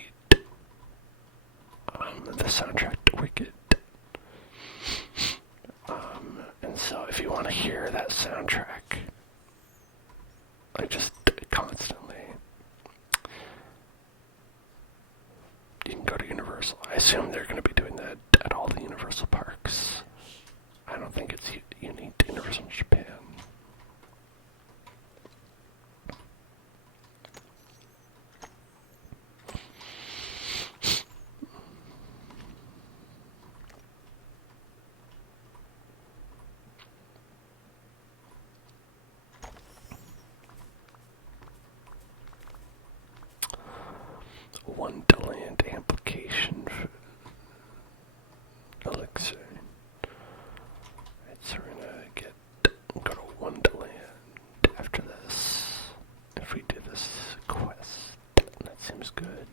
The soundtrack to Wicked. And so if you want to hear that soundtrack, like just constantly, you can go to Universal. I assume they're going to be doing that at all the Universal parks. I don't think it's unique to Universal Japan. Wonderland application for Elixir. Alright, so we're gonna go to Wonderland after this. If we do this quest, that seems good.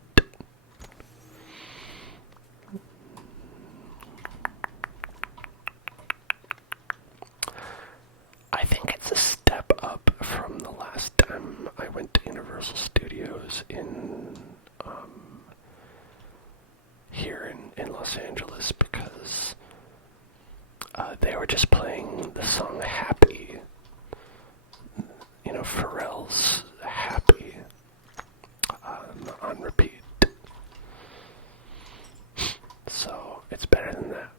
I think it's a step up from the last time I went to Universal Studios here in Los Angeles, because they were just playing the song Happy, Pharrell's Happy, on repeat. So it's better than that.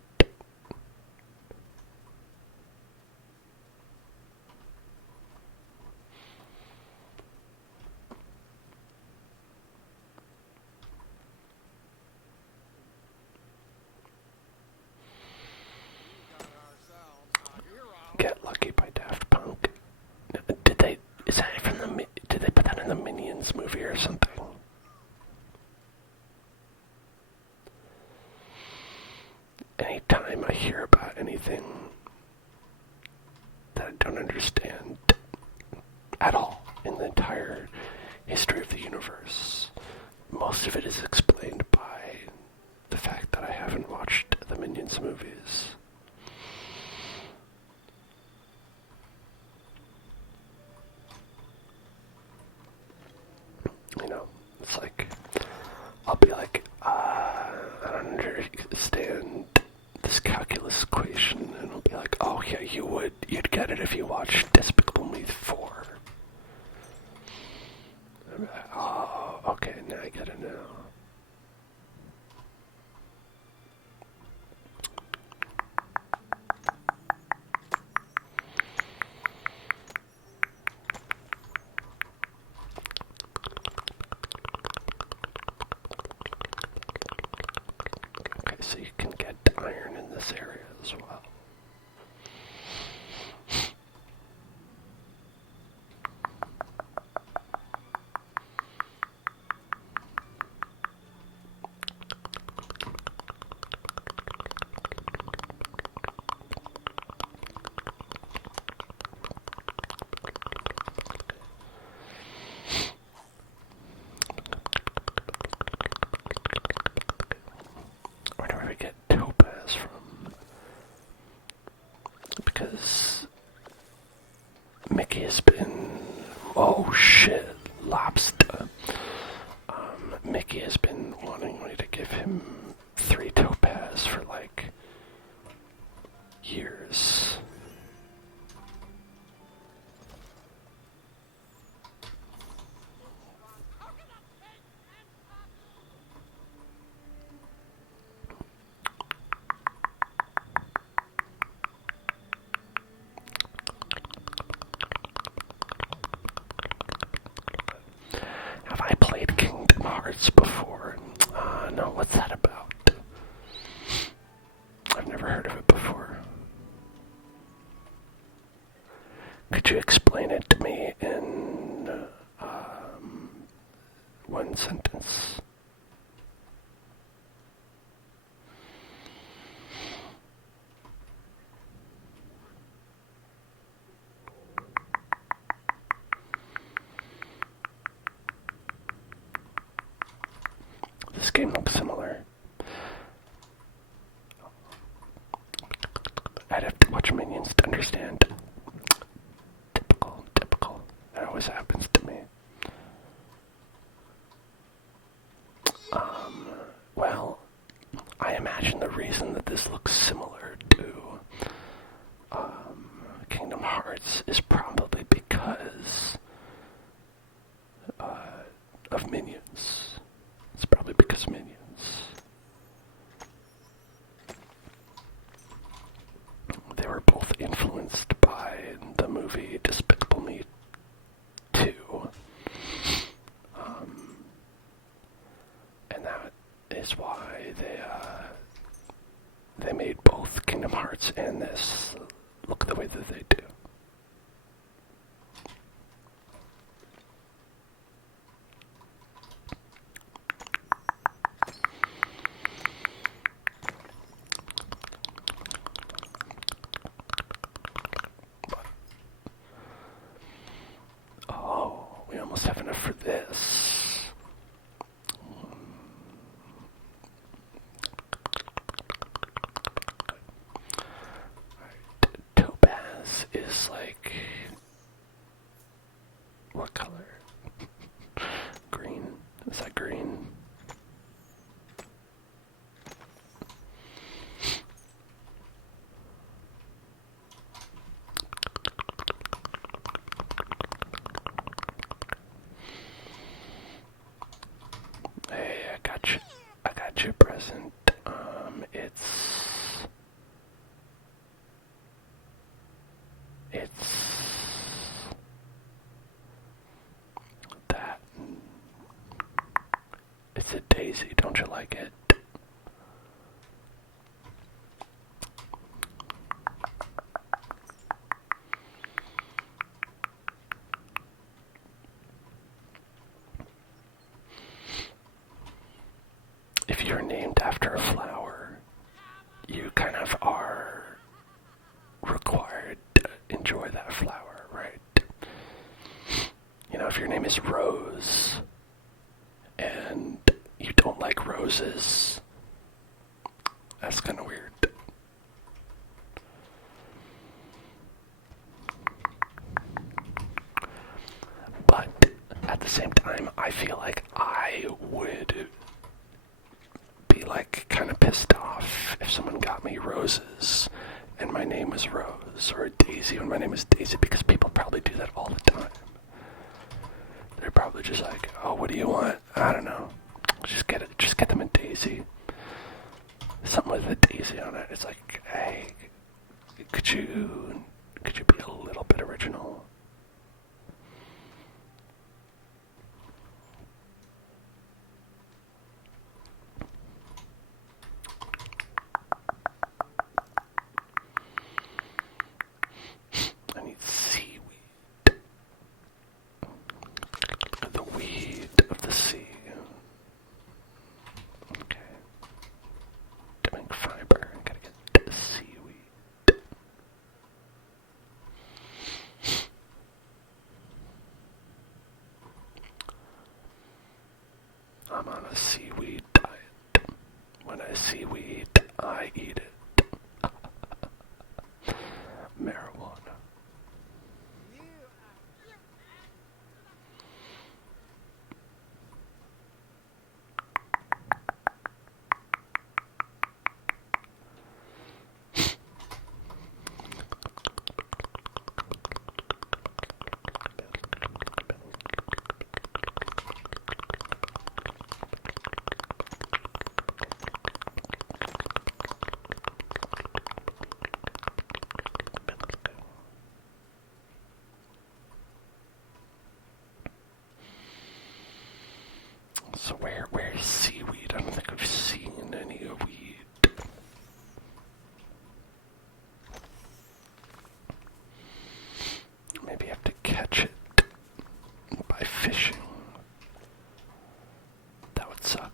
Get Lucky by Daft Punk. Did they put that in the Minions movie or something? Anytime I hear about anything that I don't understand at all in the entire history of the universe, most of it is explained by the fact that I haven't watched the Minions movies. It's like, I'll be like, I don't understand this calculus equation, and I'll be like, oh yeah, you'd get it if you watched Despicable Me 4. I'm like, oh, okay, now I get it now. So you can get iron in this area as well. Get topaz from, because Mickey has been, oh shit, lobster. Mickey has been wanting me to give him 3 topaz for like years. Have I played Kingdom Hearts before? No, what's that about? I've never heard of it before. Could you explain it to me in one sentence? This game looks similar. I'd have to watch Minions to understand. Typical. That always happens to me. Well, I imagine the reason that this looks similar to Kingdom Hearts is probably because of Minions. It's probably because Minions. They were both influenced by the movie Despicable Me 2. And that is why they made both Kingdom Hearts and this look the way that they do. like... What color? Green. Is that green? Hey, I got you. I got you a present. It's that. It's a daisy. Don't you like it? If you're named after a flower, you kind of are required to enjoy that flower, right? You know, if your name is Rose and you don't like roses, that's kind of weird. But at the same time, I feel like I would be like kind of pissed off if someone got me roses and my name was Rose, or a daisy when my name is Daisy, because people probably do that all the time. They're probably just like, oh, what do you want? I don't know. Just get them a daisy. Something with a daisy on it. It's like, hey, could you be a little bit original? I need seaweed. The weed of the sea. Okay. To make fiber, I gotta get the seaweed. I'm on a seaweed diet. When I see weed, I eat it. Marijuana. So where is seaweed? I don't think I've seen any weed. Maybe I have to catch it by fishing. That would suck.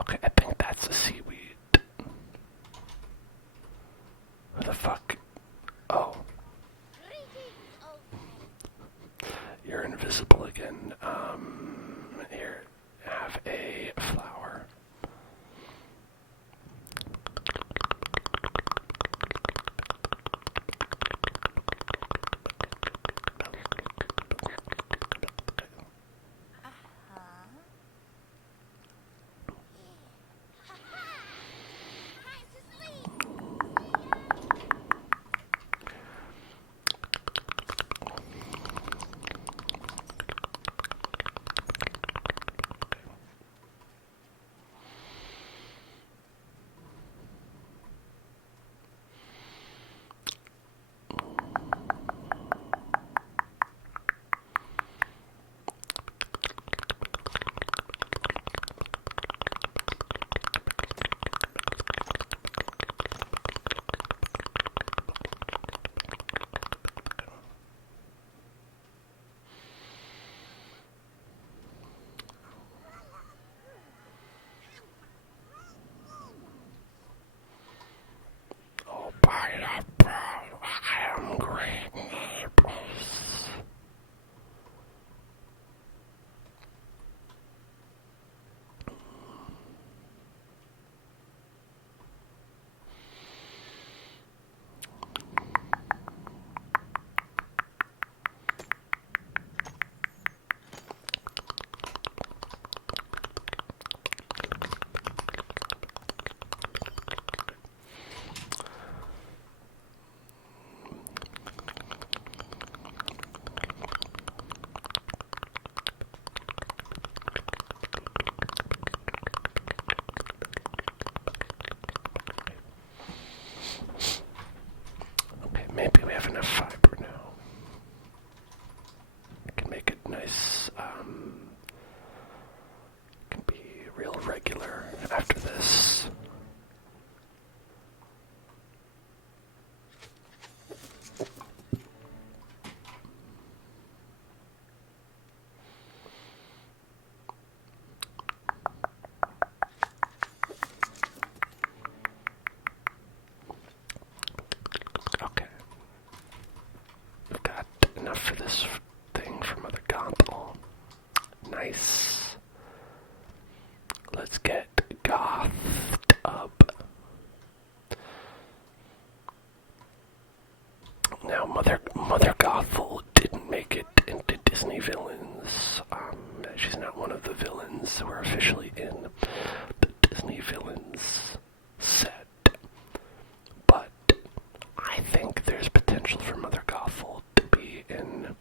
Okay, I think that's a seaweed. Who the fuck? Oh, you're invisible again. Here, have a flower. Nice. Let's get gothed up. Now, Mother Gothel didn't make it into Disney villains. She's not one of the villains who are officially in the Disney villains set. But I think there's potential for Mother Gothel to be in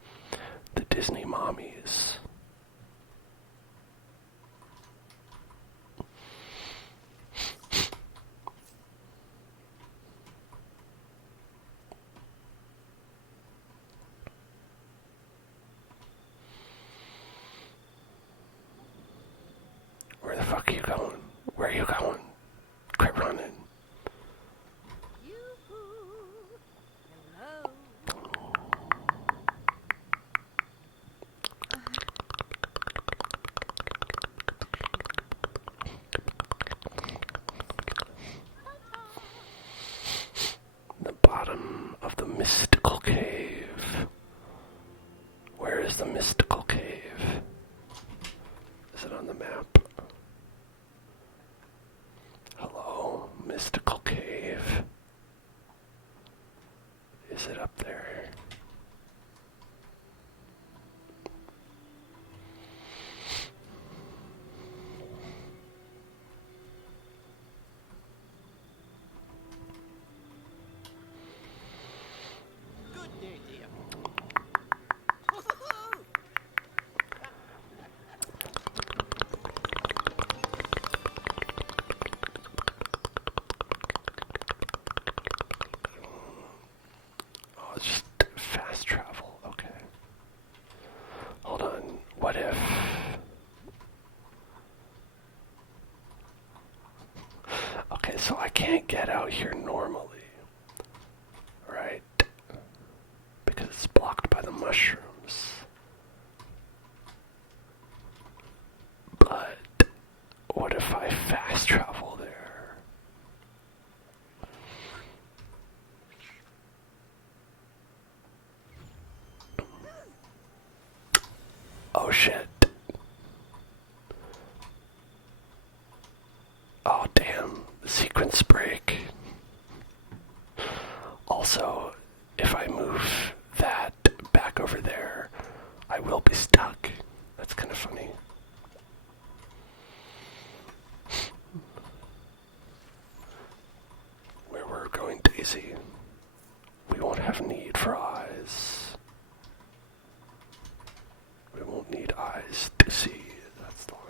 the Disney mommies. Where the fuck are you going? Where are you going? Quit running. Yoo-hoo. Hello. The bottom of the mystical cave. Where is the mystical cave? Is it on the map? Hello, mystical cave. Is it up there? Good day, dear. Oh, it's just fast travel. Okay. Hold on. What if... Okay, so I can't get out here normally. Right? Because it's blocked by the mushrooms. But what if I fast travel there? Oh shit. Oh damn, sequence break. Also, if I move that back over there, I will be stuck. That's kind of funny. Where we're going, Daisy, we won't have need for eyes. We won't need eyes to see. That's the line.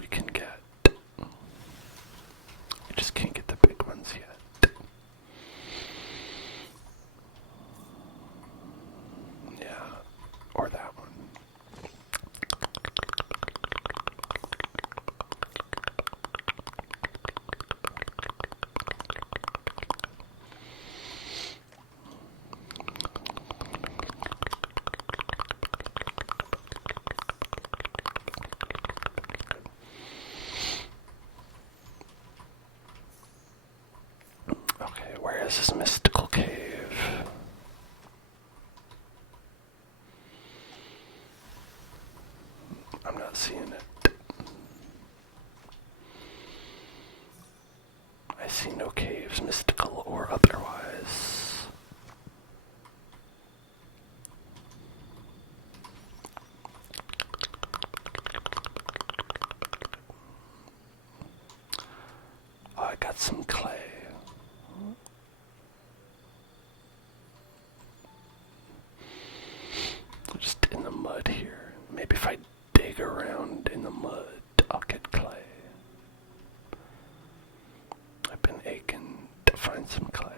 We can get. We just can't get the big ones yet. Yeah, or that one. Okay, where is this mystical cave? I'm not seeing it. I see no caves, mystical or otherwise. got some clay. Just in the mud here. Maybe if I dig around in the mud, I'll get clay. I've been aching to find some clay.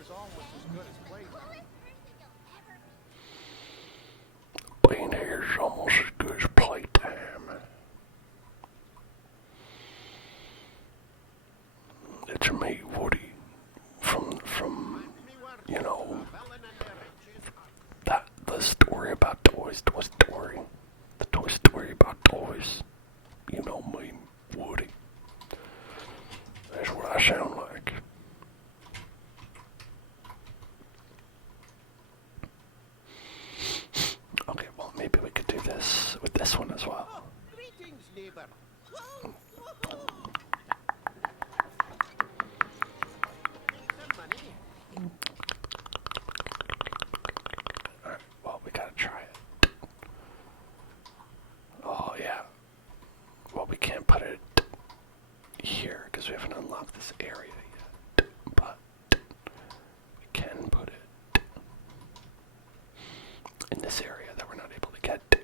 Is almost as good as playtime. Being here is almost as good as playtime. It's me, Woody, from you know, the story about toys, Toy Story, the Toy Story about toys. You know me, Woody. That's what I sound like. Okay, well, maybe we could do this with this one as well. Greetings, neighbor. Some money. Alright, well, we gotta try it. Oh, yeah. Well, we can't put it here because we haven't unlocked this area yet. But we can put it in this area that we're not able to get to.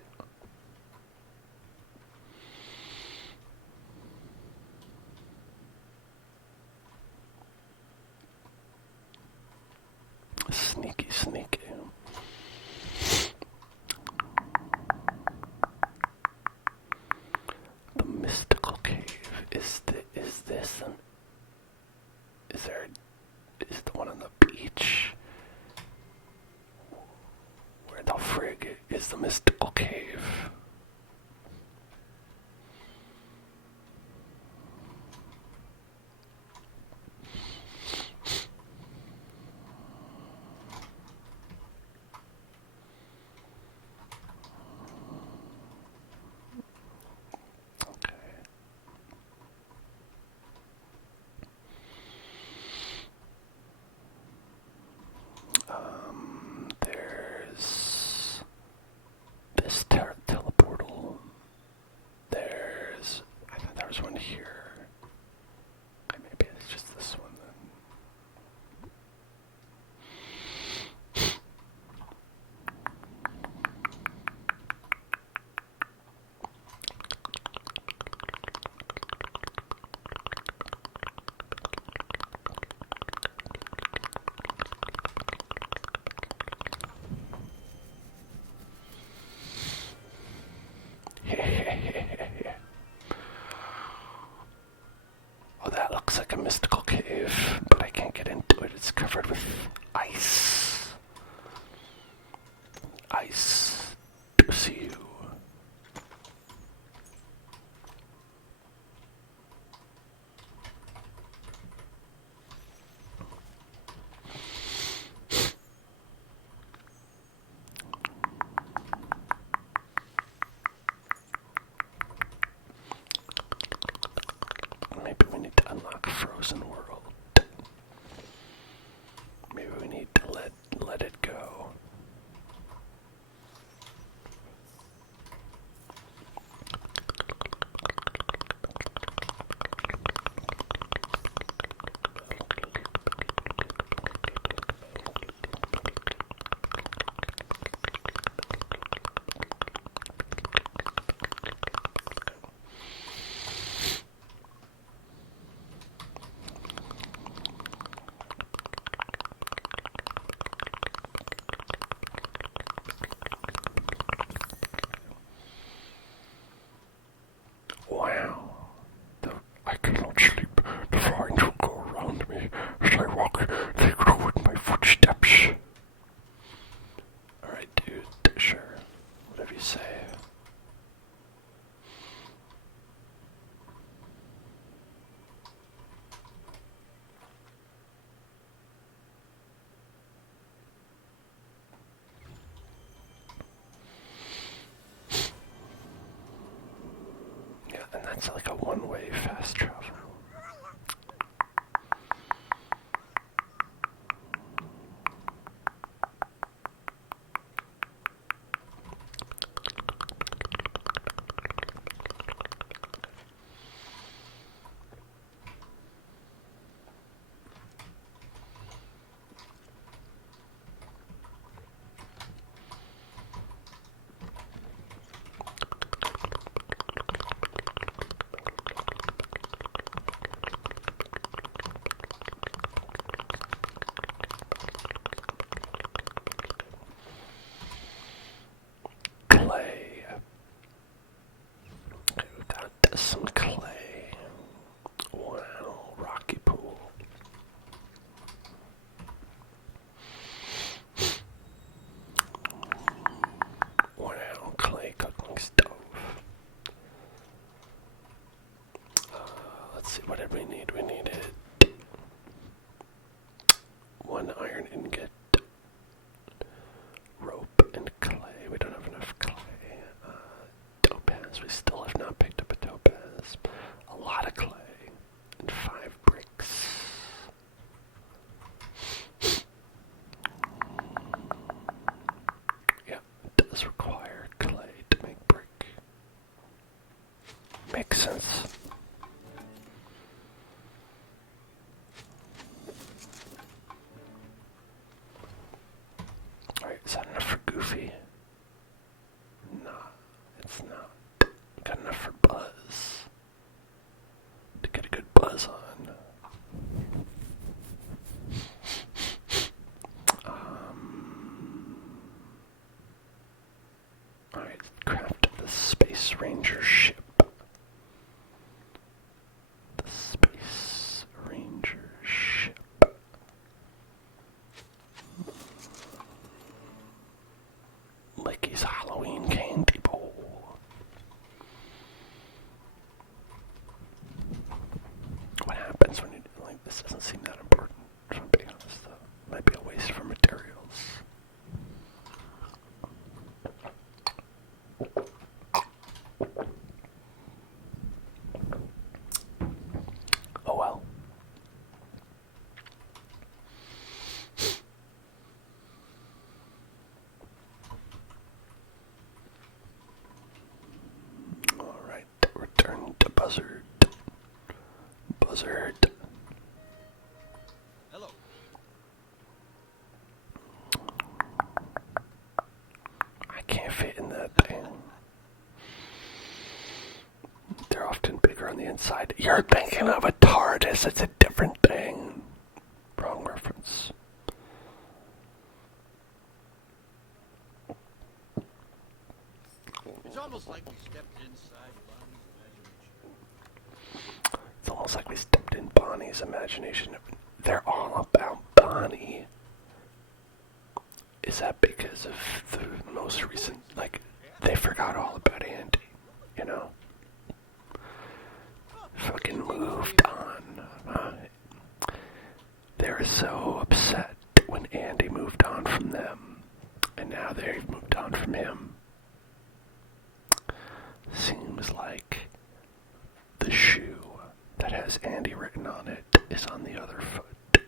Sneaky, sneaky. The mystical cave. Is the one on the beach? Where the frig is the mystical cave? There's this teleportal. I thought there was one here. Okay, maybe it's just this one then. Oh, that looks like a mystical cave, but I can't get into it. It's covered with ice. Ice to see you. Maybe we need to unlock Frozen World. Maybe we need to let it go. It's like a one-way fast travel. Clay. Okay, we got some clay. Wow, rocky pool. Wow, clay cooking stove. Let's see, what did we need? We needed one iron ingot, rope, and clay. We don't have enough clay. Topaz. We still have not picked up a topaz. A lot of clay. And 5 bricks. Yeah, it does require clay to make brick. Makes sense. Alright, is that enough for Goofy? No, it's not. Got enough for Buzz. To get a good buzz on. Alright, craft the Space Ranger ship. The Space Ranger ship. Licky's Halloween candy bowl. What happens when you do like this? Doesn't seem that important, if I'm being honest, though. Might be a waste for materials. Oh well. Alright, return to Buzzard. Buzzard. Hello. I can't fit in that thing. They're often bigger on the inside. You're thinking of a TARDIS. It's a different thing. Wrong reference. It's almost like we stepped inside Bonnie's imagination. It's almost like we stepped in Bonnie's imagination. They're all about Bonnie. Is that because of the most recent, like, they forgot all about Andy, you know? Fucking moved on. They were so upset when Andy moved on from them, and now they've moved on from him. Seems like the shoe that has Andy written on it is on the other foot.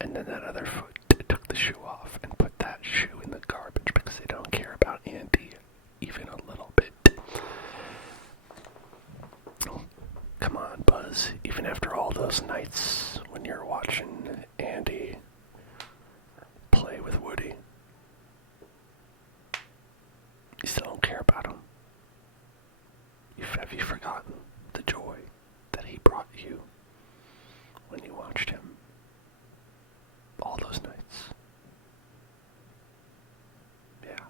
And then that other foot took the shoe off and put that shoe in the garbage because they don't care about Andy even a little bit. Come on, Buzz. Even after all those nights when you're watching Andy play with Woody, you still don't care about him. Have you forgotten the joy that he brought you when you watched him all those nights? Yeah.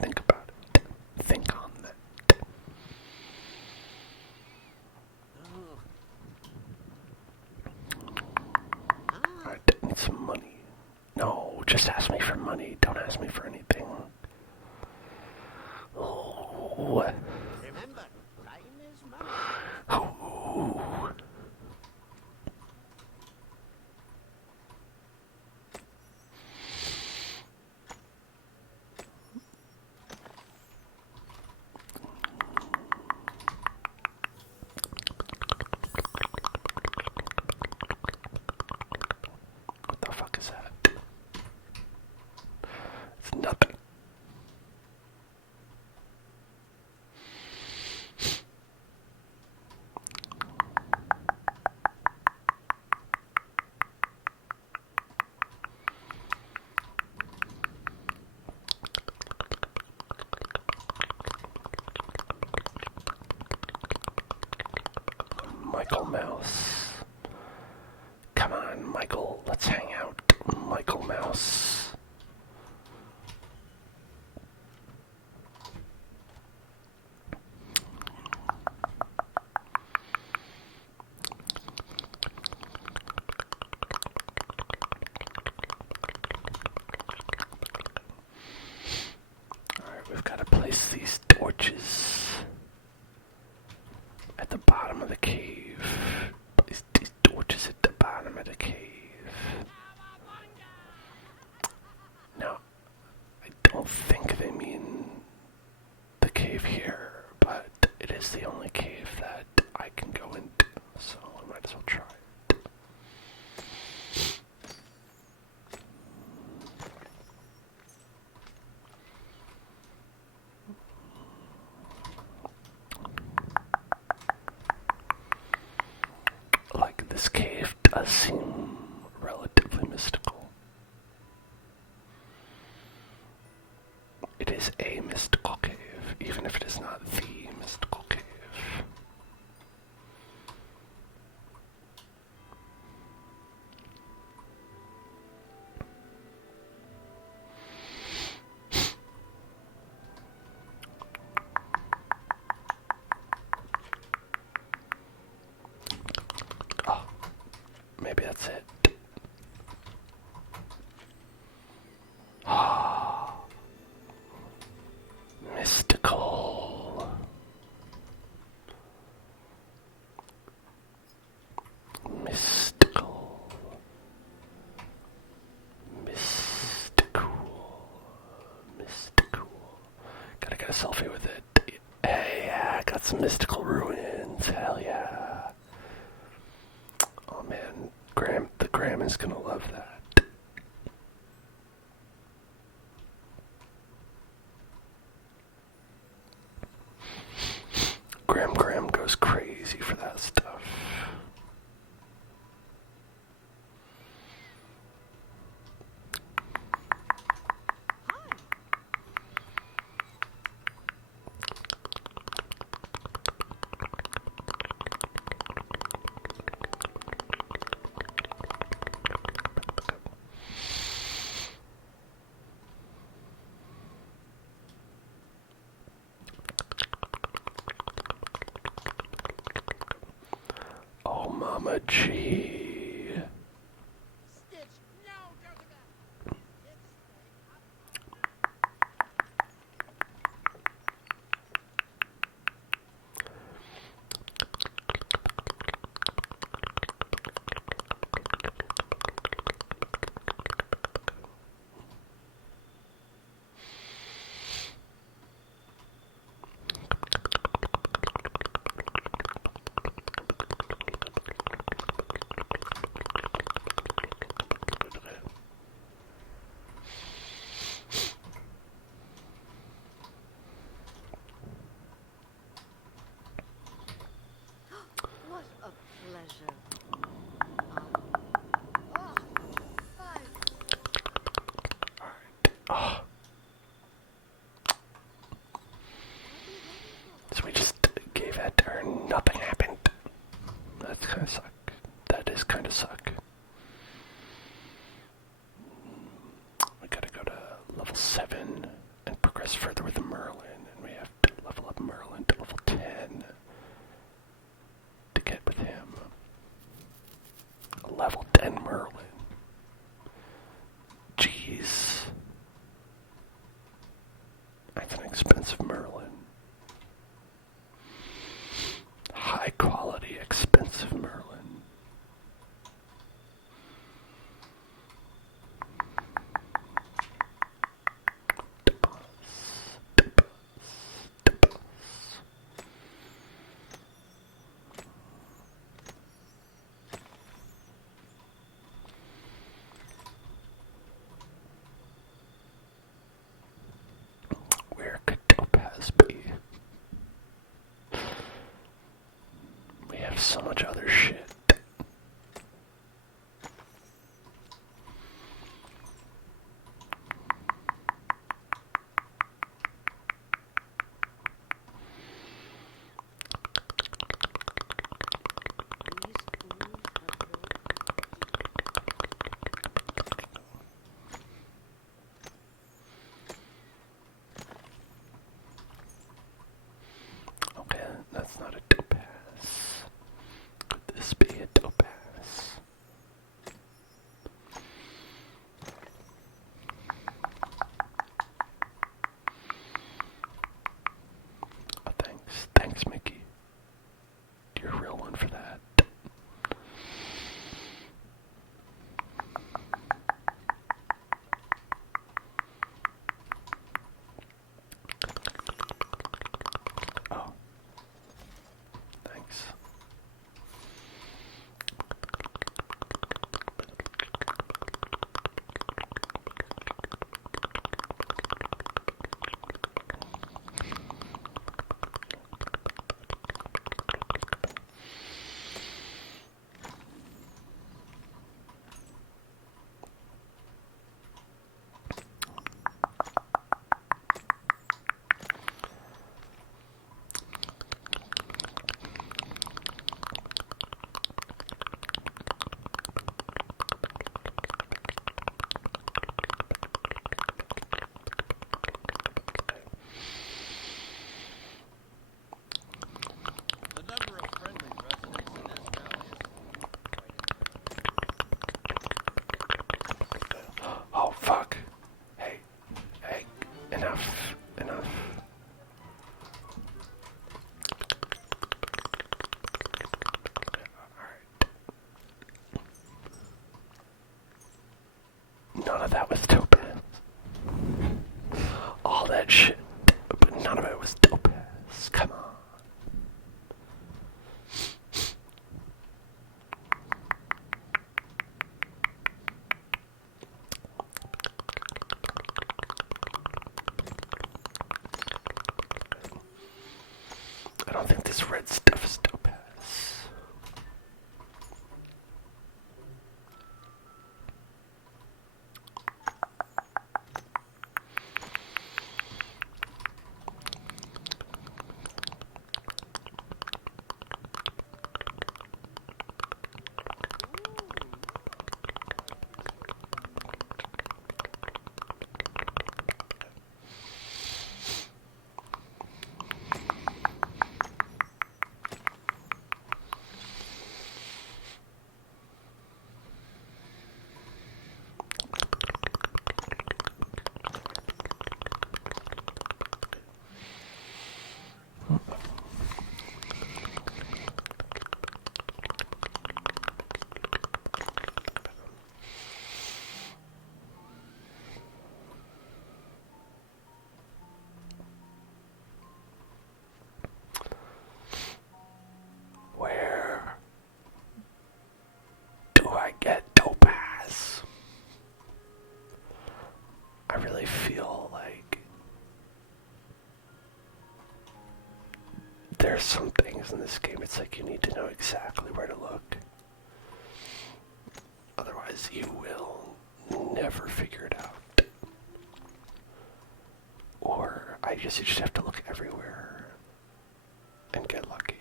Think about it. Think on that. Alright, I need some money. No, just ask me for money. Don't ask me for anything. Oh. Remember, time is money. Ooh. Michael. Let's hang out. Michael Mouse. Alright, we've got to place these torches at the bottom of the cave. These torches at the bottom of the cave. Now, I don't think they mean the cave here, but it is the only cave that I can go into, so I might as well try it. Like, this cave does seem relatively mystical. It is a mystical cave, even if it is not the mystical cave. Oh, maybe that's it. Ah, mystical. Mystical. Mystical. Mystical. Gotta get a selfie with it. Hey, yeah, I got some mystical ruins. Hell yeah. Oh man, the Graham is gonna love that. Graham goes crazy for that stuff. Oh, Mama G. Stitch, no, don't do that. What a pleasure. Oh, fine. Oh. So we just gave that to her and nothing happened. That's kinda suck. That is kinda suck. We gotta go to level 7 and progress further with Merlin, and we have to level up Merlin to level 10 to get with him. A level 10 Merlin. Jeez. That's an expensive Merlin. High quality, expensive Merlin. Where could Topaz be? We have so much other shit. These fools have no none of that was topaz. All that shit, but none of it was topaz. Come on. I don't think this red stuff is topaz. Where do I get topaz? I really feel like there's some things in this game, it's like you need to know exactly where to look. Otherwise you will never figure it out. Or I guess you just have to look everywhere and get lucky.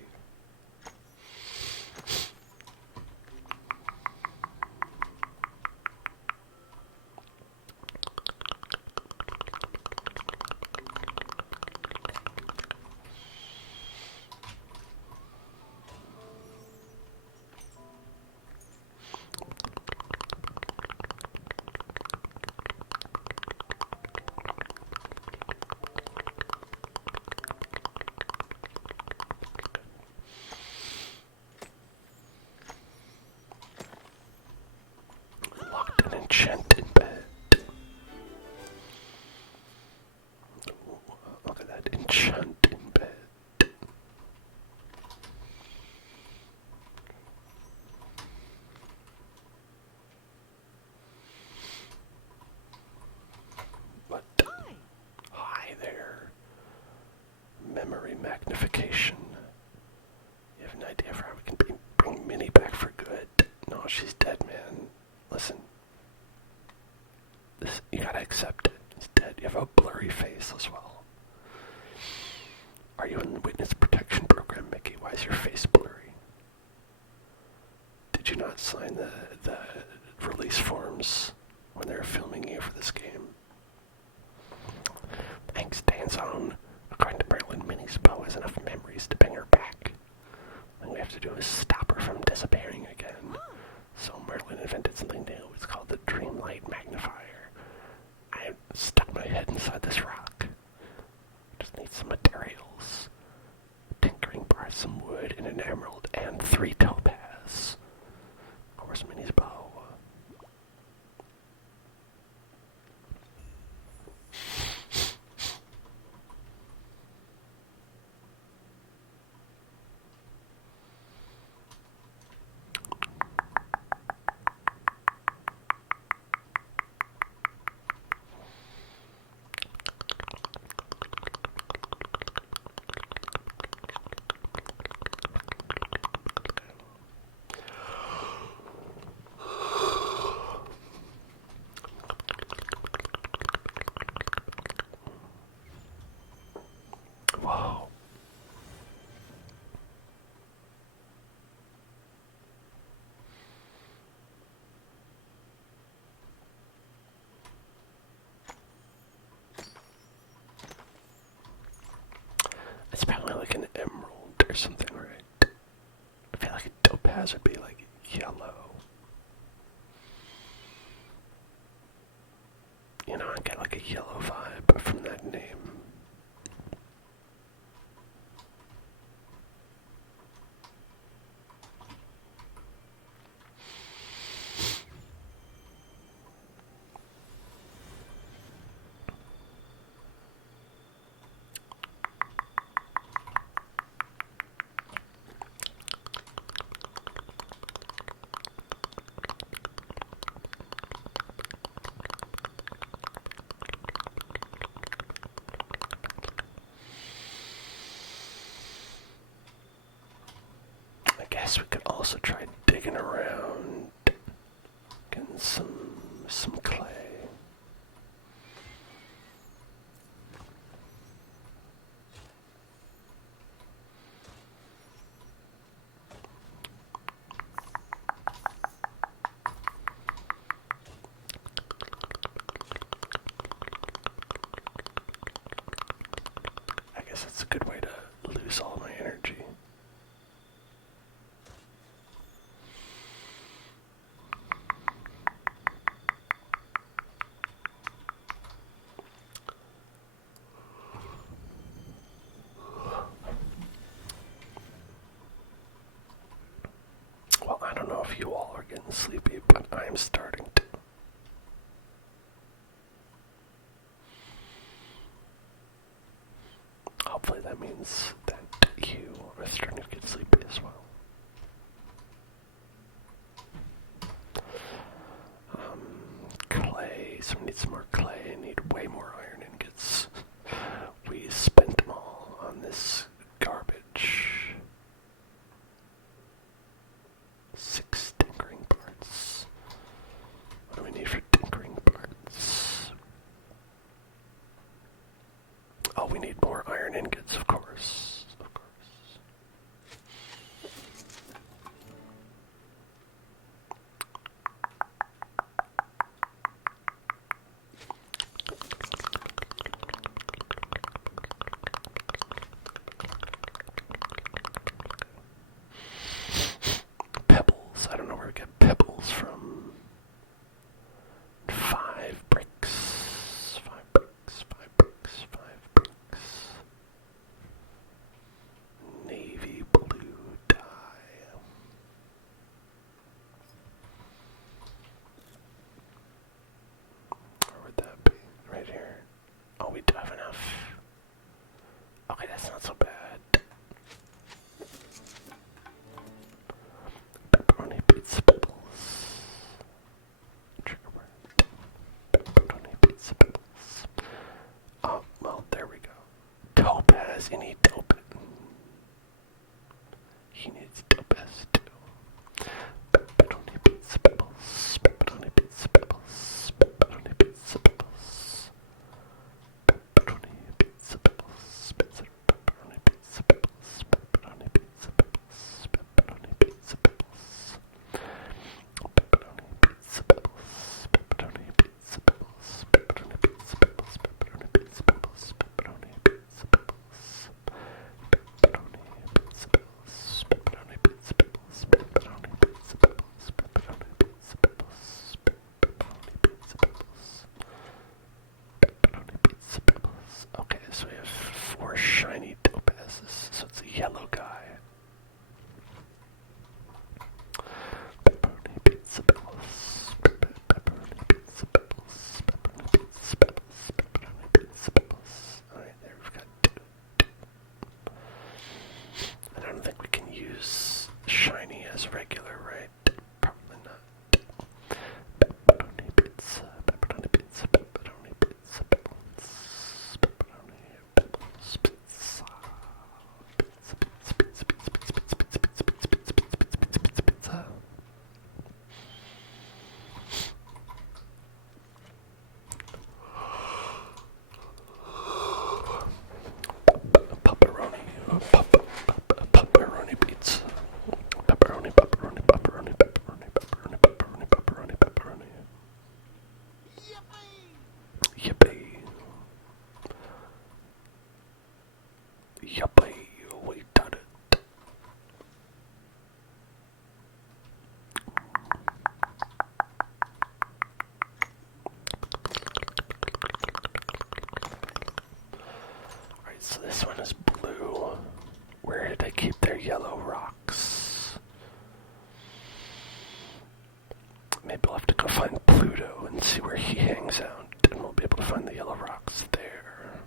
Locked an enchanted bed. Ooh, look at that enchanted bed. What? Hi there. Memory magnification. You have an idea for how we can bring Minnie back for good? No, she's dead, man. Listen. You gotta accept it. It's dead. You have a blurry face as well. Are you in the witness protection program, Mickey? Why is your face blurry? Did you not sign the release forms when they were filming you for this game? Thanks, Danzone. According to Merlin, Minnie's bow has enough memories to bring her back. All we have to do is stop her from disappearing again. So Merlin invented something new. It's called the Dreamlight Magnifier. I stuck my head inside this rock. Just need some materials. A tinkering bar, some wood, and an emerald, and 3 topaz. Of course, Minnie's bow. Whoa. It's probably like an emerald or something, right? I feel like a topaz would be like yellow. You know, I get like a yellow vibe from that name. guess we could also try digging around, getting some clay. I guess that's a good way to lose all my energy. Well, I don't know if you all are getting sleepy, but I'm starting to. Hopefully that means that you are starting to get sleepy as well. Clay, so we need some more clay, I need way more iron ingots. We spent them all on this garbage. 6 tinkering parts. What do we need for tinkering parts? Oh, we need more iron ingots, of course. Of course. Pebbles. I don't know where we get pebbles from. 5 bricks. 5 bricks. 5 bricks. 5 bricks. Navy blue dye. Where would that be? Right here. Oh, we do have enough. Okay, that's not so bad. Pepperoni pizza pebbles. Trigger word. Pepperoni pizza pebbles. Oh, well, there we go. Topaz, you need topaz. He needs topaz too. Pepperoni pizza pebbles. Pepperoni pizza pebbles. Pepperoni pizza pebbles. Pepperoni pizza pebbles. Pepperoni pizza pebbles. Pepperoni pizza pebbles. Pepperoni pizza pebbles. Pepperoni pizza pebbles. Pepperoni pizza pebbles. Pepperoni pizza pebbles. Pepperoni pizza pebbles. Pepperoni pizza pebbles. Pepperoni pizza pebbles. Pepperoni pizza pebbles. Pepperoni pizza pebbles. Pepperoni pizza pebbles. Pepperoni pizza pebbles. Pepperoni pizza pebbles. Okay, so we have 4 shiny topazes. So it's a yellow guy. Pepperoni pizza pebbles. Pepperoni pizza pebbles. Pepperoni pizza pebbles. Pepperoni pizza pebbles. Alright, there we've got 2. I don't think we can use shiny as regular, right? Probably not. Pepperoni pizza. Pepperoni pizza. Pepperoni pizza pebbles. Pepperoni pebbles. Pizza. Pizza, pizza, pizza, pizza, pizza, pizza, pizza, pizza, pizza, pizza, pizza, pizza, pizza, pizza. Pepperoni. Pepperoni pizza. Pepperoni, pepperoni, pepperoni, pepperoni, pepperoni, pepperoni, pepperoni, pepperoni. Yippee. Yippee, we done it. Alright, so this one is blue. Where did I keep their yellow rocks? Maybe we'll have to go find Pluto and see where he hangs out, and we'll be able to find the yellow rocks there.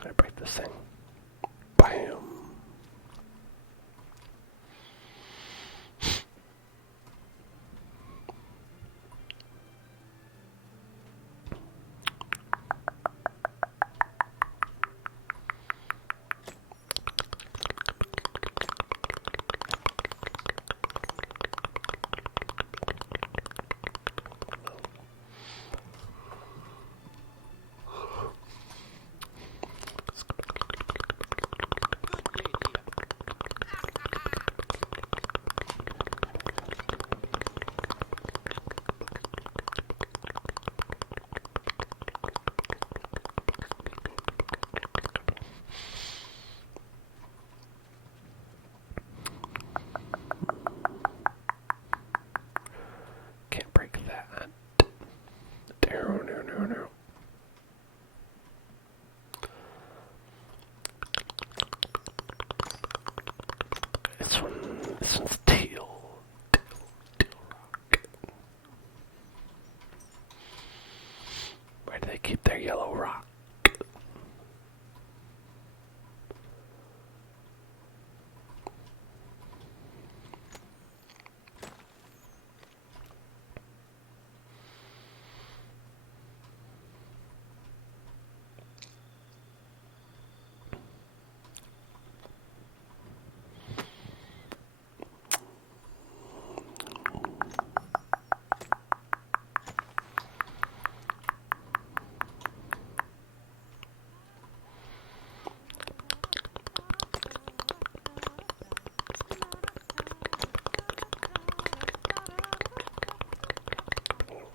Can I break this thing? Bam!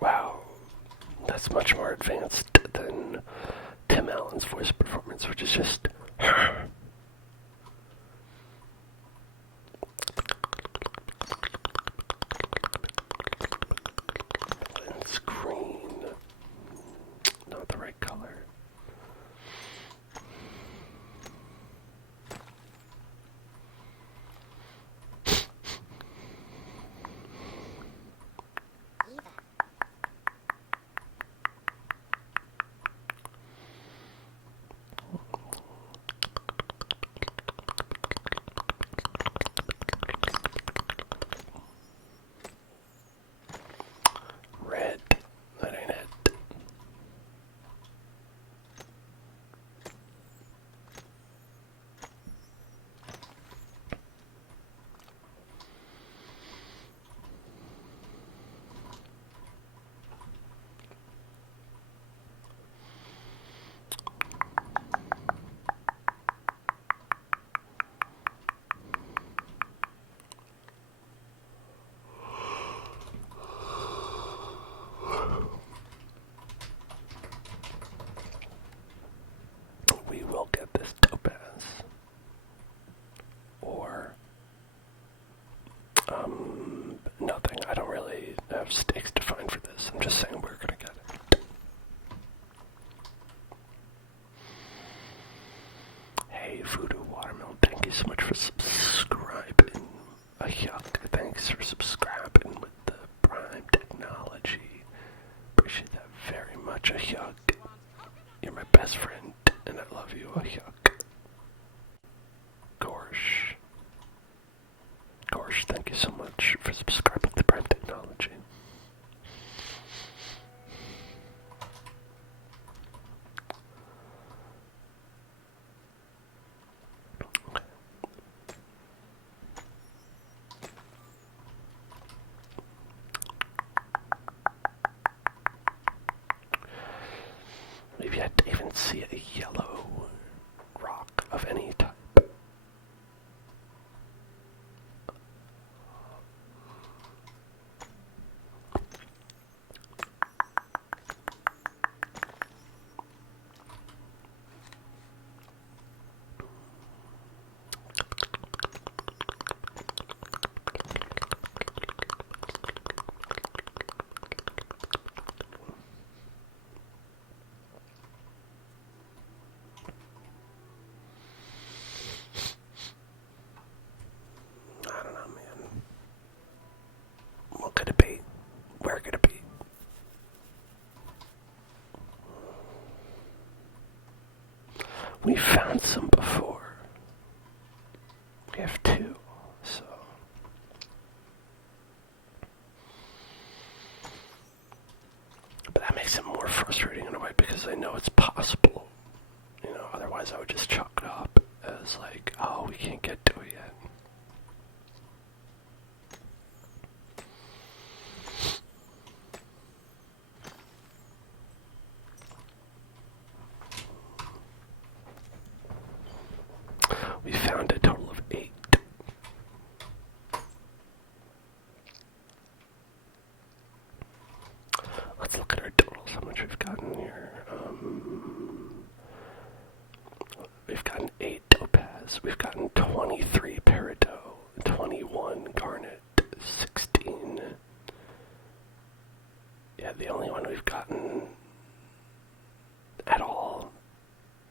Wow, that's much more advanced than Tim Allen's voice performance, which is just... It's green. Not the right color. Red. That ain't it. We will get this topaz. Or, nothing. I don't really have stakes defined for this. I'm just saying we're gonna get it. Hey, Voodoo Watermelon, thank you so much for subscribing. A yuck, thanks for subscribing with the Prime technology. Appreciate that very much, a yuck. You're my best friend, and I love you, a yuck. Gorsh. Gorsh, thank you so much for subscribing to Prime Technology. Maybe I'd even see a yellow rock of any type. I don't know, man. What could it be? Where could it be? We found some before. We have two, so... But that makes it more frustrating in a way because I know it's possible. You know, otherwise I would just chalk it up as like, oh, we can't get to it yet. We found a total of 8. Let's look at our totals, how much we've gotten here. We've gotten 8 topaz, we've gotten 23 peridot, 21 garnet, 16. Yeah, the only one we've gotten at all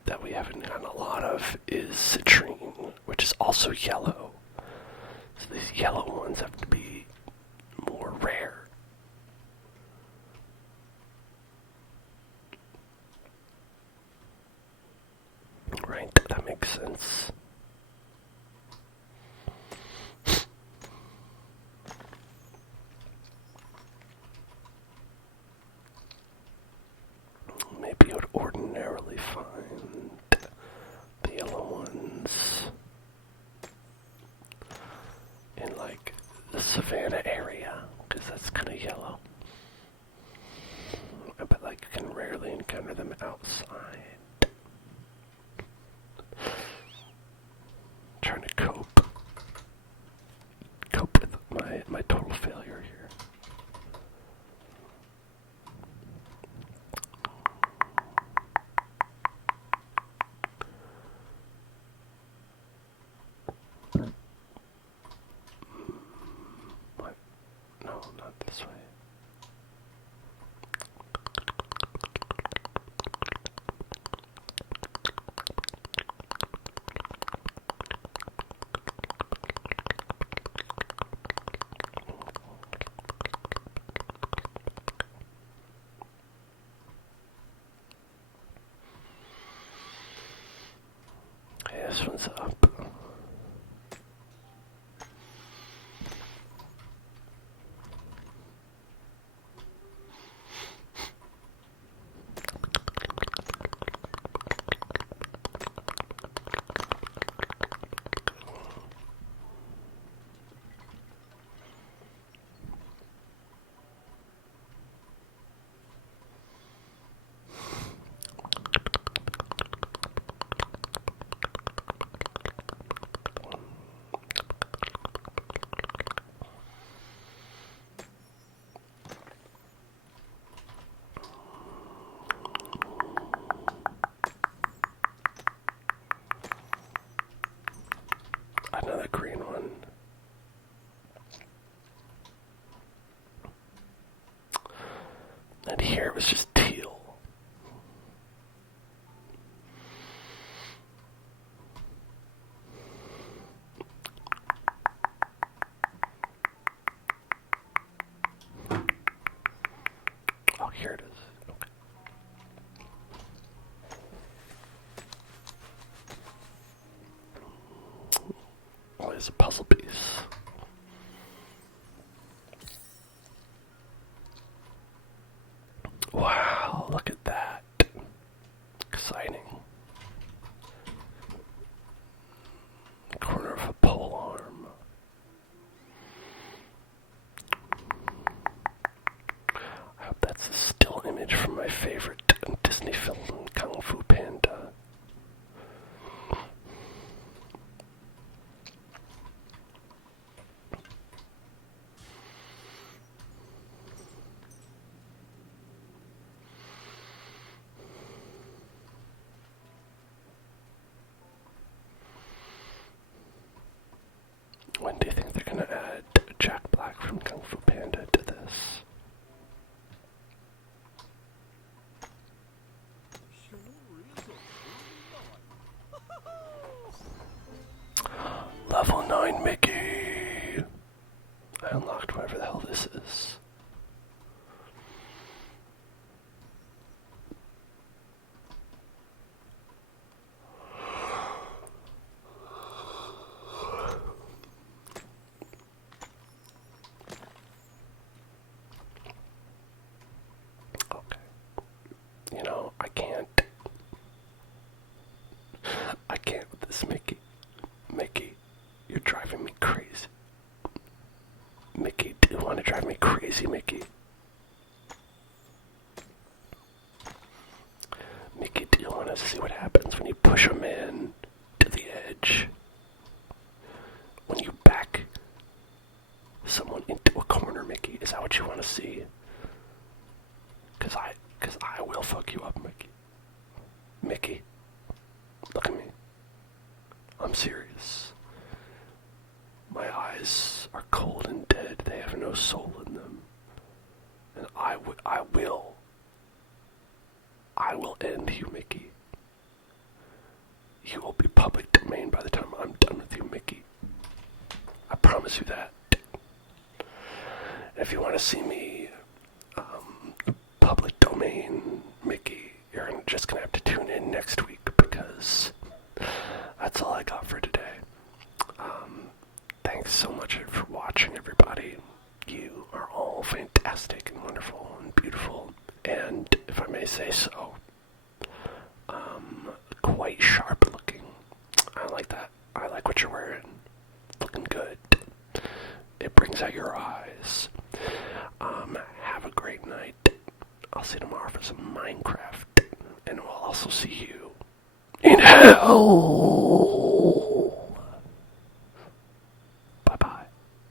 that we haven't gotten a lot of is citrine, which is also yellow. So these yellow ones have to be more rare. Right, that makes sense. Maybe you would ordinarily find the yellow ones in like the savannah area, because that's kind of yellow. But like you can rarely encounter them outside. Trying to cope with my total failure here. What? No, not this way. Okay, this one's up. Another green one. And here it was just teal. Oh, here it is. Okay. Oh, it's a puzzle piece. Wow, look at that. Exciting. Corner of a pole arm. I hope that's a still image from my favorite Disney film, Kung Fu Panda. When do you think they're going to add Jack Black from Kung Fu Panda to this? Level 9 Mickey! I unlocked whatever the hell this is. Okay. You know, I can't with this Mickey. Mickey, you're driving me crazy. Mickey, do you want to drive me crazy, Mickey? Mickey, do you want to see what happens when you push a man to the edge? When you back someone into a corner, Mickey, is that what you want to see? Cause I will fuck you up, Mickey. Mickey, look at me. I'm serious. My eyes are cold and dead. They have no soul in them. And I will end you, Mickey. You will be public domain by the time I'm done with you, Mickey. I promise you that. And if you want to see me public domain Mickey, you're just gonna have to tune in next week, because that's all I got for today. Thanks so much for watching, everybody. You are all fantastic and wonderful and beautiful, and if I may say so, quite sharp looking. I like that. I like what you're wearing. Looking good. It brings out your eyes. Have a great night. I'll see you tomorrow for some Minecraft, and we'll also see you in hell.